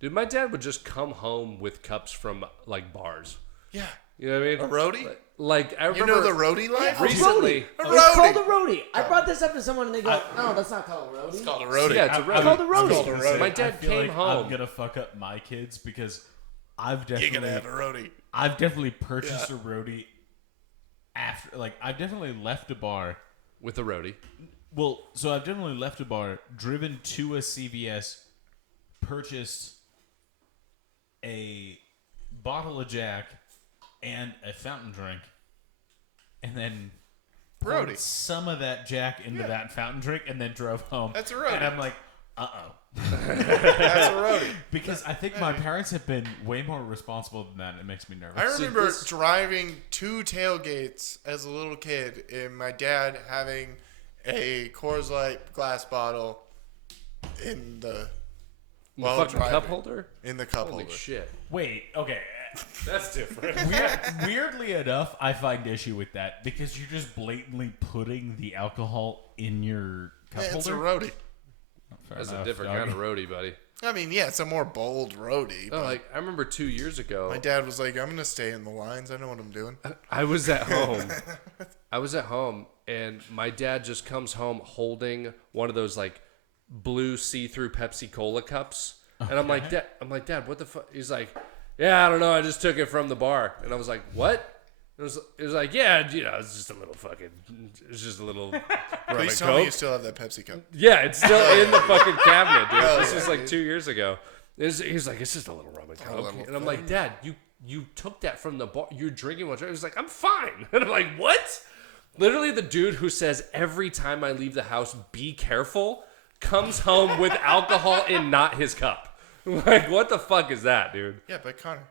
Dude, my dad would just come home with cups from, like, bars. Yeah. You know what I mean? A roadie? Like, I You remember... know the roadie life? A Recently- roadie. A It's called roadie. a roadie. I brought this up to someone and they go, "No, that's not called a roadie." It's called a roadie. Yeah, it's a I- roadie. It's called a roadie. It's called a roadie. My I dad feel came like home. I'm gonna fuck up my kids because I've You're definitely gonna have a roadie. I've definitely purchased a roadie after, like, I've definitely left a bar. With a roadie. Well, so I've definitely left a bar, driven to a CVS, purchased a bottle of Jack and a fountain drink, and then poured Roadie. some of that Jack into that fountain drink, and then drove home. That's a roadie. And I'm like, uh-oh. That's a roadie. Because I think my parents have been way more responsible than that. It makes me nervous. I remember driving 2 tailgates as a little kid, and my dad having a Coors Light glass bottle in the while fucking driving. cup holder? In the cup Holy holder. shit. Wait, okay. That's different. Weirdly enough, I find issue with that because you're just blatantly putting the alcohol in your cup Yeah, it's a holder. roadie. Fair That's a enough, different doggy. kind of roadie, buddy. I mean, yeah, it's a more bold roadie. No, But like, I remember 2 years ago... my dad was like, "I'm gonna stay in the lines. I know what I'm doing." I was at home. And my dad just comes home holding one of those, like, blue see-through Pepsi Cola cups. And I'm like, Dad, what the fuck? He's like, "Yeah, I don't know. I just took it from the bar." And I was like, "What?" It was like, "Yeah, you know, it's just a little rum Please and tell me you Coke." still have that Pepsi cup. Yeah, it's still in the fucking cabinet, dude. Hell This yeah, was like dude. 2 years ago. He's like, "It's just a little rum and Coke." little And I'm like, "Dad, you took that from the bar. You're drinking one." He's like, "I'm fine." And I'm like, "What?" Literally the dude who says every time I leave the house, "Be careful," comes home with alcohol in not his cup. Like, what the fuck is that, dude? Yeah, but Connor,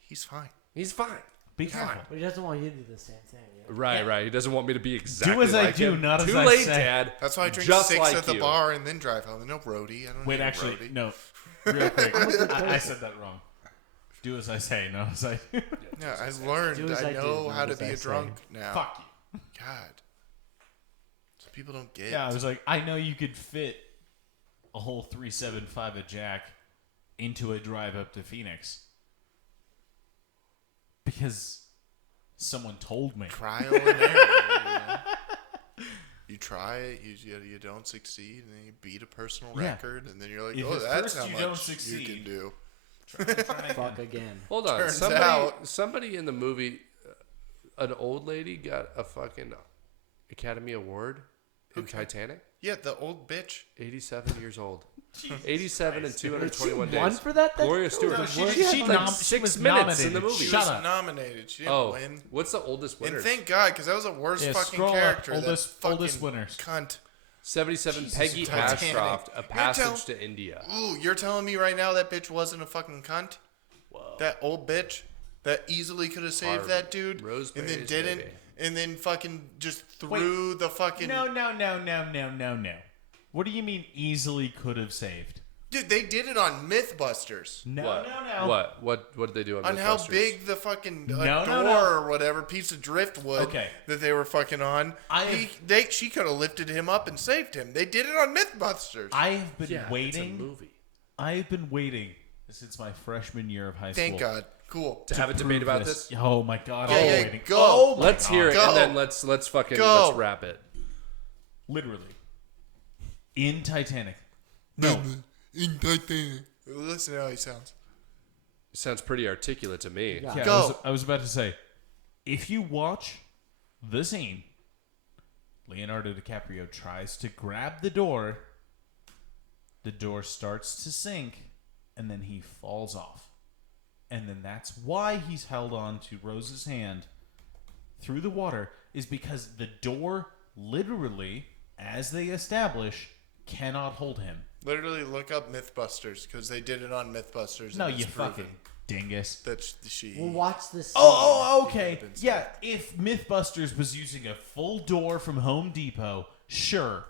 he's fine. He's fine. Be careful. But he doesn't want you to do the same thing. Yeah. Right. He doesn't want me to be exactly as I like do, him. not as Too I late, say. Dad. That's why I drink Just 6 like at the you. bar and then drive home. No roadie. I don't Wait, need a actually, roadie. no. Real quick. I said that wrong. Do as I say, not as I do. Yeah, I learned. Do as I I do, know not how to as be I a say. drunk now. Fuck you. God. So people don't get. Yeah, I was like, I know you could fit a whole 375 of Jack into a drive up to Phoenix. Because someone told me. Trial and error. You try it, you don't succeed, and then you beat a personal Yeah. record, and then you're like, If "Oh, at that's first how you much don't you succeed, can do." Fuck again. Hold on. Turns out- Somebody in the movie, an old lady got a fucking Academy Award In Titanic? Yeah, the old bitch. 87 years old. 87 and 221 Won days. for that? Gloria Stewart. No, She had like she 6 was minutes in the nominated. movie. She Shut was up. nominated. She didn't win. What's the oldest winner? And thank God, because that was the worst Yeah, fucking scroll up. character. Oldest- that fucking oldest winners. Cunt. 77, Jesus, Peggy Titanic. Ashcroft, A You're Passage to India. Ooh, you're telling me right now that bitch wasn't a fucking cunt? Whoa. That old bitch that easily could have saved Harvey. that dude, and Rosemary's then didn't, Baby. and then fucking just threw the fucking. No. What do you mean easily could have saved? Dude, they did it on MythBusters. No. What did they do on On how Mythbusters? big the fucking No. door or whatever piece of driftwood Okay. that they were fucking on. She could have lifted him up and saved him. They did it on MythBusters. I have been Yeah, it's a waiting. movie. I have been waiting since my freshman year of high school. Thank God. Cool. To have a debate about this? Oh my God! Yeah, I'm yeah, waiting. go. Oh my Let's God. hear it, Go. and then let's fucking Go. let's wrap it. Literally, in Titanic. No, In Titanic. Listen to how he sounds. Sounds pretty articulate to me. Yeah. yeah, Go. I was about to say, if you watch the scene, Leonardo DiCaprio tries to grab the door starts to sink, and then he falls off. And then that's why he's held on to Rose's hand through the water, is because the door literally, as they establish, cannot hold him. Literally look up MythBusters because they did it on MythBusters. No, and you it's proven fucking dingus. that she. We'll watch this. Oh, okay. been Yeah, if Mythbusters was using a full door from Home Depot, sure.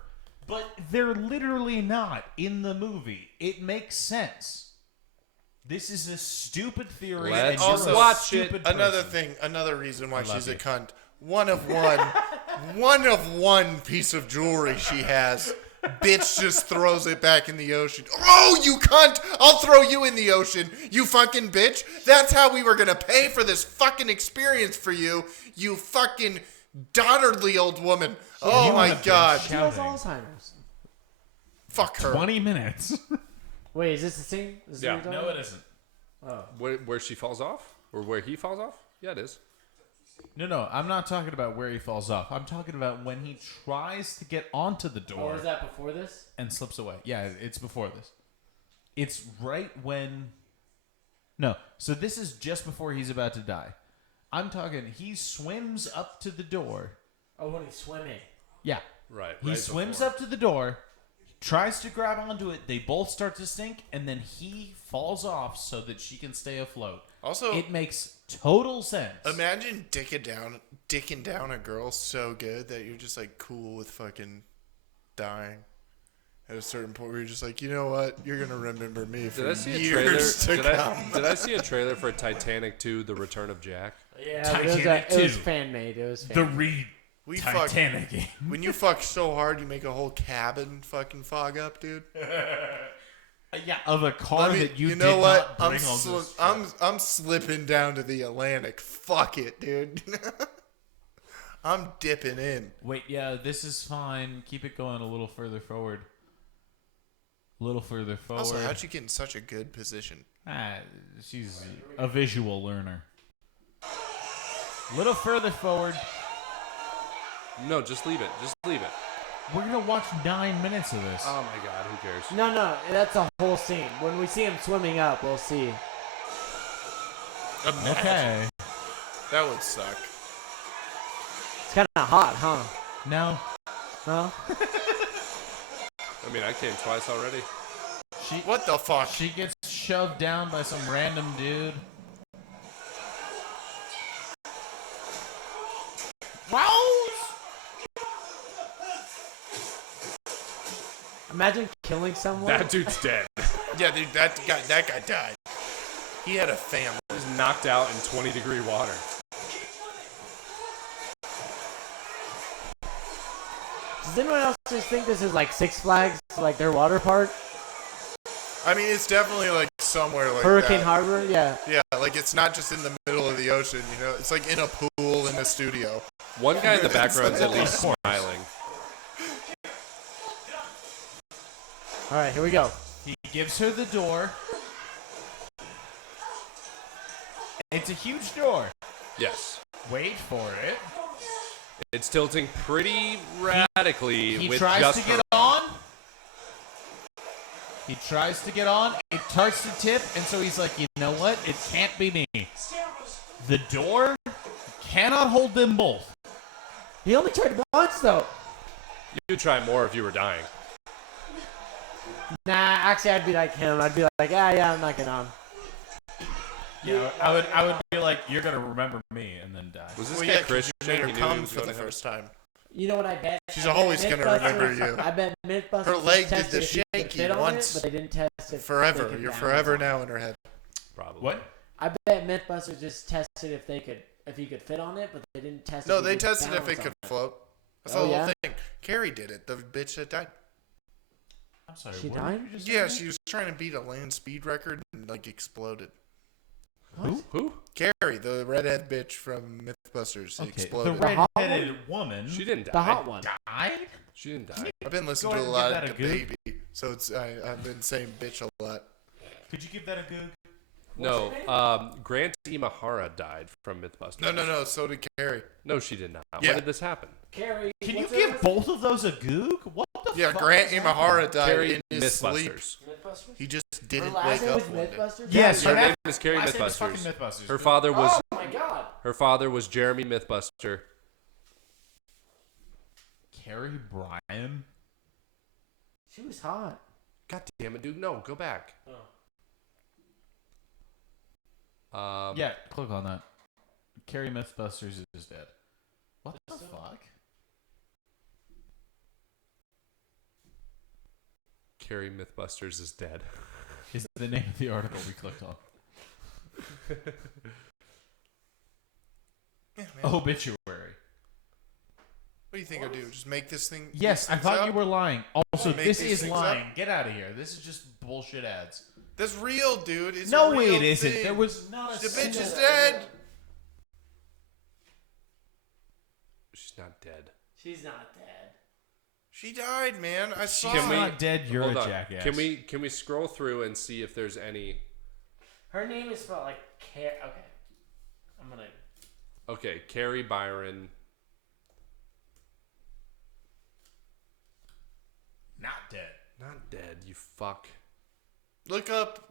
But they're literally not in the movie. It makes sense. This is a stupid theory. Let's and you're a watch stupid it. Another person. thing, another reason why I love she's a you. cunt. One of one piece of jewelry she has. Bitch just throws it back in the ocean. Oh, you cunt! I'll throw you in the ocean, you fucking bitch. That's how we were gonna pay for this fucking experience for you, you fucking dotardly old woman. Oh You my have been god. She has shouting. Alzheimer's. Fuck her. 20 minutes. Wait, is this the scene? Is this Yeah. what you're No, talking it isn't. Where she falls off? Or where he falls off? Yeah, it is. No, I'm not talking about where he falls off. I'm talking about when he tries to get onto the about? door Or is that before this? and slips away. Yeah, it's before this. It's right when... No, so this is just before he's about to die. I'm talking, he swims up to the door. Oh, when he's swimming. Yeah. Right. He swims up to the door, tries to grab onto it, they both start to sink, and then he falls off so that she can stay afloat. Also, It makes total sense. imagine dicking down a girl so good that you're just like cool with fucking dying. At a certain point where you're just like, you know what? You're going to remember me for Did I see a trailer? years to come. Did I see a trailer for Titanic 2: The Return of Jack? Yeah, but it was, Titanic it was 2. fan made. It was The fan made. Reed We fuck, Titanic. when you fuck so hard, you make a whole cabin fucking fog up, dude. Yeah, of a car Let me- that you know did what? not bring on this trip. I'm slipping down to the Atlantic. Fuck it, dude. I'm dipping in. Wait, yeah, this is fine. Keep it going a little further forward. A little further forward. Also, how'd you get in such a good position? She's a visual learner. Little further forward. No, just leave it. Just leave it. We're gonna watch 9 minutes of this. Oh my god, who cares? No, that's a whole scene. When we see him swimming up, we'll see. Okay. That would suck. It's kind of hot, huh? No, No? I mean, I came twice already. What the fuck? she gets shoved down by some random dude. Imagine killing someone. That dude's dead. Yeah, dude, that guy died. He had a family. He was knocked out in 20-degree water. Does anyone else just think this is like Six Flags, like their water park? I mean, it's definitely like somewhere like Hurricane that. Harbor? Yeah. Yeah, like it's not just in the middle of the ocean, you know? It's like in a pool in a studio. One guy in the background's at least Of course. smiling. All right, here we go. He gives her the door. It's a huge door. Yes. Wait for it. It's tilting pretty radically. He with tries just to get her on. He tries to get on. It starts to tip, and so he's like, you know what? It can't be me. The door cannot hold them both. He only tried once, though. You'd try more if you were dying. Nah, actually, I'd be like him. I'd be like, yeah, I'm not getting on. Yeah, I would be like, you're gonna remember me, and then die. Was this Well, guy yeah, 'cause Christian? you made her He knew he come was for the going to first time. You know what I bet? She's I bet always gonna remember Mythbusters- you. I bet Mythbusters Her leg just did the tested if you could shaky fit on once. it, but they didn't test if Forever. they could You're balance forever on it. now in her head. Probably. What? I bet Mythbusters just tested if he could fit on it, but they didn't test. No, if he they could tested if it balance could on float. That's Oh, the whole yeah? thing. Carrie did it. The bitch that died. I'm sorry. She what died? did you just Yeah, say? she was trying to beat a land speed record and like exploded. Who? Carrie, the redhead bitch from Mythbusters, Okay, exploded. the hot red-headed woman She didn't die. The hot one. died. She didn't die. I've been listening Go to a ahead lot and of give that a the baby, so it's I've been saying bitch a lot. Could you give that a goog? No, Grant Imahara died from Mythbusters. No. So did Carrie. No, she did not. Yeah. When did this happen? Carrie, Can you what's give her- both of those a goog? What the Yeah, fuck? Grant is Imahara died Carrie in his sleep. Mythbusters. Mythbusters? He just Her didn't last wake name up was one day. Mythbusters? Yes, Her her name is Carrie last name is fucking Mythbusters. Mythbusters. Her father was Oh my god. her father was Jeremy Mythbuster. Carrie Bryan. She was hot. God damn it, dude! No, go back. Yeah, click on that. Carrie Mythbusters is dead. What the fuck? Carrie Mythbusters is dead. Is the name of the article we clicked on? Yeah, man. Obituary. What do you think I do? Just make this thing? Yes, I these thought things you up? were lying. Also, Make this these is things lying. up? Get out of here. This is just bullshit ads. That's real, dude. It's No, a real it isn't. thing. There was not a The bitch single- is dead. She's not dead. She's not dead. She died, man. I saw She's it. not dead. You're Hold a on. jackass. Can we scroll through and see if there's any? Her name is spelled like Car. Okay. I'm gonna. Okay, Carrie Byron. Not dead. Not dead. You fuck. Look up,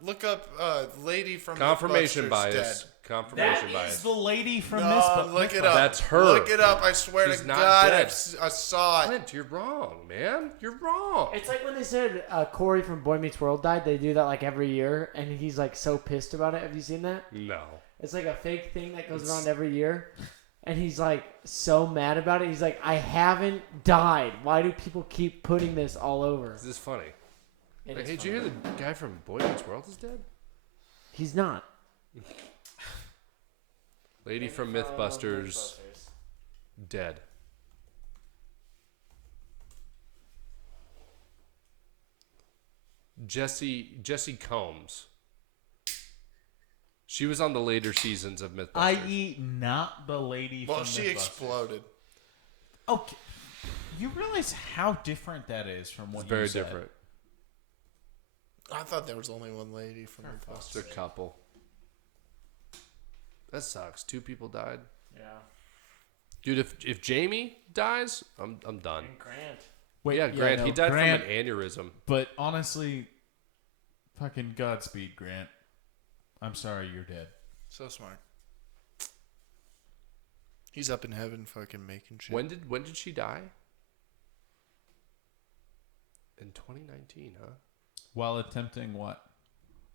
lady from Confirmation Mythbusters bias. dead. Confirmation That bias. is the lady from No, Mythbusters. look it up. That's her. Look it up. I swear She's to not God, dead. I saw it. Clint, you're wrong, man. You're wrong. It's like when they said Corey from Boy Meets World died. They do that like every year, and he's like so pissed about it. Have you seen that? No. It's like a fake thing that goes around every year, and he's like so mad about it. He's like, I haven't died. Why do people keep putting this all over? This is funny. It Like, is hey, did you hear funny. the guy from Boy Meets World is dead? He's not. Lady from Mythbusters dead. Jesse Combs. She was on the later seasons of Mythbusters. I.e., not the lady Well, from she Mythbusters. exploded. Okay. You realize how different that is from what It's very you said. different. I thought there was only one lady from It's Mythbusters. a couple. That sucks. 2 people died. Yeah. Dude, if Jamie dies, I'm done. And Grant. Wait, Yeah, Grant. no, He died Grant, from an aneurysm. But honestly, fucking Godspeed, Grant. I'm sorry you're dead. So smart. He's up in heaven, fucking making shit. When did she die? In 2019, huh? While attempting what?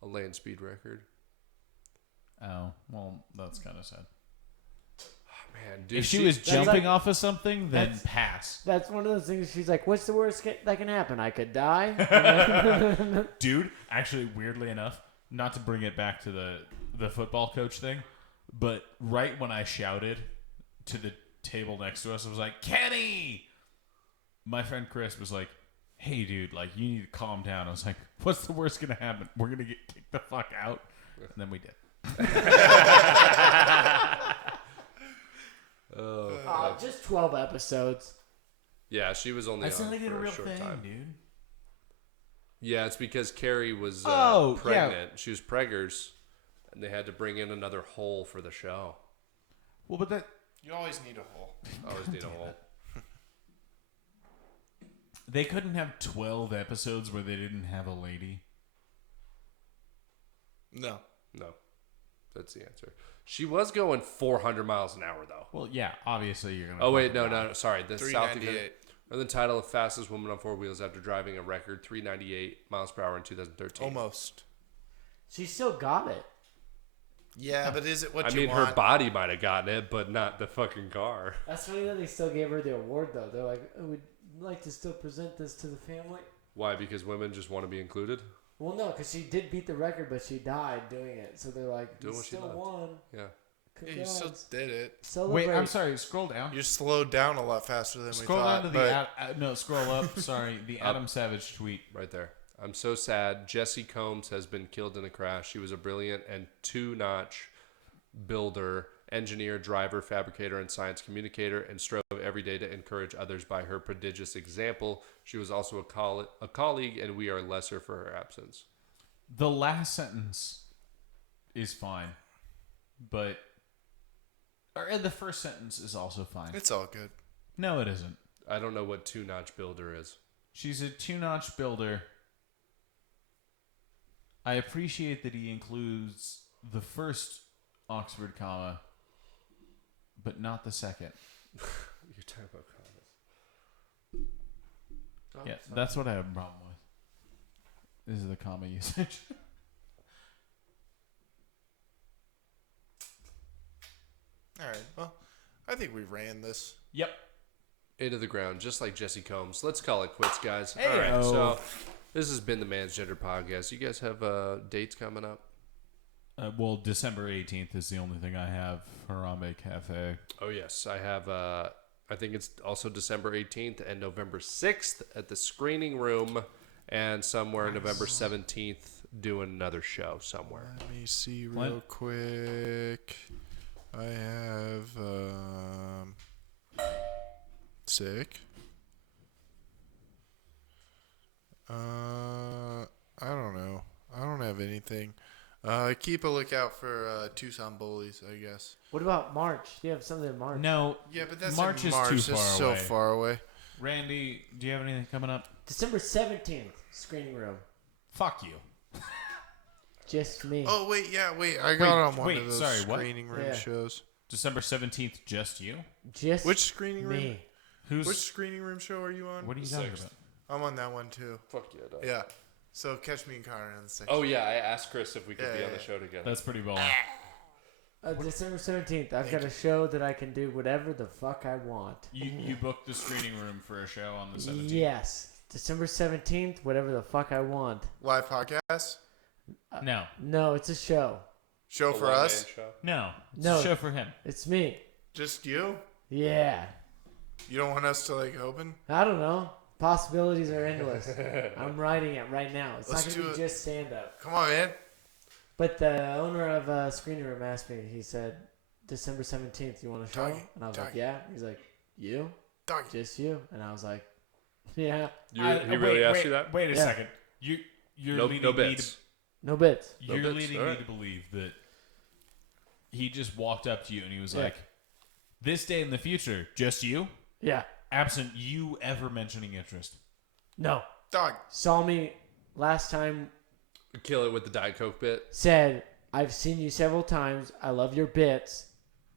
A land speed record. Oh, well, that's kind of sad. Oh, man, dude. If she was That's jumping like- off of something, then that's- pass. That's one of those things. She's like, "What's the worst that can happen? I could die." Dude, actually, weirdly enough, not to bring it back to the football coach thing, but right when I shouted to the table next to us, I was like, Kenny! My friend Chris was like, hey, dude, like, you need to calm down. I was like, what's the worst going to happen? We're going to get kicked the fuck out? And then we did. Just 12 episodes. Yeah, she was only That's on not even for a real short thing, time. dude. Yeah, it's because Carrie was Oh, yeah. pregnant. She was preggers, and they had to bring in another hole for the show. Well, but that... You always need a hole. Always need a hole. They couldn't have 12 episodes where they didn't have a lady. No. No. That's the answer. She was going 400 miles an hour, though. Well, yeah, obviously you're gonna. Oh, wait, fucking no, die. no. Sorry. The South Dakota. 398. Or the title of fastest woman on four wheels after driving a record 398 miles per hour in 2013. Almost. She still got it. Yeah, but is it what I you mean, want? her body might have gotten it, but not the fucking car. That's funny that they still gave her the award, though. They're like, oh, we'd like to still present this to the family. Why? Because women just want to be included? Well, no, because she did beat the record, but she died doing it. So they're like, Doing you what she still loved. won. Yeah. Yeah, you Congrats. still did it. Celebrate. Wait, I'm sorry. Scroll down. You slowed down a lot faster than Scroll we thought. down to the no. Scroll up. Sorry, the Adam Savage tweet. Right there. I'm so sad. Jessie Combs has been killed in a crash. She was a brilliant and two-notch builder, engineer, driver, fabricator, and science communicator, and strove every day to encourage others by her prodigious example. She was also a colleague, and we are lesser for her absence. The last sentence is fine, but the first sentence is also fine. It's all good. No, it isn't. I don't know what two-notch builder is. She's a two-notch builder. I appreciate that he includes the first Oxford comma, but not the second. You're talking about commas. Yeah, that's what I have a problem with. Is the comma usage. All right. Well, I think we ran this. Yep. Into the ground, just like Jessie Combs. Let's call it quits, guys. Hey-o. All right, so this has been the Man's Gender Podcast. You guys have dates coming up? Well, December 18th is the only thing I have. Harambe Cafe. Oh, yes. I have, I think it's also December 18th and November 6th at the Screening Room, and somewhere November 17th doing another show somewhere. Let me see real quick. I have sick. I don't know. I don't have anything. Keep a lookout for Tucson Bullies, I guess. What about March? Do you have something in March? No. Yeah, but that's March in is March. too That's far so away. far away. Randy, do you have anything coming up? December 17th, Screening Room. Fuck you. Just me. Oh wait, I got on one wait, of those sorry, what? screening room Yeah. shows. December 17th, just you? Just Which screening room? me. Which screening room show are you on? What are you The talking 6th. about? I'm on that one too. Fuck yeah, dog. Yeah. So catch me and Connor on the 6th. Oh, yeah. I asked Chris if we could Yeah, be on yeah, the show together. That's pretty bold. December 17th. I've got a show that I can do whatever the fuck I want. You booked the screening room for a show on the 17th. Yes. December 17th, whatever the fuck I want. Live podcast No. No, it's a show. show A for one-man us. show. No. It's No. a show for him. It's me. Just you. Yeah. You don't want us to like open? I don't know. Possibilities are endless. I'm writing it right now. It's Let's not do going to be it. just stand up. Come on, man. But the owner of Screening Room asked me, he said, December 17th, you want a show? Doggy, And I was like, doggy. yeah. He's like, you? Doggy. Just you? And I was like, yeah. He really asked you that? Wait a Yeah. second. You're No, leading no me bits. No bits. No You're bits, leading alright. me to believe that he just walked up to you and he was Yeah. like, "This day in the future, just you, Yeah. absent you ever mentioning interest." No. Dog. Saw me last time, Kill it with the Diet Coke bit. said, I've seen you several times. I love your bits.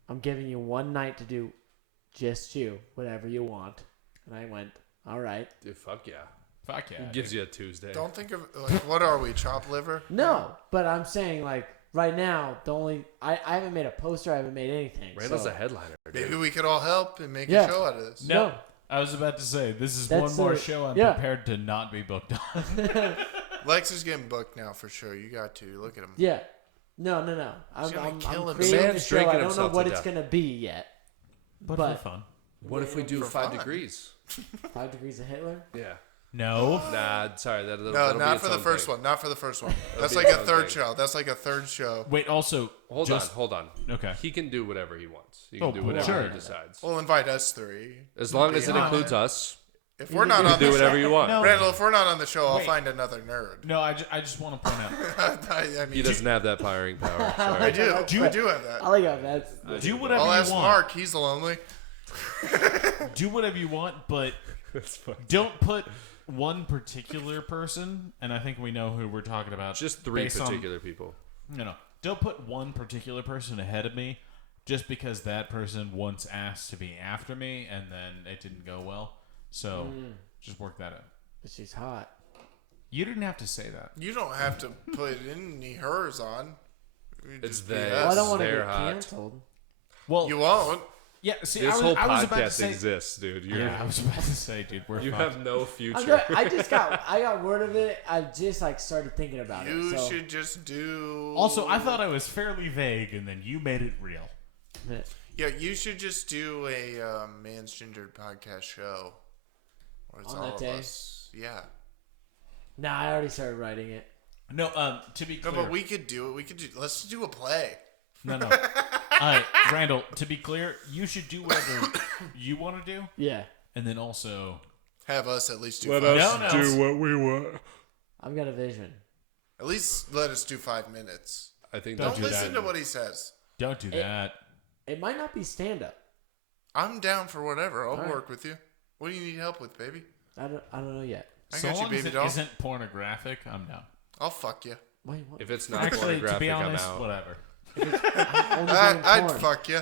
I'm giving you one night to do just you, whatever you want. And I went, all right. Dude, fuck yeah. Fuck yeah. Gives you a Tuesday. Don't think of like what are we? Chop liver? No, but I'm saying like right now, the only I haven't made a poster, I haven't made anything. Randall's so, a headliner, dude. Maybe we could all help and make Yeah. a show out of this. No, No. I was about to say this is That's one more the- show I'm yeah. prepared to not be booked on. Lex is getting booked now for sure. You got to look at him. Yeah. No. I'm, He's gonna I'm, kill I'm him. creating The the man's show. I drinking don't know himself what to it's death. gonna be yet. But But- for fun. What if we do For 5 fun. degrees? 5 Degrees of Hitler. Yeah. No. Nah, sorry. That'll No, be not its for the own first thing. one. Not for the first one. That's be like its a own third thing. show. That's like a third show. Wait. Also, Hold on. Okay. He can do whatever he wants. He can Oh, do whatever sure. he decides. We'll invite us three. As long as it Yeah. includes us, If we're not You on can do the whatever show, you want. No. Randall, if we're not on the show, I'll Wait. find another nerd. No, I just want to point out. I mean, He doesn't have that firing power. I Sorry. do. I do have that. I like how that's. Do whatever I'll you ask want. Mark. He's lonely. Do whatever you want, but That's fine. don't put one particular person. And I think we know who we're talking about. Just 3 based on- particular people. No. Don't put one particular person ahead of me just because that person once asked to be after me and then it didn't go well. So just work that out. But she's hot. You didn't have to say that. You don't have to put any hers on. You It's just be they. us. Well, I don't want to They're get hot. canceled. Well, You won't. yeah. See, This I whole was about to podcast say. exists, dude. Yeah, I was about to say, dude, we're You fucked. have no I'm future. good. I got word of it. I just like started thinking about You it. So. should just do. Also, I thought I was fairly vague, and then you made it real. Yeah, you should just do a Man's Gendered podcast show. Where it's On all that of day? us. Yeah. Nah, I already started writing it. No, to be No, clear, but we could do it. We could do. Let's do a play. no. Randall, to be clear, you should do whatever you want to do, Yeah, and then also, Have us at least do. Let 5 us No, no. do what we want. I've got a vision. At least let us do 5 minutes. I think Don't Don't do listen that. to what he says. don't do that. It might not be stand up. I'm down for whatever. I'll right. work with you. What do you need help with, baby? I don't know yet. I So got you, long as baby it doll. isn't pornographic, I'm down. I'll fuck you. Wait, what? if it's not Actually, to pornographic, be honest, I'm out. whatever. I'm only doing I'd porn. fuck you.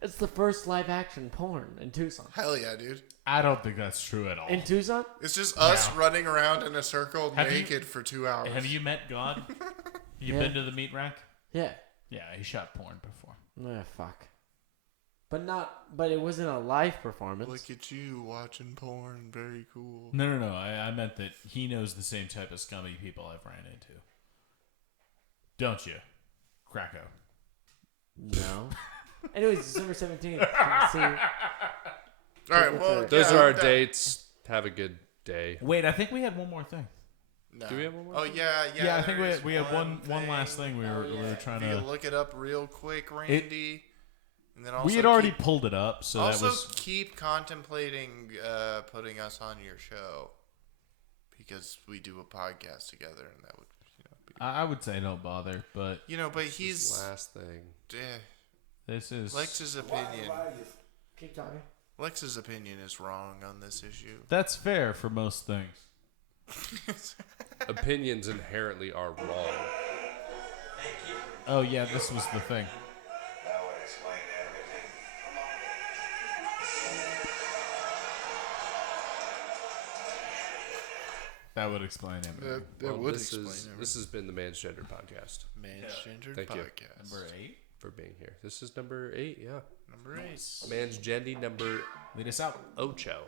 It's the first live action porn in Tucson. Hell yeah, dude. I don't think that's true at all. In Tucson? It's just us running around in a circle Have you- naked for 2 hours. Have you met God? You Yeah. been to the meat rack? Yeah. Yeah, he shot porn before. Fuck. But it wasn't a live performance. Look at you watching porn. Very cool. No. I meant that he knows the same type of scummy people I've ran into. Don't you, Krakow? No. Anyways, December 17th. See, All right, well, Those yeah, are our that- dates. Have a good day. Wait, I think we had one more thing. No. Do we have one more? Oh yeah. Yeah, I think there we is had one last thing we were trying If you to. look it up real quick, Randy, and then also We had already keep, pulled it up, so that also was. keep contemplating putting us on your show because we do a podcast together, and that would be. I would say don't bother, but But he's Last thing. this is Lex's opinion. keep talking. Lex's opinion is wrong on this issue. that's fair for most things. Opinions inherently are wrong. Oh yeah, this was the thing. That would explain everything. That would explain it. That would this explain is everything. this has been the Man's Gender podcast Man's Gendered Thank you. podcast. Number 8. for being here. This is number 8, yeah. Number 8. Man's Gendy number Lead us out. ocho.